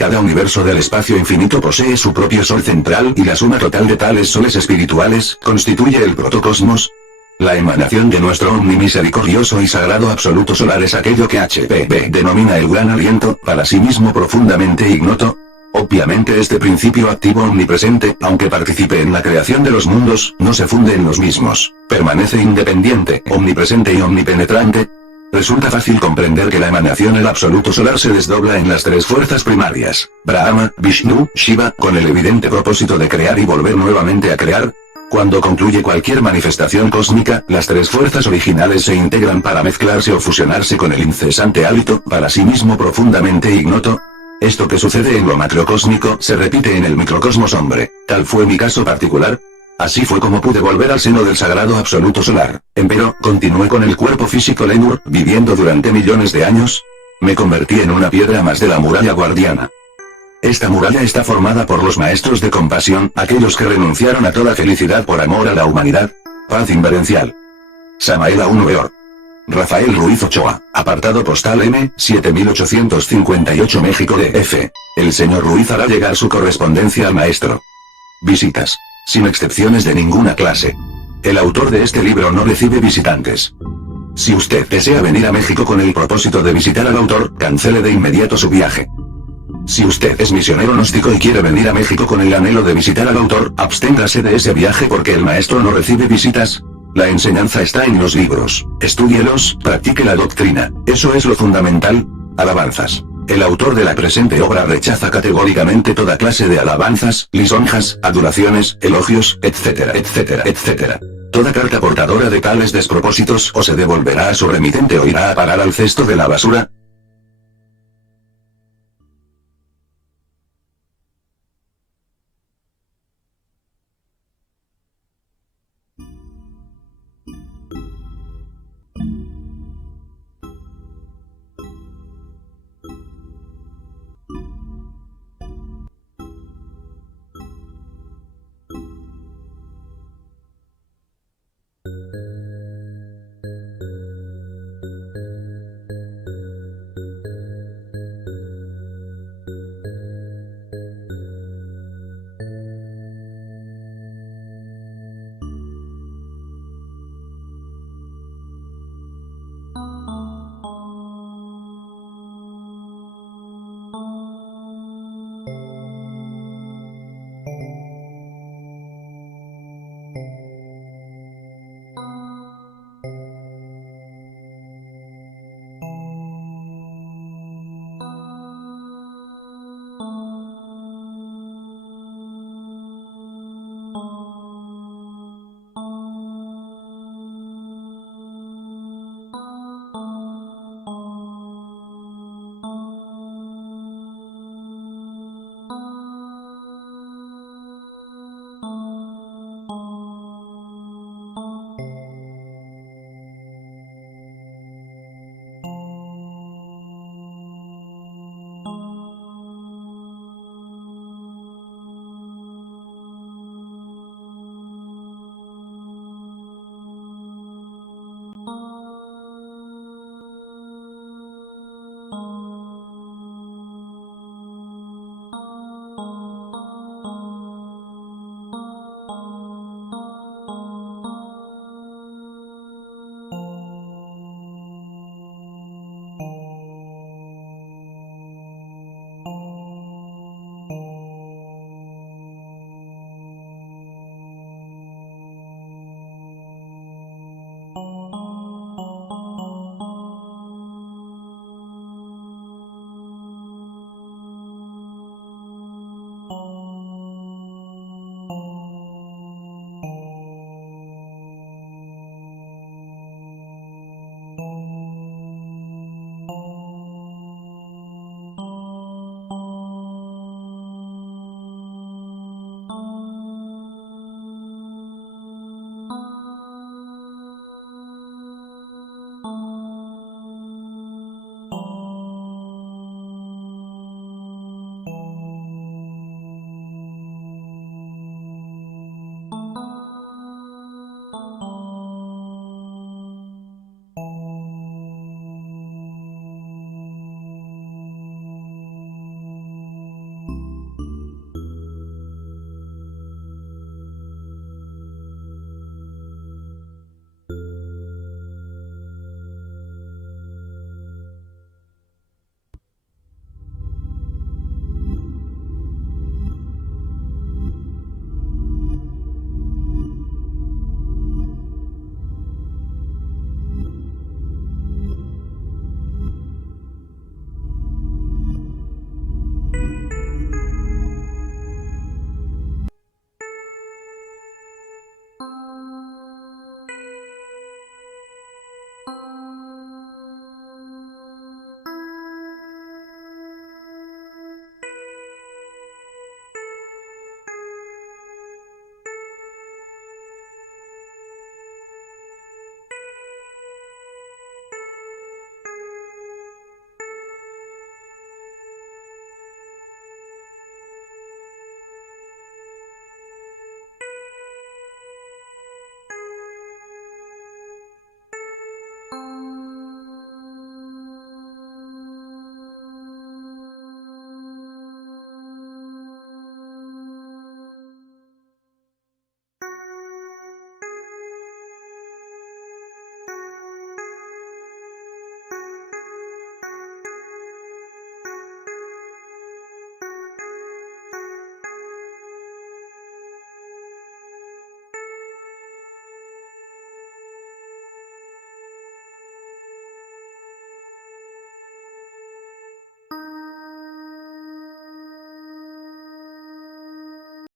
Cada universo del espacio infinito posee su propio sol central y la suma total de tales soles espirituales, constituye el protocosmos. La emanación de nuestro omnimisericordioso y sagrado absoluto solar es aquello que HPB denomina el gran aliento, para sí mismo profundamente ignoto. Obviamente este principio activo omnipresente, aunque participe en la creación de los mundos, no se funde en los mismos, permanece independiente, omnipresente y omnipenetrante. Resulta fácil comprender que la emanación el absoluto solar se desdobla en las tres fuerzas primarias, Brahma, Vishnu, Shiva, con el evidente propósito de crear y volver nuevamente a crear. Cuando concluye cualquier manifestación cósmica, las tres fuerzas originales se integran para mezclarse o fusionarse con el incesante hálito, para sí mismo profundamente ignoto. Esto que sucede en lo macrocósmico se repite en el microcosmos hombre, tal fue mi caso particular. Así fue como pude volver al seno del sagrado absoluto solar. Empero, continué con el cuerpo físico Lemur, viviendo durante millones de años. Me convertí en una piedra más de la muralla guardiana. Esta muralla está formada por los maestros de compasión, aquellos que renunciaron a toda felicidad por amor a la humanidad. Paz inverencial. Samael Aún Weor. Rafael Ruiz Ochoa, apartado postal M, 7858 México DF. El señor Ruiz hará llegar su correspondencia al maestro. Visitas. Sin excepciones de ninguna clase. El autor de este libro no recibe visitantes. Si usted desea venir a México con el propósito de visitar al autor, cancele de inmediato su viaje. Si usted es misionero gnóstico y quiere venir a México con el anhelo de visitar al autor, absténgase de ese viaje porque el maestro no recibe visitas. La enseñanza está en los libros, estúdielos, practique la doctrina, eso es lo fundamental. Alabanzas. El autor de la presente obra rechaza categóricamente toda clase de alabanzas, lisonjas, adoraciones, elogios, etcétera, etcétera, etcétera. Toda carta portadora de tales despropósitos o se devolverá a su remitente o irá a parar al cesto de la basura.